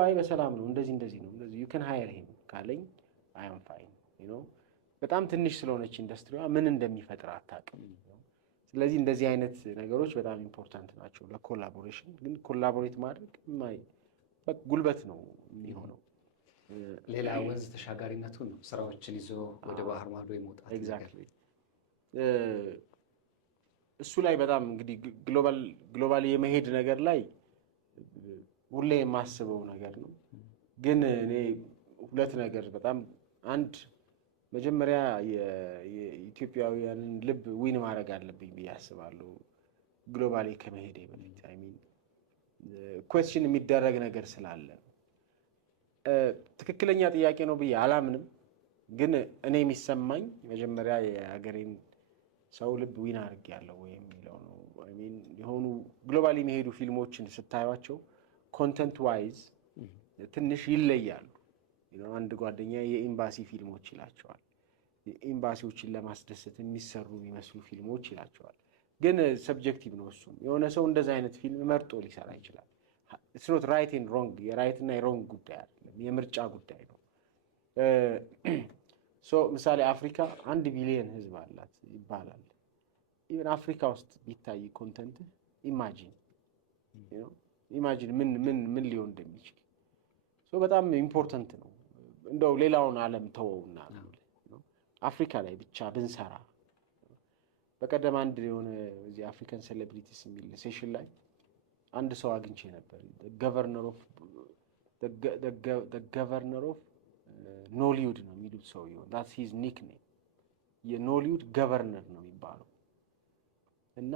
አይ በሰላም ነው እንደዚህ ነው ዩ ካን ሃየር ሂም ካለኝ አይ አም ፋይን። በጣም ትንሽ ስለሆነች ኢንዱስትሪዋ ምን እንደሚፈጥር አታውቅም። ስለዚህ እንደዚህ አይነት ነገሮች በጣም ኢምፖርታንት ናቸው ለኮላቦሬሽን። ግን ኮላቦሬት ማድረግ ጉልበት ነው የሚሆነው። ሌላ ወንዝ ተሻጋሪነቱ ነው ስራዎችን ይዞ ወደ ባህር ማዶ የመውጣት። ኤግዛክትሊ። እሱ ላይ በጣም እንግዲህ ግሎባል የመሄድ ነገር ላይ ሁሌ የማስበው ነገር ነው። ግን እኔ ሁለት ነገር በጣም አንድ መጀመሪያ የኢትዮጵያውያንን ልብ ዊን ማድረግ አለብኝ ብዬ አስባለሁ። ግሎባሊ ከመሄዴ በፊት ኩዌስችን የሚደረግ ነገር ስላለ ትክክለኛ ጥያቄ ነው ብዬ አላምንም። ግን እኔ የሚሰማኝ መጀመሪያ የሀገሬን ሰው ልብ ዊን አድርጌያለሁ ወይ የሚለው ነው። የሆኑ ግሎባሊ የሚሄዱ ፊልሞችን ስታዩቸው ኮንተንት ዋይዝ ትንሽ ይለያሉ። አንድ ጓደኛ የኤምባሲ ፊልሞች ይላቸዋል። ኤምባሲዎችን ለማስደሰት የሚሰሩ የሚመስሉ ፊልሞች ይላቸዋል። ግን ሰብጀክቲቭ ነው እሱም። የሆነ ሰው እንደዚ አይነት ፊልም መርጦ ሊሰራ ይችላል። ኢትስ ኖት ራይት ኤንድ ሮንግ። የራይትና የሮንግ ጉዳይ አይደለም፣ የምርጫ ጉዳይ ነው። ምሳሌ አፍሪካ 1 ቢሊዮን ህዝብ አላት ይባላል። ኢቨን አፍሪካ ውስጥ ቢታይ ኮንተንት ኢማጂን ምን ሊሆን እንደሚችል በጣም ኢምፖርታንት ነው። እንደው ሌላውን ዓለም ተወውና አፍሪካ ላይ ብቻ ብንሰራ። በቀደም አንድ የሆነ እዚህ አፍሪካን ሴሌብሪቲስ የሚል ሴሽን ላይ አንድ ሰው አግኝቼ ነበር። ገቨርነር ኦፍ ኖሊውድ ነው የሚሉት ሰውዬው። ዳትስ ሂዝ ኒክኔም። የኖሊውድ ገቨርነር ነው የሚባለው። እና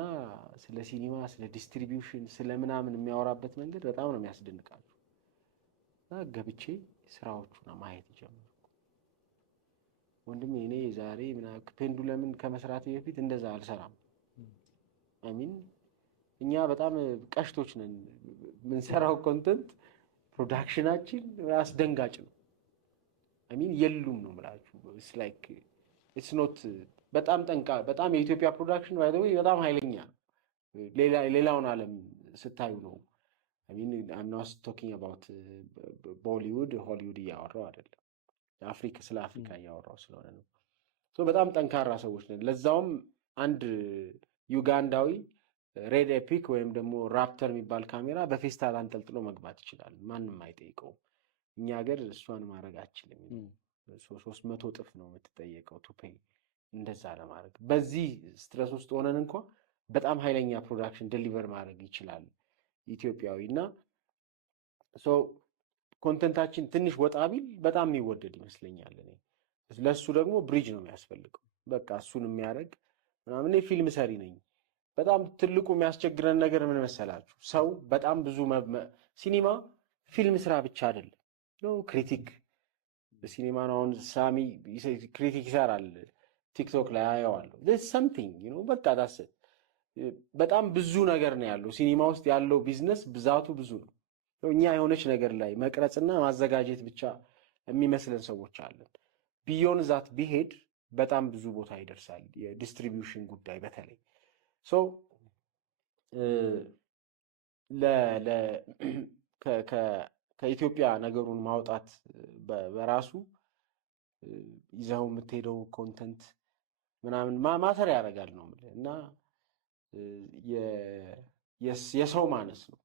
ስለ ሲኒማ፣ ስለ ዲስትሪቢዩሽን፣ ስለ ምናምን የሚያወራበት መንገድ በጣም ነው የሚያስደንቃችሁ። ገብቼ ስራዎቹን ማየት ጀመርኩ። ወንድሜ እኔ ዛሬ ፔንዱለምን ከመስራቴ በፊት እንደዛ አልሰራም። እኛ በጣም ቀሽቶች ነን። የምንሰራው ኮንተንት ፕሮዳክሽናችን አስደንጋጭ ነው። ሚን የሉም ነው የምላችሁ። ኢትስ ላይክ ኢትስ ኖት በጣም የኢትዮጵያ ፕሮዳክሽን ባይ ዘ ወይ በጣም ኃይለኛ ነው። ሌላውን ዓለም ስታዩ ነው። ሚን አም ናት ቶኪንግ አባውት ቦሊውድ ሆሊውድ እያወራው አይደለም። ስለ አፍሪካ እያወራው ስለሆነ ነው። በጣም ጠንካራ ሰዎች ነን። ለዛውም አንድ ዩጋንዳዊ ሬድ ኤፒክ ወይም ደግሞ ራፕተር የሚባል ካሜራ በፌስታል አንጠልጥሎ መግባት ይችላል። ማንም አይጠይቀውም። እኛ ሀገር እሷን ማድረግ አችልም። 300 እጥፍ ነው የምትጠየቀው ቱፔይ እንደዛ ለማድረግ። በዚህ ስትረስ ውስጥ ሆነን እንኳ በጣም ኃይለኛ ፕሮዳክሽን ዴሊቨር ማድረግ ይችላል ኢትዮጵያዊ እና ኮንተንታችን ትንሽ ወጣ ቢል በጣም የሚወደድ ይመስለኛል። እኔ ለሱ ደግሞ ብሪጅ ነው የሚያስፈልገው። በቃ እሱን የሚያደርግ ምናምን። ፊልም ሰሪ ነኝ። በጣም ትልቁ የሚያስቸግረን ነገር ምን መሰላችሁ? ሰው በጣም ብዙ ሲኒማ ፊልም ስራ ብቻ አይደለም ነው። ክሪቲክ በሲኒማ ነው። አሁን ሳሚ ክሪቲክ ይሰራል ቲክቶክ ላይ አየዋለሁ። ሰምቲንግ በቃ ዳስ በጣም ብዙ ነገር ነው ያለው ሲኒማ ውስጥ ያለው ቢዝነስ ብዛቱ ብዙ ነው። እኛ የሆነች ነገር ላይ መቅረጽና ማዘጋጀት ብቻ የሚመስለን ሰዎች አለን። ቢዮን ዛት ቢሄድ በጣም ብዙ ቦታ ይደርሳል። የዲስትሪቢዩሽን ጉዳይ በተለይ ከኢትዮጵያ ነገሩን ማውጣት በራሱ ይዘው የምትሄደው ኮንተንት ምናምን ማተር ያደርጋል ነው እና የሰው ማነስ ነው።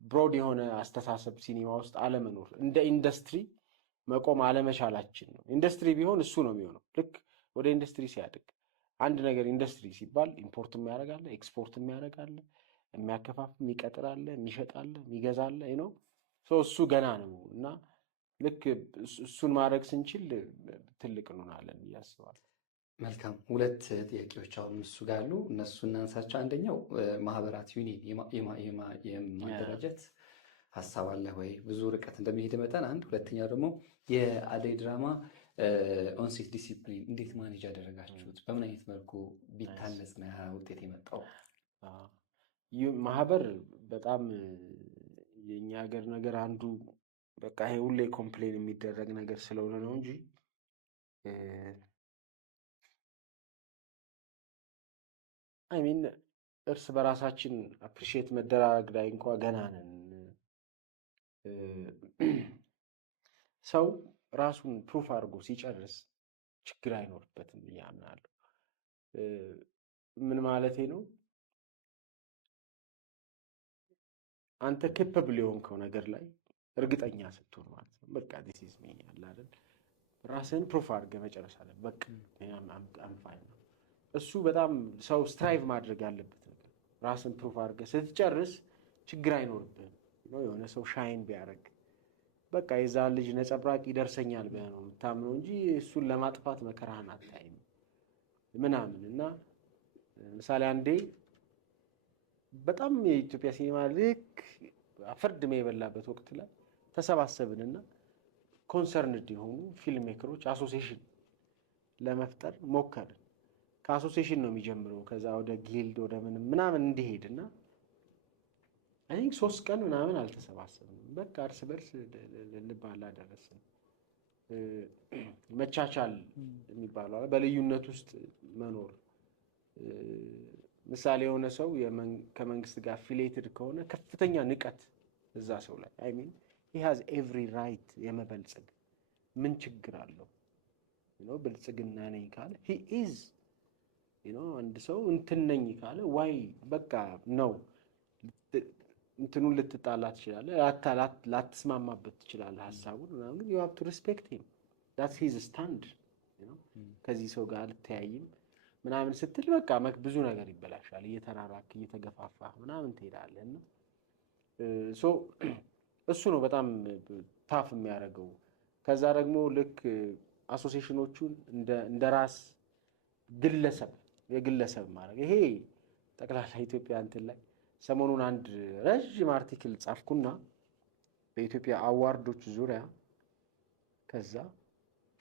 ብሮድ የሆነ አስተሳሰብ ሲኒማ ውስጥ አለመኖር፣ እንደ ኢንዱስትሪ መቆም አለመቻላችን ነው። ኢንዱስትሪ ቢሆን እሱ ነው የሚሆነው። ልክ ወደ ኢንዱስትሪ ሲያድግ አንድ ነገር ኢንዱስትሪ ሲባል ኢምፖርት የሚያደርጋለ፣ ኤክስፖርት የሚያደርጋለ፣ የሚያከፋፍል፣ የሚቀጥራለ፣ የሚሸጣለ፣ የሚገዛለ ነው። እሱ ገና ነው እና ልክ እሱን ማድረግ ስንችል ትልቅ እንሆናለን ብዬ አስባለሁ። መልካም። ሁለት ጥያቄዎች አሁን እሱ ጋር አሉ፣ እነሱ እናንሳቸው። አንደኛው ማህበራት ዩኒየን የማደራጀት ሀሳብ አለ ወይ? ብዙ ርቀት እንደሚሄድ መጠን አንድ። ሁለተኛው ደግሞ የአደይ ድራማ ኦንሴት ዲሲፕሊን እንዴት ማኔጅ ያደረጋችሁት? በምን አይነት መልኩ ቢታነጽ ነው ያ ውጤት የመጣው? ማህበር በጣም የእኛ ሀገር ነገር አንዱ በቃ ይሄ ሁሌ ኮምፕሌን የሚደረግ ነገር ስለሆነ ነው እንጂ ሚን እርስ በራሳችን አፕሪሺየት መደራረግ ላይ እንኳ ገና ነን። ሰው ራሱን ፕሩፍ አድርጎ ሲጨርስ ችግር አይኖርበትም ብዬ አምናለሁ። ምን ማለቴ ነው? አንተ ኬፐብል የሆንከው ነገር ላይ እርግጠኛ ስትሆን ማለት ነው። በቃ ዲስ ኢዝ ሚ ያለ አይደል? ራስህን ፕሩፍ አድርገህ መጨረስ አለ። በቃ አምፋይ ነው እሱ። በጣም ሰው ስትራይቭ ማድረግ ያለበት ነገር ራስን ፕሩፍ አድርገህ ስትጨርስ ችግር አይኖርብህም። የሆነ ሰው ሻይን ቢያደርግ በቃ የዛን ልጅ ነጸብራቅ ይደርሰኛል ብለህ ነው የምታምነው እንጂ እሱን ለማጥፋት መከራህን አታይም ምናምን። እና ምሳሌ አንዴ በጣም የኢትዮጵያ ሲኒማ ልክ አፈርድሜ የበላበት ወቅት ላይ ተሰባሰብንና ኮንሰርንድ የሆኑ ፊልም ሜከሮች አሶሲዬሽን ለመፍጠር ሞከርን። ከአሶሲዬሽን ነው የሚጀምረው፣ ከዛ ወደ ጊልድ ወደ ምናምን እንዲሄድና አይ ቲንክ 3 ቀን ምናምን አልተሰባሰብንም። በቃ እርስ በርስ ልባላ ደረስን። መቻቻል የሚባለው በልዩነት ውስጥ መኖር። ምሳሌ የሆነ ሰው ከመንግስት ጋር አፊሊየትድ ከሆነ ከፍተኛ ንቀት እዛ ሰው ላይ አይ ሚን he has every right የመበልጸግ ምን ችግር አለው? ብልጽግና ነኝ ካለ he is አንድ ሰው እንትን ነኝ ካለ ዋይ በቃ ነው እንትኑን ልትጣላ ትችላለህ፣ ላትስማማበት ትችላለህ ሀሳቡን ምናምን። you have to respect him, that's his stand ከዚህ ሰው ጋር ልትያይም ምናምን ስትል በቃ ብዙ ነገር ይበላሻል። እየተራራክ እየተገፋፋ ምናምን ትሄዳለህ እና እሱ ነው በጣም ታፍ የሚያደርገው። ከዛ ደግሞ ልክ አሶሲዬሽኖቹን እንደ ራስ የግለሰብ ማድረግ ይሄ ጠቅላላ ኢትዮጵያ እንትን ላይ ሰሞኑን አንድ ረዥም አርቲክል ጻፍኩና በኢትዮጵያ አዋርዶች ዙሪያ ከዛ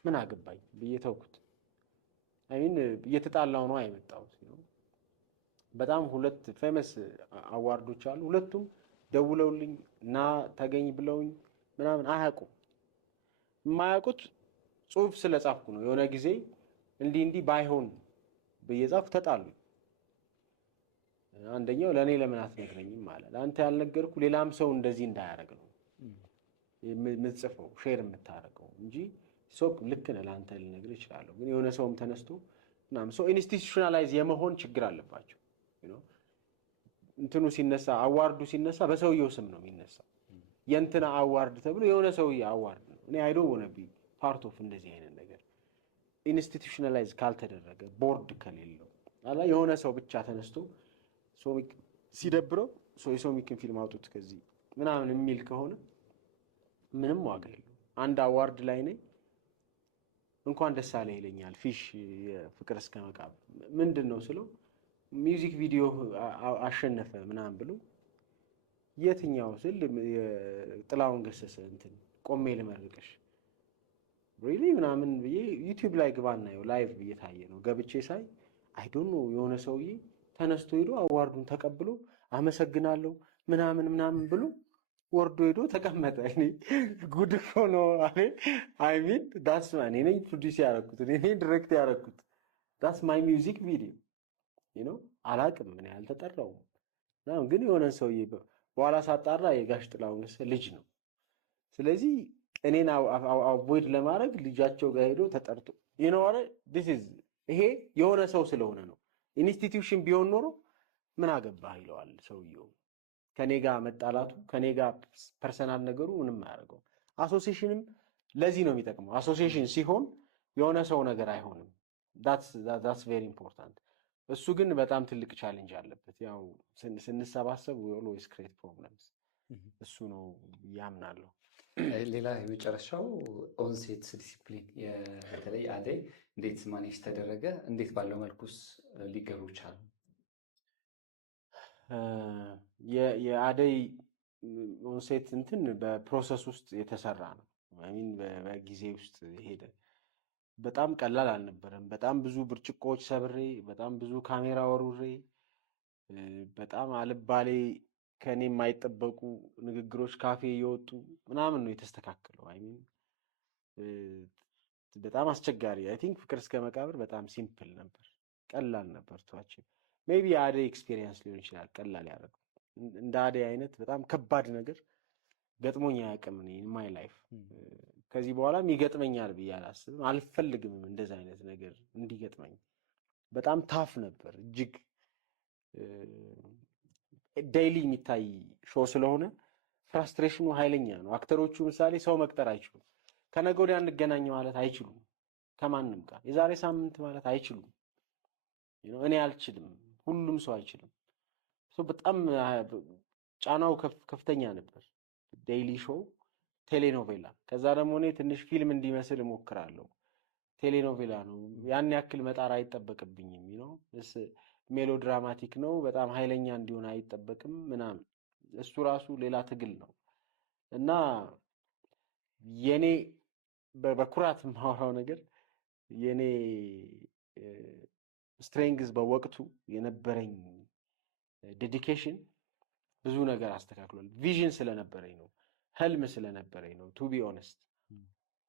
ምን አገባኝ ብዬ ተውኩት። አይን እየተጣላው ነው አይመጣውት። በጣም 2 ፌመስ አዋርዶች አሉ። ሁለቱም ደውለውልኝ እና ተገኝ ብለውኝ ምናምን አያውቁም። የማያውቁት ጽሁፍ ስለጻፍኩ ነው። የሆነ ጊዜ እንዲህ ባይሆን ብዬ ጻፍኩ፣ ተጣሉ። አንደኛው ለእኔ ለምን አትነግረኝም አለ። ለአንተ ያልነገርኩ ሌላም ሰው እንደዚህ እንዳያደርግ ነው የምትጽፈው ሼር የምታደርገው እንጂ ሰው ልክ ነህ ለአንተ ልነግርህ እችላለሁ። ግን የሆነ ሰውም ተነስቶ ምናምን ሰው ኢንስቲቱሽናላይዝ የመሆን ችግር አለባቸው። እንትኑ ሲነሳ አዋርዱ ሲነሳ በሰውየው ስም ነው የሚነሳው። የእንትና አዋርድ ተብሎ የሆነ ሰውዬ አዋርድ ነው። እኔ አይዶ ወነቢ ፓርት ኦፍ እንደዚህ አይነት ነገር ኢንስቲቱሽናላይዝ ካልተደረገ ቦርድ ከሌለው አላ የሆነ ሰው ብቻ ተነስቶ ሶሚክ ሲደብረው የሶሚክን ፊልም አውጡት ከዚህ ምናምን የሚል ከሆነ ምንም ዋጋ የለውም። አንድ አዋርድ ላይ ነኝ እንኳን ደስ አለህ ይለኛል ፊሽ የፍቅር እስከ መቃብር ምንድን ነው ስለው ሚውዚክ ቪዲዮ አሸነፈ ምናምን ብሎ የትኛው ስል ጥላውን ገሰሰ እንትን ቆሜ ልመርቅሽ ሪሊ ምናምን ብዬ ዩቲዩብ ላይ ግባና ነው ላይቭ እየታየ ነው። ገብቼ ሳይ አይ ዶንት ኖ የሆነ ሰውዬ ተነስቶ ሄዶ አዋርዱን ተቀብሎ አመሰግናለሁ ምናምን ብሎ ወርዶ ሄዶ ተቀመጠ። እኔ ጉድ እኮ ነው አይ ሚን ዳትስ ማን እኔ ፕሮዲዩስ ያደረኩት እኔ ዲሬክት ያደረኩት ዳትስ ማይ ሚውዚክ ቪዲዮ አላቅም ምን ያልተጠራው ግን የሆነ ሰውዬ በኋላ ሳጣራ የጋሽ ጥላሁን ገሰሰ ልጅ ነው። ስለዚህ እኔን አቮይድ ለማድረግ ልጃቸው ጋር ሄዶ ተጠርቶ ይሄ የሆነ ሰው ስለሆነ ነው። ኢንስቲትዩሽን ቢሆን ኖሮ ምን አገባህ ይለዋል ሰውየው። ከኔ ጋር መጣላቱ ከኔ ጋር ፐርሰናል ነገሩ ምንም አያደርገው። አሶሲዬሽንም ለዚህ ነው የሚጠቅመው። አሶሲዬሽን ሲሆን የሆነ ሰው ነገር አይሆንም። ዳትስ ቬሪ ኢምፖርታንት። እሱ ግን በጣም ትልቅ ቻሌንጅ አለበት። ያው ስንሰባሰብ we always create problems እሱ ነው ያምናለሁ። ሌላ የመጨረሻው ኦንሴት ዲሲፕሊን በተለይ አደይ እንዴት ማኔጅ ተደረገ? እንዴት ባለው መልኩስ ሊገሩ ቻሉ? የአደይ ኦንሴት እንትን በፕሮሰስ ውስጥ የተሰራ ነው። ሚን በጊዜ ውስጥ ሄደ። በጣም ቀላል አልነበረም። በጣም ብዙ ብርጭቆዎች ሰብሬ፣ በጣም ብዙ ካሜራ ወሩሬ፣ በጣም አልባሌ ከኔ የማይጠበቁ ንግግሮች ካፌ እየወጡ ምናምን ነው የተስተካከለው። አይ ሚን በጣም አስቸጋሪ። አይ ቲንክ ፍቅር እስከ መቃብር በጣም ሲምፕል ነበር፣ ቀላል ነበር። ቷችን ሜቢ የአደይ ኤክስፒሪየንስ ሊሆን ይችላል ቀላል ያደረገው። እንደ አደይ አይነት በጣም ከባድ ነገር ገጥሞኝ አያውቅም እኔ ኢን ማይ ላይፍ። ከዚህ በኋላም ይገጥመኛል ብዬ አላስብም፣ አልፈልግም እንደዚህ አይነት ነገር እንዲገጥመኝ። በጣም ታፍ ነበር እጅግ። ዴይሊ የሚታይ ሾው ስለሆነ ፍራስትሬሽኑ ኃይለኛ ነው። አክተሮቹ ምሳሌ ሰው መቅጠር አይችሉም። ከነገ ወዲያ እንገናኝ ማለት አይችሉም። ከማንም ጋር የዛሬ ሳምንት ማለት አይችሉም። እኔ አልችልም፣ ሁሉም ሰው አይችልም። በጣም ጫናው ከፍተኛ ነበር። ዴይሊ ሾው ቴሌኖቬላ፣ ከዛ ደግሞ እኔ ትንሽ ፊልም እንዲመስል እሞክራለሁ። ቴሌኖቬላ ነው፣ ያን ያክል መጣር አይጠበቅብኝም። ሜሎድራማቲክ ነው፣ በጣም ኃይለኛ እንዲሆን አይጠበቅም ምናምን። እሱ ራሱ ሌላ ትግል ነው እና የኔ በኩራት የማወራው ነገር የኔ ስትሬንግዝ በወቅቱ የነበረኝ ዴዲኬሽን ብዙ ነገር አስተካክሏል። ቪዥን ስለነበረኝ ነው፣ ህልም ስለነበረኝ ነው። ቱ ቢ ኦነስት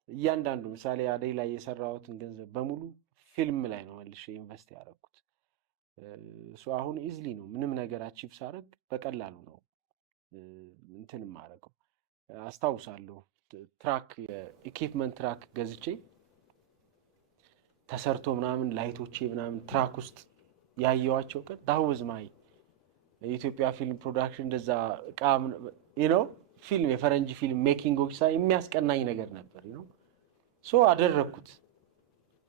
እያንዳንዱ ምሳሌ አደይ ላይ የሰራሁትን ገንዘብ በሙሉ ፊልም ላይ ነው መልሼ ኢንቨስት ያደረኩት። እሱ አሁን ኢዝሊ ነው ምንም ነገር አቺቭ ሳደርግ በቀላሉ ነው እንትን ማረገው። አስታውሳለሁ ትራክ የኢኩዊፕመንት ትራክ ገዝቼ ተሰርቶ ምናምን ላይቶቼ ምናምን ትራክ ውስጥ ያየዋቸው ቀን ዳውዝ ማይ የኢትዮጵያ ፊልም ፕሮዳክሽን እንደዛ እቃ ፊልም የፈረንጅ ፊልም ሜኪንጎች ሳይ የሚያስቀናኝ ነገር ነበር ሶ አደረኩት።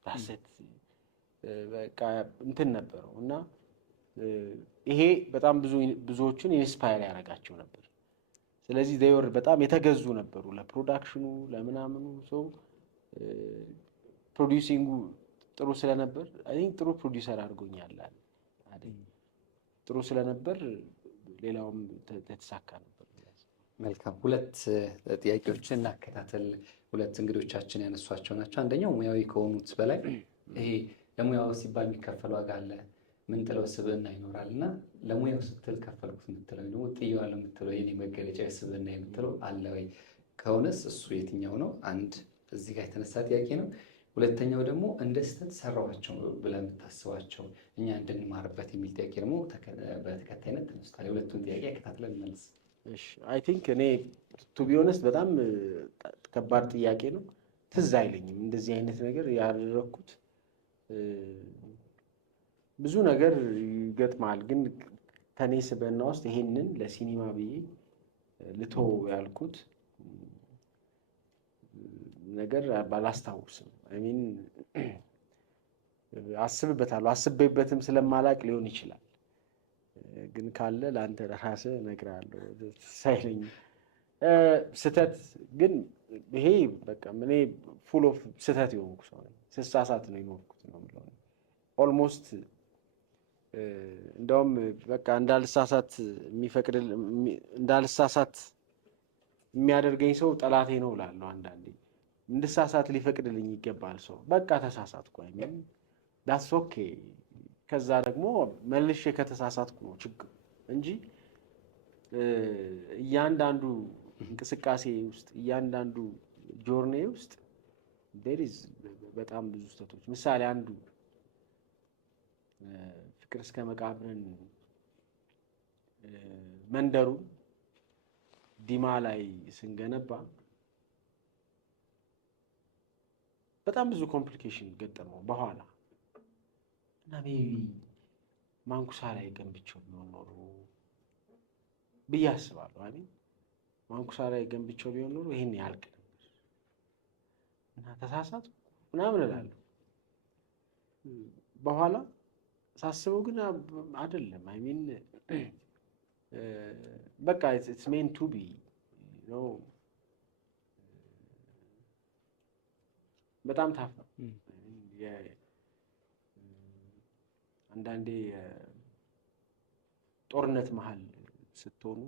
ዳሰት በቃ እንትን ነበረው እና ይሄ በጣም ብዙዎቹን ኢንስፓየር ያደርጋቸው ነበር። ስለዚህ ዴይወር በጣም የተገዙ ነበሩ ለፕሮዳክሽኑ ለምናምኑ። ሶ ፕሮዲዩሲንጉ ጥሩ ስለነበር አይ ቲንክ ጥሩ ፕሮዲዩሰር አድርጎኛል አይደል? ጥሩ ስለነበር ሌላውም ተተሳካ ነበር። መልካም። ሁለት ጥያቄዎችን እናከታተል። ሁለት እንግዶቻችን ያነሷቸው ናቸው። አንደኛው ሙያዊ ከሆኑት በላይ ይሄ ለሙያው ሲባል የሚከፈል ዋጋ አለ፣ ምን ጥለው ስብዕና ይኖራል እና ለሙያው ስትል ከፈልኩት የምትለው ደግሞ ጥየዋለሁ የምትለው የኔ መገለጫ ስብዕና የምትለው አለ ወይ? ከሆነስ እሱ የትኛው ነው? አንድ እዚህ ጋር የተነሳ ጥያቄ ነው። ሁለተኛው ደግሞ እንደ ስህተት ሰራኋቸው ብለህ የምታስባቸው እኛ እንድንማርበት የሚል ጥያቄ ደግሞ በተከታይነት ተነስቷል። የሁለቱን ጥያቄ አከታትለን መልስ። አይ ቲንክ እኔ ቱ ቢ ኦነስት በጣም ከባድ ጥያቄ ነው። ትዝ አይለኝም እንደዚህ አይነት ነገር ያደረኩት። ብዙ ነገር ይገጥማል፣ ግን ከኔ ስብዕና ውስጥ ይሄንን ለሲኒማ ብዬ ልቶ ያልኩት ነገር ባላስታውስም ሚን አስብበታለሁ። አስቤበትም ስለማላቅ ሊሆን ይችላል። ግን ካለ ለአንተ ራስህ እነግርሃለሁ። ሳይለኝ ስህተት ግን ይሄ በቃ እኔ ፉል ኦፍ ስህተት የሆንኩ ሰው ነኝ። ስሳሳት ነው የኖርኩት ነው የምለው። ኦልሞስት እንደውም በቃ እንዳልሳሳት የሚያደርገኝ ሰው ጠላቴ ነው እላለሁ አንዳንዴ። እንድሳሳት ሊፈቅድልኝ ይገባል ሰው። በቃ ተሳሳትኩ አይደል፣ ዳትስ ኦኬ። ከዛ ደግሞ መልሼ ከተሳሳትኩ ነው ችግር እንጂ እያንዳንዱ እንቅስቃሴ ውስጥ እያንዳንዱ ጆርኔ ውስጥ በጣም ብዙ ስህተቶች። ምሳሌ አንዱ ፍቅር እስከ መቃብርን መንደሩን ዲማ ላይ ስንገነባ በጣም ብዙ ኮምፕሊኬሽን ገጠመው በኋላ እና ሜቢ ማንኩሳ ላይ ገንብቼው ቢሆን ኖሮ ብዬ አስባለሁ። አይደል ማንኩሳ ላይ ገንብቼው ቢሆን ኖሮ ይሄን ያልቅ ነበር እና ተሳሳትኩ ምናምን እላለሁ። በኋላ ሳስበው ግን አይደለም። አይ ሚን በቃ ኢትስ ሜን ቱ ቢ ነው። በጣም ታፍ ነው። አንዳንዴ ጦርነት መሀል ስትሆኑ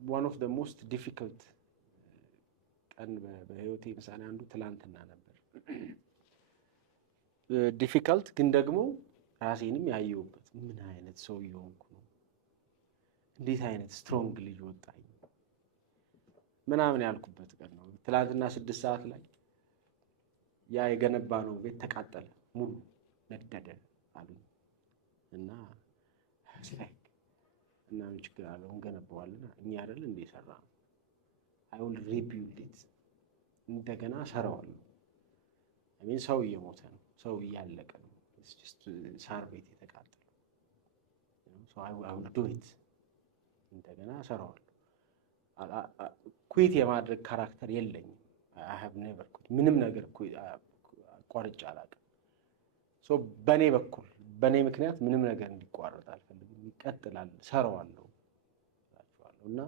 ዋን ኦፍ ደ ሞስት ዲፊከልት ቀን በህይወቴ ምሳሌ አንዱ ትላንትና ነበር። ዲፊከልት ግን ደግሞ ራሴንም ያየሁበት ምን አይነት ሰው እየሆንኩ ነው፣ እንዴት አይነት ስትሮንግ ልጅ ወጣኝ ምናምን ያልኩበት ቀን ነው። ትላንትና 6 ሰዓት ላይ ያ የገነባ ነው ቤት ተቃጠለ፣ ሙሉ ነደደ አሉኝ እና እና ምን ችግር አለው እንገነባዋለን፣ እኛ አይደል እንደ ሰራነው። አይ ዊል ሪቢልድ ኢት፣ እንደገና ሰራዋለሁ። አይ ሚን ሰው እየሞተ ነው፣ ሰው እያለቀ ነው፣ ሳር ቤት የተቃጠለው። አይ ዊል ዱ ኢት፣ እንደገና ሰራዋለሁ። ኩዊት የማድረግ ካራክተር የለኝም። አይ ሃቭ ኔቨር ኩዊት፣ ምንም ነገር አቋርጬ አላውቅም። በእኔ በኩል በእኔ ምክንያት ምንም ነገር እንዲቋረጥ አልፈልግም። ይቀጥላል፣ ሰራዋለሁ እላችኋለሁ። እና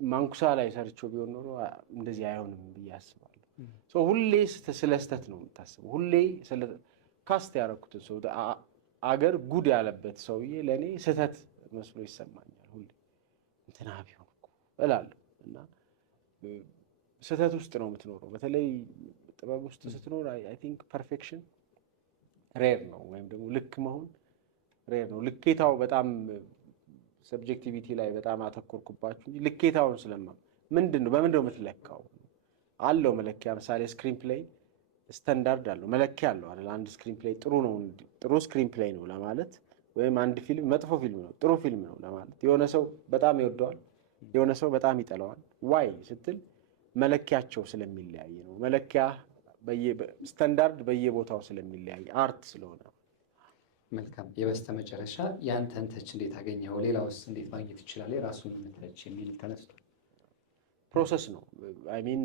ማንኩሳ ላይ ሰርቼው ቢሆን ኖሮ እንደዚህ አይሆንም ብዬ አስባለሁ። ሁሌ ስለ ስህተት ነው የምታስበው። ሁሌ ካስት ያደረኩትን ሰው አገር ጉድ ያለበት ሰውዬ ለእኔ ስህተት መስሎ ይሰማኛል። ሁሌ እንትና ቢሆን እኮ እላለሁ። እና ስህተት ውስጥ ነው የምትኖረው። በተለይ ጥበብ ውስጥ ስትኖር አይ ቲንክ ፐርፌክሽን ሬር ነው፣ ወይም ደግሞ ልክ መሆን ሬር ነው። ልኬታው በጣም ሰብጀክቲቪቲ ላይ በጣም አተኮርኩባችሁ እንጂ ልኬታውን ምንድን ነው በምንድን ነው የምትለካው? አለው መለኪያ። ምሳሌ ስክሪን ፕሌይ ስታንዳርድ አለው፣ መለኪያ አለው አይደል? አንድ ስክሪን ፕሌይ ጥሩ ስክሪን ፕሌይ ነው ለማለት፣ ወይም አንድ ፊልም መጥፎ ፊልም ነው ጥሩ ፊልም ነው ለማለት የሆነ ሰው በጣም ይወደዋል፣ የሆነ ሰው በጣም ይጠላዋል። ዋይ ስትል መለኪያቸው ስለሚለያይ ነው። መለኪያ ስታንዳርድ በየቦታው ስለሚለያይ አርት ስለሆነ። መልካም። የበስተመጨረሻ ያንተን ተች እንዴት አገኘኸው? ሌላውስ እንዴት ማግኘት ይችላል የራሱን ተች የሚል ተነስቷል። ፕሮሰስ ነው። አይ ሚን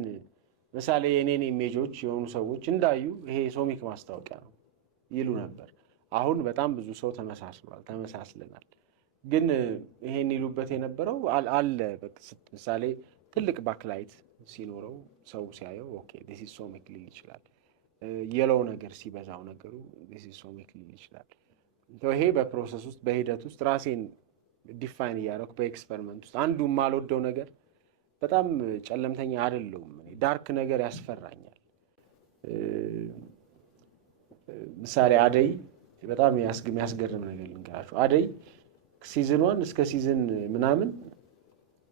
ምሳሌ የኔን ኢሜጆች የሆኑ ሰዎች እንዳዩ ይሄ ሶሚክ ማስታወቂያ ነው ይሉ ነበር። አሁን በጣም ብዙ ሰው ተመሳስለናል። ግን ይሄን ይሉበት የነበረው አለ። ምሳሌ ትልቅ ባክላይት ሲኖረው ሰው ሲያየው ኦኬ ዲስ ኢዝ ሶሚክ ሊል ይችላል። የለው ነገር ሲበዛው ነገሩ ዲስ ኢዝ ሶሚክ ሊል ይችላል። ይሄ በፕሮሰስ ውስጥ በሂደት ውስጥ ራሴን ዲፋይን እያደረኩ በኤክስፐሪመንት ውስጥ አንዱ የማልወደው ነገር በጣም ጨለምተኛ አይደለሁም። ዳርክ ነገር ያስፈራኛል። ምሳሌ አደይ በጣም የሚያስገርም ነገር ልንገራችሁ። አደይ ሲዝን 1 እስከ ሲዝን ምናምን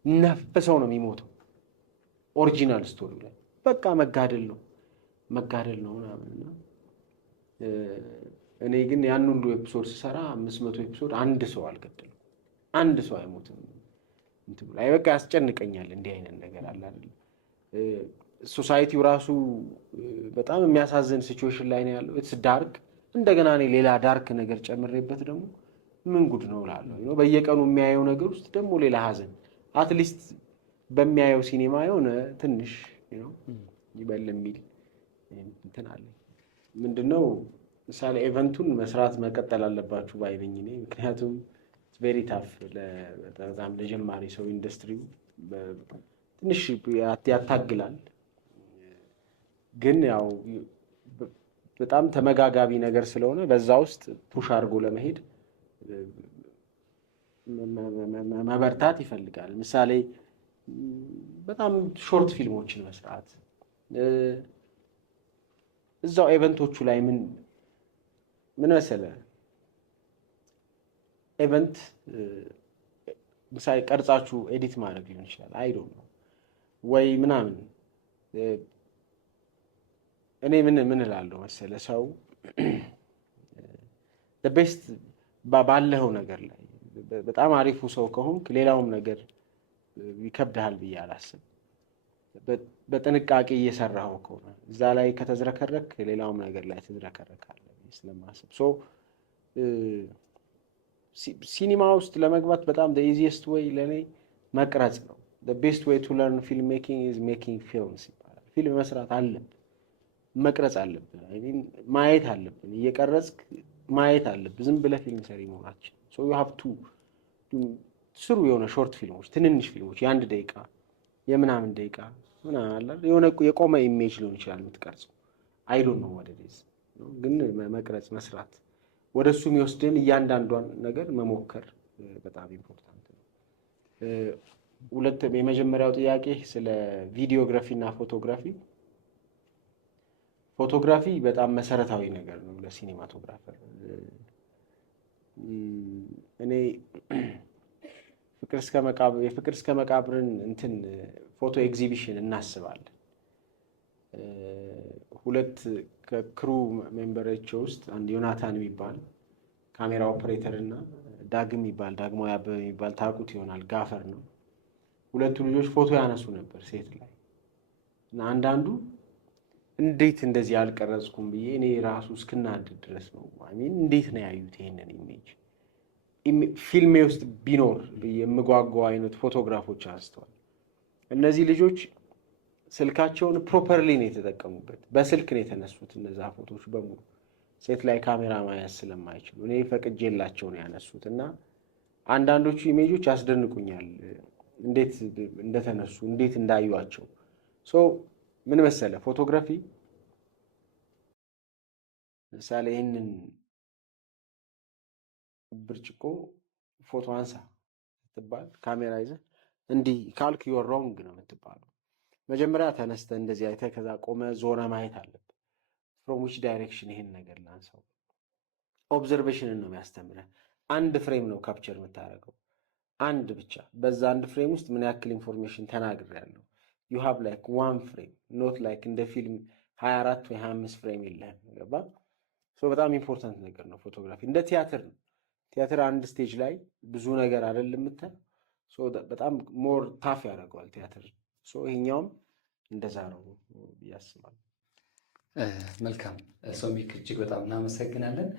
ነፍሰው ነው የሚሞተው። ኦሪጂናል ስቶሪ ላይ በቃ መጋደል ነው ምናምን እና እኔ ግን ያን ሁሉ ኤፒሶድ ስሰራ 500 ኤፒሶድ አንድ ሰው አልገደልም፣ አንድ ሰው አይሞትም እንትን ብሎ በቃ ያስጨንቀኛል። እንዲህ አይነት ነገር አለ አይደል? ሶሳይቲው ራሱ በጣም የሚያሳዝን ሲቹዌሽን ላይ ነው ያለው። ኢትስ ዳርክ። እንደገና እኔ ሌላ ዳርክ ነገር ጨምሬበት ደግሞ ምን ጉድ ነው እላለሁ። በየቀኑ የሚያየው ነገር ውስጥ ደግሞ ሌላ ሀዘን። አትሊስት በሚያየው ሲኔማ የሆነ ትንሽ ይበል የሚል እንትን አለ። ምንድነው ምሳሌ ኤቨንቱን መስራት መቀጠል አለባችሁ ባይነኝ እኔ። ምክንያቱም ቬሪ ታፍ በጣም ለጀማሪ ሰው ኢንዱስትሪው ትንሽ ያታግላል። ግን ያው በጣም ተመጋጋቢ ነገር ስለሆነ በዛ ውስጥ ፑሽ አድርጎ ለመሄድ መበርታት ይፈልጋል። ምሳሌ በጣም ሾርት ፊልሞችን መስራት እዛው ኤቨንቶቹ ላይ ምን መሰለህ ኤቨንት ምሳሌ ቀርጻችሁ ኤዲት ማድረግ ሊሆን ይችላል። አይ ዶንት ኖ ወይ ምናምን እኔ ምን እላለሁ መሰለህ ሰው ቤስት ባለኸው ነገር ላይ በጣም አሪፉ ሰው ከሆንክ ሌላውም ነገር ይከብድሃል ብዬ አላስብ። በጥንቃቄ እየሰራኸው ከሆነ እዛ ላይ ከተዝረከረክ ሌላውም ነገር ላይ ትዝረከረካለህ ስለማስብ ሲኒማ ውስጥ ለመግባት በጣም ኢዚየስት ወይ ለእኔ መቅረጽ ነው። ቤስት ወይ ቱ ለርን ፊልም ሜኪንግ ኢዝ ሜኪንግ ፊልምስ ይባላል። ፊልም መስራት አለብን፣ መቅረጽ አለብን፣ ማየት አለብን፣ እየቀረጽክ ማየት አለብን። ዝም ብለህ ፊልም ሰሪ መሆናችን ዩ ሃቭ ቱ ስሩ የሆነ ሾርት ፊልሞች፣ ትንንሽ ፊልሞች የአንድ ደቂቃ የምናምን ደቂቃ ምናምን አለ የሆነ የቆመ ኢሜጅ ሊሆን ይችላል የምትቀርጸው። አይ ዶንት ኖ ወደ ዴዝ ግን መቅረጽ መስራት ወደ እሱ የሚወስድን እያንዳንዷን ነገር መሞከር በጣም ኢምፖርታንት ነው። የመጀመሪያው ጥያቄ ስለ ቪዲዮግራፊ እና ፎቶግራፊ። ፎቶግራፊ በጣም መሰረታዊ ነገር ነው ለሲኒማቶግራፈር። እኔ የፍቅር እስከ መቃብርን እንትን ፎቶ ኤግዚቢሽን እናስባለን። ሁለት ከክሩ ሜምበሮች ውስጥ አንድ ዮናታን የሚባል ካሜራ ኦፕሬተር እና ዳግም ዳግማዊ አበበ የሚባል ታውቁት ይሆናል፣ ጋፈር ነው። ሁለቱ ልጆች ፎቶ ያነሱ ነበር ሴት ላይ እና አንዳንዱ እንዴት እንደዚህ አልቀረጽኩም ብዬ እኔ ራሱ እስክናድድ ድረስ ነው። እንዴት ነው ያዩት ይሄንን ኢሜጅ ፊልሜ ውስጥ ቢኖር ብዬ የምጓጓው አይነት ፎቶግራፎች አንስተዋል። እነዚህ ልጆች ስልካቸውን ፕሮፐርሊ ነው የተጠቀሙበት። በስልክ ነው የተነሱት እነዛ ፎቶዎች በሙሉ ሴት ላይ ካሜራ ማያዝ ስለማይችሉ እኔ ፈቅጄላቸው ነው ያነሱት እና አንዳንዶቹ ኢሜጆች ያስደንቁኛል እንዴት እንደተነሱ እንዴት እንዳዩዋቸው። ምን መሰለ ፎቶግራፊ ምሳሌ ይህንን ብርጭቆ ፎቶ አንሳ ስትባል ካሜራ ይዘህ እንዲህ ካልክ ዩር ሮንግ ነው የምትባለው። መጀመሪያ ተነስተህ እንደዚህ አይተህ ከዛ ቆመ ዞረ ማየት አለብህ። ፍሮም ዊች ዳይሬክሽን ይሄን ነገር ላንሳው። ኦብዘርቬሽንን ነው የሚያስተምረህ። አንድ ፍሬም ነው ካፕቸር የምታደርገው፣ አንድ ብቻ። በዛ አንድ ፍሬም ውስጥ ምን ያክል ኢንፎርሜሽን ተናግሬያለሁ። ዩ ሃቭ ላይክ ዋን ፍሬም ኖት ላይክ እንደ ፊልም 24 ወይ 25 ፍሬም የለህም። ገባ? በጣም ኢምፖርታንት ነገር ነው ፎቶግራፊ። እንደ ቲያትር ነው። ቲያትር አንድ ስቴጅ ላይ ብዙ ነገር አይደለም የምታይ፣ በጣም ሞር ታፍ ያደርገዋል ቲያትር። ይሄኛውም እንደዛ ነው ብዬ አስባለሁ። መልካም ሶሚክ፣ እጅግ በጣም እናመሰግናለን።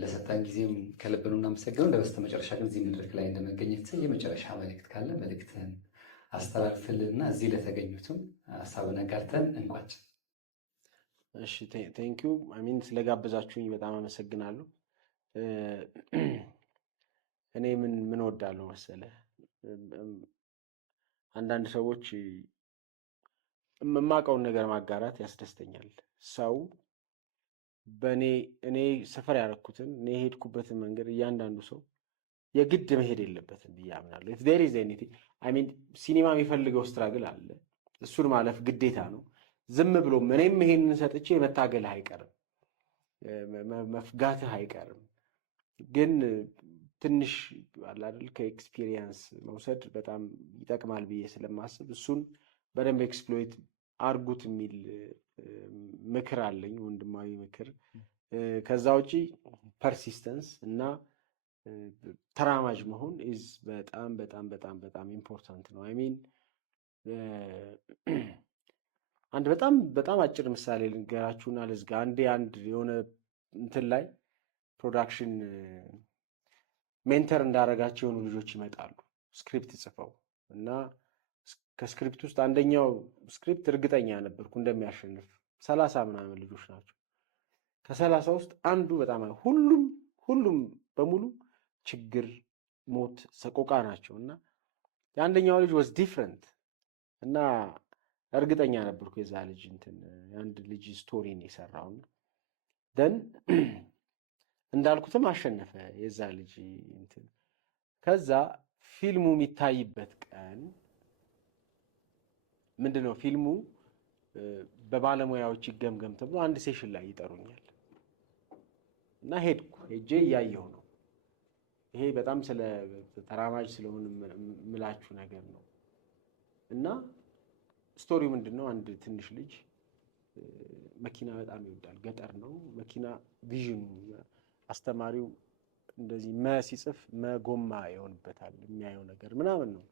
ለሰጣን ጊዜም ከልብ ነው እናመሰግነው። ለበስተ መጨረሻ ግን እዚህ መድረክ ላይ እንደመገኘት የመጨረሻ መልእክት ካለ መልእክትህን አስተላልፍልንና እዚህ ለተገኙትም ሀሳብን አጋርተን እንቋጭ። እሺ፣ ቴንኪዩ ስለጋበዛችሁኝ በጣም አመሰግናለሁ። እኔ ምን ወዳለሁ መሰለህ፣ አንዳንድ ሰዎች የማውቀውን ነገር ማጋራት ያስደስተኛል። ሰው እኔ ሰፈር ያደረኩትን እኔ የሄድኩበትን መንገድ እያንዳንዱ ሰው የግድ መሄድ የለበትም ብዬ አምናለሁ። ኢፍ ዜር ኢዝ ኤኒቲንግ ሲኒማ የሚፈልገው ስትራግል አለ፣ እሱን ማለፍ ግዴታ ነው። ዝም ብሎ እኔም ይሄንን ሰጥቼ መታገልህ አይቀርም። መፍጋትህ አይቀርም። ግን ትንሽ አለ አይደል ከኤክስፒሪየንስ መውሰድ በጣም ይጠቅማል ብዬ ስለማስብ እሱን በደንብ ኤክስፕሎይት አርጉት የሚል ምክር አለኝ፣ ወንድማዊ ምክር። ከዛ ውጪ ፐርሲስተንስ እና ተራማጅ መሆን ኢዝ በጣም በጣም በጣም በጣም ኢምፖርታንት ነው። አይ ሚን አንድ በጣም በጣም አጭር ምሳሌ ልንገራችሁና ልዝጋ። አንድ የሆነ እንትን ላይ ፕሮዳክሽን ሜንተር እንዳረጋቸው የሆኑ ልጆች ይመጣሉ ስክሪፕት ጽፈው እና ከስክሪፕት ውስጥ አንደኛው ስክሪፕት እርግጠኛ ነበርኩ እንደሚያሸንፍ 30 ምናምን ልጆች ናቸው። ከ30 ውስጥ አንዱ በጣም ሁሉም በሙሉ ችግር፣ ሞት፣ ሰቆቃ ናቸው እና የአንደኛው ልጅ ወዝ ዲፍረንት እና እርግጠኛ ነበርኩ የዛ ልጅ እንትን የአንድ ልጅ ስቶሪን የሰራውና ደን እንዳልኩትም አሸነፈ የዛ ልጅ እንትን። ከዛ ፊልሙ የሚታይበት ቀን ምንድነው ፊልሙ በባለሙያዎች ይገምገም ተብሎ አንድ ሴሽን ላይ ይጠሩኛል እና ሄድኩ። ሄጄ እያየሁ ነው። ይሄ በጣም ስለ ተራማጅ ስለሆነ ምላችሁ ነገር ነው እና ስቶሪው ምንድነው? አንድ ትንሽ ልጅ መኪና በጣም ይወዳል። ገጠር ነው መኪና ቪዥኑ አስተማሪው እንደዚህ ሲጽፍ መጎማ ይሆንበታል የሚያየው ነገር ምናምን ነው።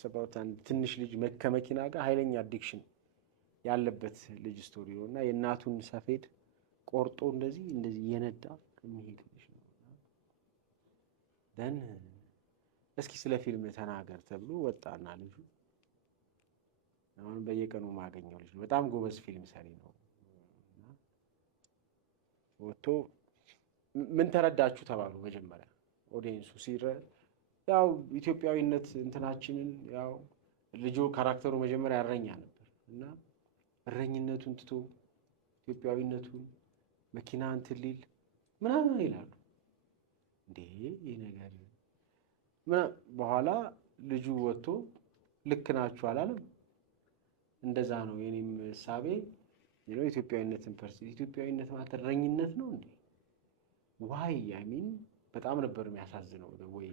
ሰባውት አንድ ትንሽ ልጅ ከመኪና ጋር ኃይለኛ አዲክሽን ያለበት ልጅ ስቶሪ ነው እና የእናቱን ሰፌድ ቆርጦ እንደዚህ እየነዳ የሚሄድ ልጅ ነው። ደን እስኪ ስለ ፊልም ተናገር ተብሎ ወጣና ልጁ አሁን በየቀኑ ማገኘው ልጅ ነው። በጣም ጎበዝ ፊልም ሰሪ ነው። ወጥቶ ምን ተረዳችሁ ተባሉ። መጀመሪያ ኦዲየንሱ ያው ኢትዮጵያዊነት እንትናችንን ያው ልጁ ካራክተሩ መጀመሪያ እረኛ ነበር እና እረኝነቱን ትቶ ኢትዮጵያዊነቱን መኪና እንትን ሊል ምናምን ይላሉ። እንዴ ይህ ነገር በኋላ ልጁ ወጥቶ ልክ ናችሁ አላለም። እንደዛ ነው የኔም እሳቤ ኢትዮጵያዊነትን ኢትዮጵያዊነት ማለት እረኝነት ነው እንዴ? ዋይ አይ ሚን በጣም ነበር የሚያሳዝነው። ወይ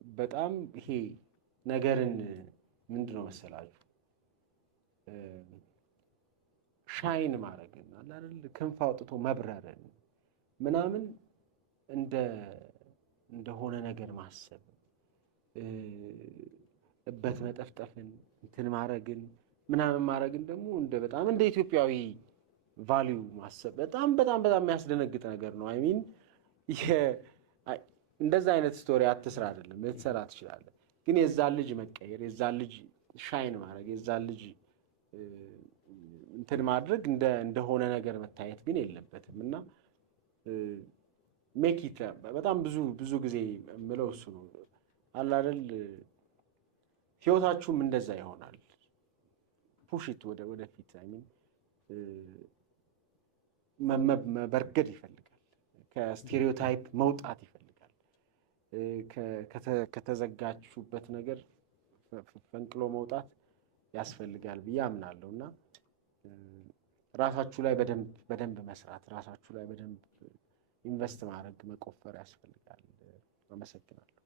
በጣም ይሄ ነገርን ምንድነው መሰላችሁ ሻይን ማድረግን አለ አይደል ክንፍ አውጥቶ መብረርን ምናምን እንደሆነ ነገር ማሰብ እበት መጠፍጠፍን እንትን ማድረግን ምናምን ማድረግን ደግሞ በጣም እንደ ኢትዮጵያዊ ቫልዩ ማሰብ በጣም በጣም በጣም የሚያስደነግጥ ነገር ነው። አይ ሚን እንደዛ አይነት ስቶሪ አትስራ አይደለም ልትሰራ ትችላለህ፣ ግን የዛን ልጅ መቀየር የዛን ልጅ ሻይን ማድረግ የዛን ልጅ እንትን ማድረግ እንደሆነ ነገር መታየት ግን የለበትም እና ሜኪት በጣም ብዙ ጊዜ የምለው እሱ ነው አለ አይደል ህይወታችሁም እንደዛ ይሆናል። ፑሽት ወደፊት አይ ሚን መበርገድ ይፈልጋል፣ ከስቴሪዮታይፕ መውጣት ይፈልጋል፣ ከተዘጋችሁበት ነገር ፈንቅሎ መውጣት ያስፈልጋል ብዬ አምናለሁ እና ራሳችሁ ላይ በደንብ መስራት፣ ራሳችሁ ላይ በደንብ ኢንቨስት ማድረግ፣ መቆፈር ያስፈልጋል። አመሰግናለሁ።